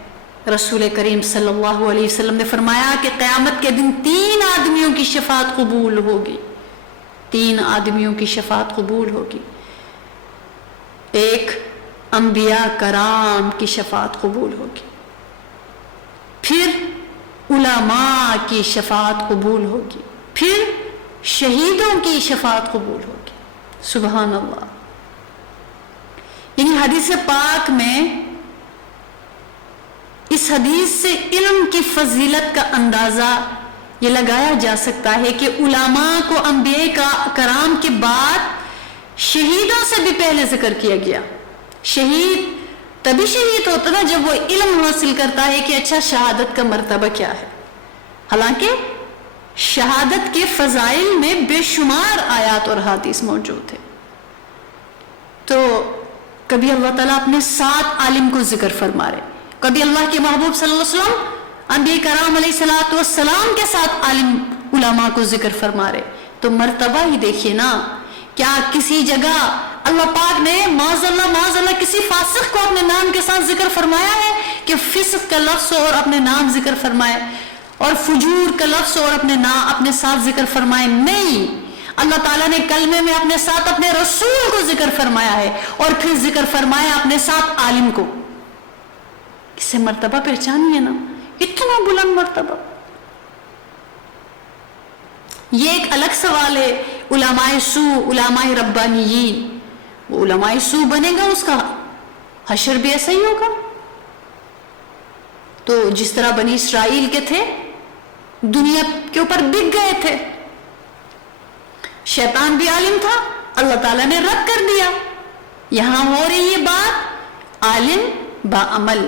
رسول کریم صلی اللہ علیہ وسلم نے فرمایا کہ قیامت کے دن 3 آدمیوں کی شفاعت قبول ہوگی، 3 آدمیوں کی شفاعت قبول ہوگی۔ ایک، انبیاء کرام کی شفاعت قبول ہوگی، پھر علماء کی شفاعت قبول ہوگی، پھر شہیدوں کی شفاعت قبول ہوگی۔ سبحان اللہ۔ یعنی حدیث پاک میں اس حدیث سے علم کی فضیلت کا اندازہ یہ لگایا جا سکتا ہے کہ علماء کو انبیاء کرام کے بعد شہیدوں سے بھی پہلے ذکر کیا گیا۔ شہید تبھی شہید ہوتا ہے جب وہ علم حاصل کرتا ہے کہ اچھا شہادت کا مرتبہ کیا ہے، حالانکہ شہادت کے فضائل میں بے شمار آیات اور حدیث موجود ہے۔ تو کبھی اللہ تعالیٰ اپنے ساتھ عالم کو ذکر فرما رہے، کبھی اللہ کے محبوب صلی اللہ علیہ وسلم انبیاء کرام علیہ السلام کے ساتھ عالم علماء کو ذکر فرما رہے، تو مرتبہ ہی دیکھیے نا۔ کیا کسی جگہ اللہ پاک نے معاذ اللہ کسی فاسق کو اپنے نام کے ساتھ ذکر فرمایا ہے کہ فسق کا لفظ اور اپنے نام ذکر فرمائے، اور فجور کا لفظ اور اپنے ساتھ ذکر فرمائے؟ نہیں، اللہ تعالیٰ نے کلمے میں اپنے ساتھ اپنے رسول کو ذکر فرمایا ہے، اور پھر ذکر فرمایا اپنے ساتھ عالم کو۔ اس سے مرتبہ پہچانیے نا، اتنا بلند مرتبہ۔ یہ ایک الگ سوال ہے، علماء سو، علماء ربانیین۔ وہ علماء سو بنے گا، اس کا حشر بھی ایسا ہی ہوگا۔ تو جس طرح بنی اسرائیل کے تھے، دنیا کے اوپر بک گئے تھے، شیطان بھی عالم تھا، اللہ تعالیٰ نے رد کر دیا۔ یہاں ہو رہی ہے بات عالم با عمل،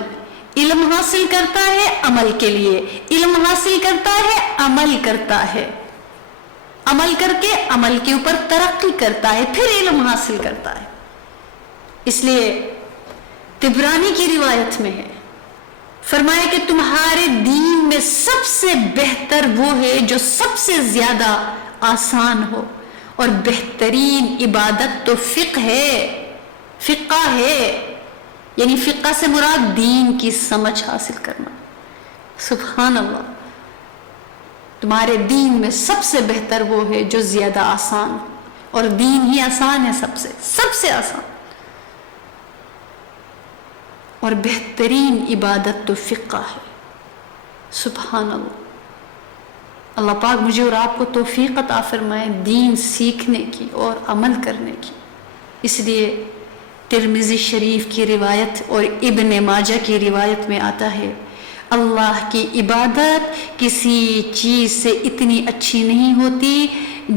علم حاصل کرتا ہے عمل کے لیے، علم حاصل کرتا ہے عمل کرتا ہے، عمل کر کے عمل کے اوپر ترقی کرتا ہے، پھر علم حاصل کرتا ہے۔ اس لیے طبرانی کی روایت میں ہے، فرمایا کہ تمہارے دین میں سب سے بہتر وہ ہے جو سب سے زیادہ آسان ہو، اور بہترین عبادت تو فقہ ہے، یعنی فقہ سے مراد دین کی سمجھ حاصل کرنا۔ سبحان اللہ۔ تمہارے دین میں سب سے بہتر وہ ہے جو زیادہ آسان ہو، اور دین ہی آسان ہے، سب سے آسان، اور بہترین عبادت تو فقہ ہے۔ سبحان اللہ۔ اللہ پاک مجھے اور آپ کو توفیق عطا فرمائے دین سیکھنے کی اور عمل کرنے کی۔ اس لیے ترمذی شریف کی روایت اور ابن ماجہ کی روایت میں آتا ہے، اللہ کی عبادت کسی چیز سے اتنی اچھی نہیں ہوتی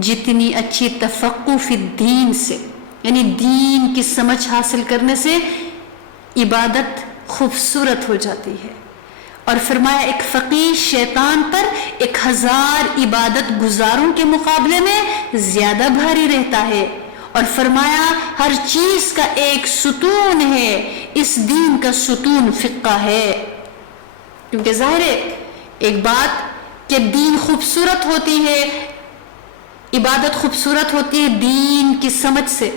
جتنی اچھی تفقہ فی الدین سے، یعنی دین کی سمجھ حاصل کرنے سے عبادت خوبصورت ہو جاتی ہے۔ اور فرمایا ایک فقیہ شیطان پر 1000 عبادت گزاروں کے مقابلے میں زیادہ بھاری رہتا ہے، اور فرمایا ہر چیز کا ایک ستون ہے، اس دین کا ستون فقہ ہے۔ کیونکہ ظاہر ہے ایک بات کہ دین خوبصورت ہوتی ہے، عبادت خوبصورت ہوتی ہے دین کی سمجھ سے،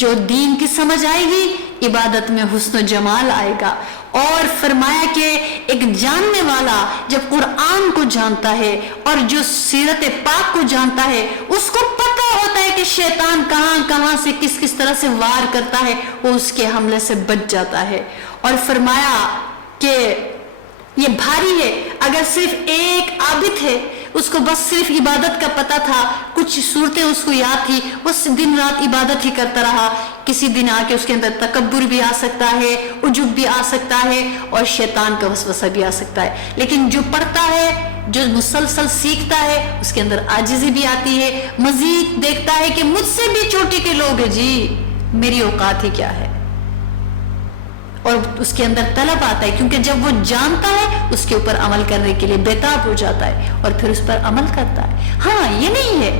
جو دین کی سمجھ آئے گی عبادت میں حسن و جمال آئے گا۔ اور فرمایا کہ ایک جاننے والا جب قرآن کو جانتا ہے اور جو سیرت پاک کو جانتا ہے، اس کو پتہ ہوتا ہے کہ شیطان کہاں کہاں سے کس طرح سے وار کرتا ہے، وہ اس کے حملے سے بچ جاتا ہے۔ اور فرمایا کہ یہ بھاری ہے، اگر صرف ایک عابد ہے، اس کو بس صرف عبادت کا پتہ تھا، کچھ صورتیں اس کو یاد تھی، وہ دن رات عبادت ہی کرتا رہا، کسی دن آ کے اس کے اندر تکبر بھی آ سکتا ہے، عجب بھی آ سکتا ہے، اور شیطان کا وسوسہ بھی آ سکتا ہے. لیکن جو پڑھتا ہے، جو مسلسل سیکھتا ہے، اس کے اندر عاجزی بھی آتی ہے. مزید دیکھتا ہے کہ مجھ سے بھی چوٹی کے لوگ ہیں جی، میری اوقات ہی کیا ہے، اور اس کے اندر طلب آتا ہے، کیونکہ جب وہ جانتا ہے اس کے اوپر عمل کرنے کے لیے بیتاب ہو جاتا ہے اور پھر اس پر عمل کرتا ہے. ہاں، یہ نہیں ہے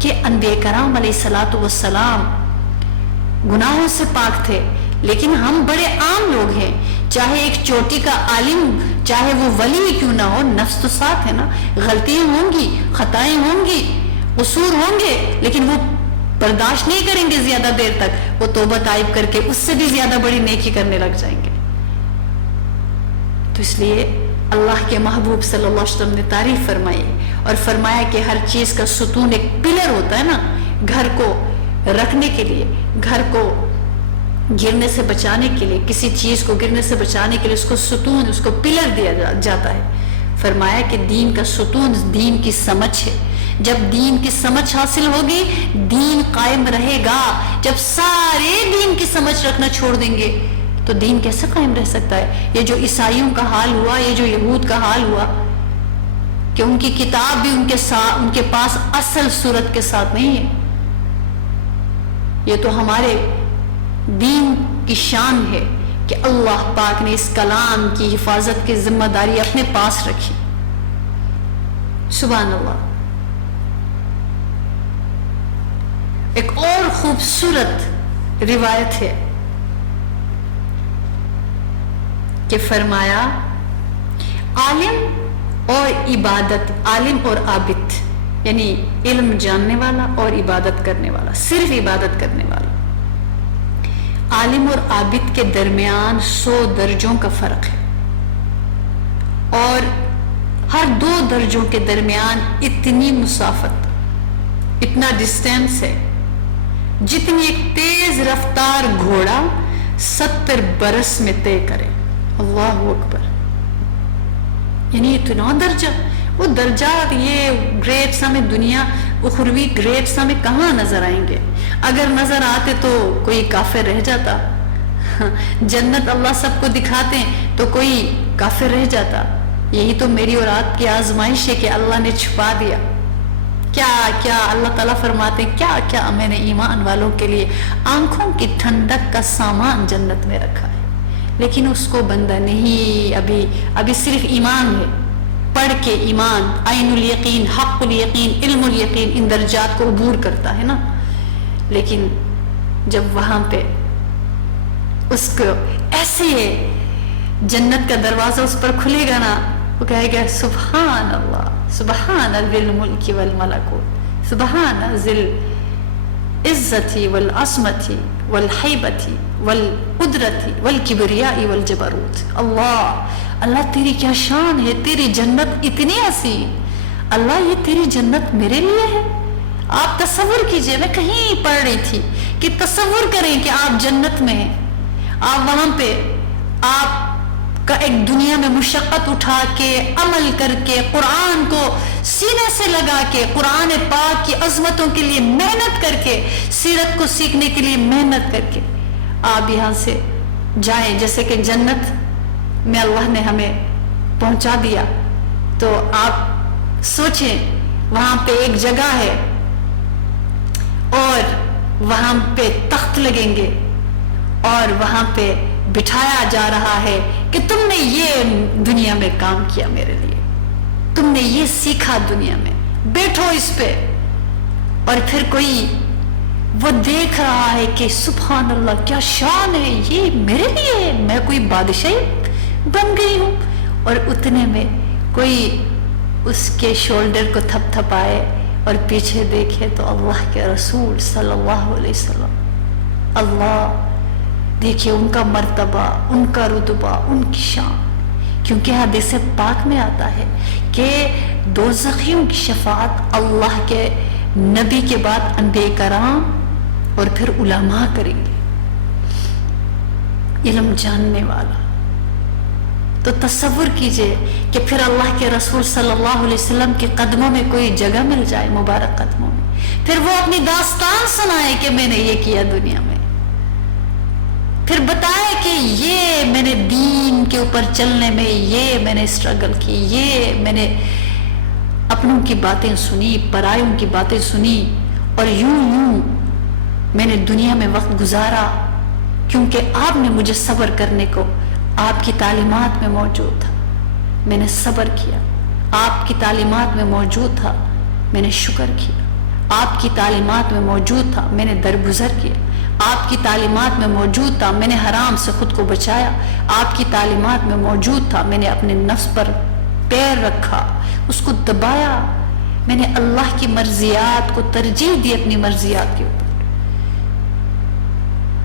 کہ انبیاء کرام علیہ الصلوۃ والسلام گناہوں سے پاک تھے، لیکن ہم بڑے عام لوگ ہیں. چاہے ایک چوٹی کا عالم، چاہے وہ ولی ہی کیوں نہ ہو، نفس تو ساتھ ہے نا. غلطیاں ہوں گی، خطائیں ہوں گی، قصور ہوں گے، لیکن وہ برداشت نہیں کریں گے زیادہ دیر تک. وہ توبہ طائب کر کے اس سے بھی زیادہ بڑی نیکی کرنے لگ جائیں گے. تو اس لیے اللہ کے محبوب صلی اللہ علیہ وسلم نے تعریف فرمائی اور فرمایا کہ ہر چیز کا ستون ایک پلر ہوتا ہے نا، گھر کو رکھنے کے لیے، گھر کو گرنے سے بچانے کے لیے، کسی چیز کو گرنے سے بچانے کے لیے اس کو ستون، اس کو پلر دیا جاتا ہے. فرمایا کہ دین کا ستون دین کی سمجھ ہے. جب دین کی سمجھ حاصل ہوگی، دین قائم رہے گا. جب سارے دین کی سمجھ رکھنا چھوڑ دیں گے تو دین کیسے قائم رہ سکتا ہے؟ یہ جو عیسائیوں کا حال ہوا، یہ جو یہود کا حال ہوا کہ ان کی کتاب بھی ان کے پاس اصل صورت کے ساتھ نہیں ہے. یہ تو ہمارے دین کی شان ہے کہ اللہ پاک نے اس کلام کی حفاظت کی ذمہ داری اپنے پاس رکھی. سبحان اللہ. ایک اور خوبصورت روایت ہے کہ فرمایا عالم اور عبادت، عالم اور عابد، یعنی علم جاننے والا اور عبادت کرنے والا، صرف عبادت کرنے والا، عالم اور عابد کے درمیان 100 درجوں کا فرق ہے، اور ہر 2 درجوں کے درمیان اتنی مسافت، اتنا ڈسٹینس ہے جتنی ایک تیز رفتار گھوڑا 70 برس میں طے کرے. اللہ اکبر. یعنی اتنا درجہ، وہ درجات، یہ گریڈس ہمیں دنیا اخروی گریڈس ہمیں کہاں نظر آئیں گے؟ اگر نظر آتے تو کوئی کافر رہ جاتا. جنت اللہ سب کو دکھاتے ہیں تو کوئی کافر رہ جاتا. یہی تو میری اور آپ کی آزمائش ہے کہ اللہ نے چھپا دیا. کیا کیا اللہ تعالیٰ فرماتے ہیں، کیا کیا میں نے ایمان والوں کے لیے آنکھوں کی ٹھنڈک کا سامان جنت میں رکھا ہے. لیکن اس کو بندہ نہیں، ابھی صرف ایمان ہے، پڑھ کے ایمان، عین الیقین، حق الیقین، علم الیقین، ان درجات کو عبور کرتا ہے نا. لیکن جب وہاں پہ اس کو ایسے جنت کا دروازہ اس پر کھلے گا نا، وہ کہے گا سبحان اللہ، سبحان ذی الملک والملکوت، سبحان ذی العزت والعظمت والحیبت والقدرت والکبریاء والجبروت. اللہ تیری کیا شان ہے، تیری جنت اتنی حسین. اللہ یہ تیری جنت میرے لیے ہے. آپ تصور کیجئے، میں کہیں پڑھ رہی تھی کہ تصور کریں کہ آپ جنت میں ہیں، آپ وہاں پہ، آپ کا ایک دنیا میں مشقت اٹھا کے، عمل کر کے، قرآن کو سینے سے لگا کے، قرآن پاک کی عظمتوں کے لیے محنت کر کے، سیرت کو سیکھنے کے لیے محنت کر کے آپ یہاں سے جائیں، جیسے کہ جنت میں اللہ نے ہمیں پہنچا دیا. تو آپ سوچیں وہاں پہ ایک جگہ ہے اور وہاں پہ تخت لگیں گے اور وہاں پہ بٹھایا جا رہا ہے کہ تم نے یہ دنیا میں کام کیا میرے لیے، تم نے یہ سیکھا دنیا میں، بیٹھو اس پہ. اور پھر کوئی وہ دیکھ رہا ہے کہ سبحان اللہ کیا شان ہے، یہ میرے لیے ہے، میں کوئی بادشاہی بن گئی ہوں. اور اتنے میں کوئی اس کے شولڈر کو تھپ تھپائے اور پیچھے دیکھے تو اللہ کے رسول صلی اللہ علیہ وسلم. اللہ دیکھیے ان کا مرتبہ، ان کا رتبہ، ان کی شان. کیونکہ حدیث پاک میں آتا ہے کہ دوزخیوں کی شفاعت اللہ کے نبی کے بعد انبیاء کرام اور پھر علماء کریں گے، علم جاننے والا. تو تصور کیجئے کہ پھر اللہ کے رسول صلی اللہ علیہ وسلم کے قدموں میں کوئی جگہ مل جائے، مبارک قدموں میں، پھر وہ اپنی داستان سنائے کہ میں نے یہ کیا دنیا میں. پھر بتائے کہ یہ میں نے دین کے اوپر چلنے میں یہ میں نے اسٹرگل کی، یہ میں نے اپنوں کی باتیں سنی، پرائیوں کی باتیں سنی، اور یوں میں نے دنیا میں وقت گزارا، کیونکہ آپ نے مجھے صبر کرنے کو آپ کی تعلیمات میں موجود تھا، میں نے صبر کیا، آپ کی تعلیمات میں موجود تھا، میں نے شکر کیا، آپ کی تعلیمات میں موجود تھا، میں نے درگزر کیا، آپ کی تعلیمات میں موجود تھا، میں نے حرام سے خود کو بچایا، آپ کی تعلیمات میں موجود تھا، میں نے اپنے نفس پر پیر رکھا، اس کو دبایا، میں نے اللہ کی مرضیات کو ترجیح دی اپنی مرضیات کے اوپر۔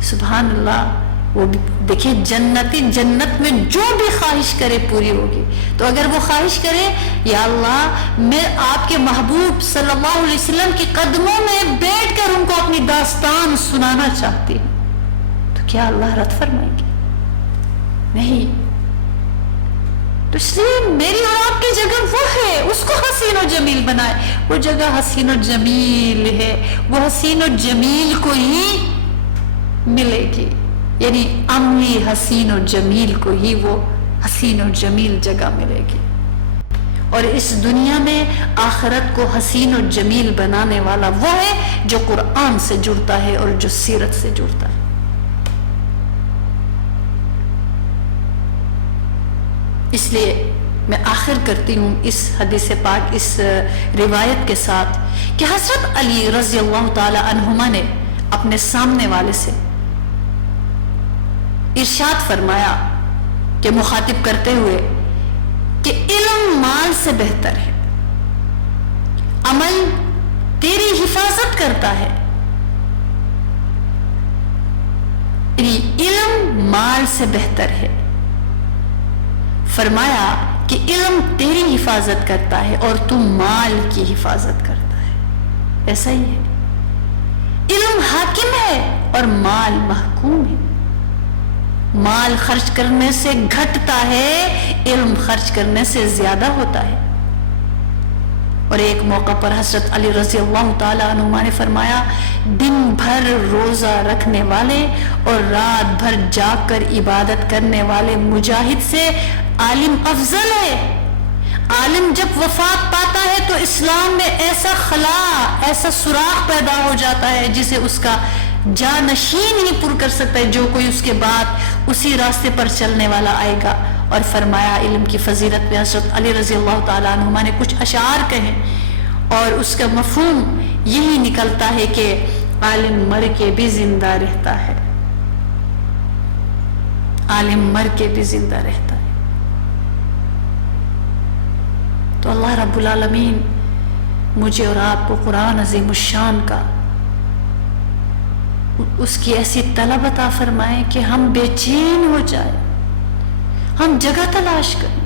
سبحان اللہ، وہ دیکھیں جنتی جنت میں جو بھی خواہش کرے پوری ہوگی۔ تو اگر وہ خواہش کرے یا اللہ میں آپ کے محبوب صلی اللہ علیہ وسلم کے قدموں میں بیٹھ کر ان کو اپنی داستان سنانا چاہتی ہوں، تو کیا اللہ رد فرمائیں گے؟ نہیں۔ تو اس لیے میری اور آپ کی جگہ وہ ہے، اس کو حسین و جمیل بنائے، وہ جگہ حسین و جمیل ہے، وہ حسین و جمیل کو ہی ملے گی، یعنی عملی حسین و جمیل کو ہی وہ حسین و جمیل جگہ ملے گی۔ اور اس دنیا میں آخرت کو حسین و جمیل بنانے والا وہ ہے جو قرآن سے جڑتا ہے اور جو سیرت سے جڑتا ہے۔ اس لیے میں آخر کرتی ہوں اس حدیث پاک، اس روایت کے ساتھ کہ حضرت علی رضی اللہ تعالی عنہما نے اپنے سامنے والے سے ارشاد فرمایا کہ مخاطب کرتے ہوئے کہ علم مال سے بہتر ہے، عمل تیری حفاظت کرتا ہے، علم مال سے بہتر ہے۔ فرمایا کہ علم تیری حفاظت کرتا ہے اور تو مال کی حفاظت کرتا ہے۔ ایسا ہی ہے، علم حاکم ہے اور مال محکوم ہے۔ مال خرچ کرنے سے گھٹتا ہے، علم خرچ کرنے سے زیادہ ہوتا ہے۔ اور ایک موقع پر حضرت علی رضی اللہ تعالی عنہ نے فرمایا، دن بھر روزہ رکھنے والے اور رات بھر جاگ کر عبادت کرنے والے مجاہد سے عالم افضل ہے۔ عالم جب وفات پاتا ہے تو اسلام میں ایسا خلا، ایسا سوراخ پیدا ہو جاتا ہے جسے اس کا جانشین ہی پر کر سکتا ہے، جو کوئی اس کے بعد اسی راستے پر چلنے والا آئے گا۔ اور فرمایا علم کی فضیلت میں حضرت علی رضی اللہ تعالیٰ عنہ نے کچھ اشعار کہے اور اس کا مفہوم یہی نکلتا ہے کہ عالم مر کے بھی زندہ رہتا ہے، عالم مر کے بھی زندہ رہتا ہے۔ تو اللہ رب العالمین مجھے اور آپ کو قرآن عظیم الشان کا اس کی ایسی طلب عطا فرمائے کہ ہم بے چین ہو جائیں، ہم جگہ تلاش کریں،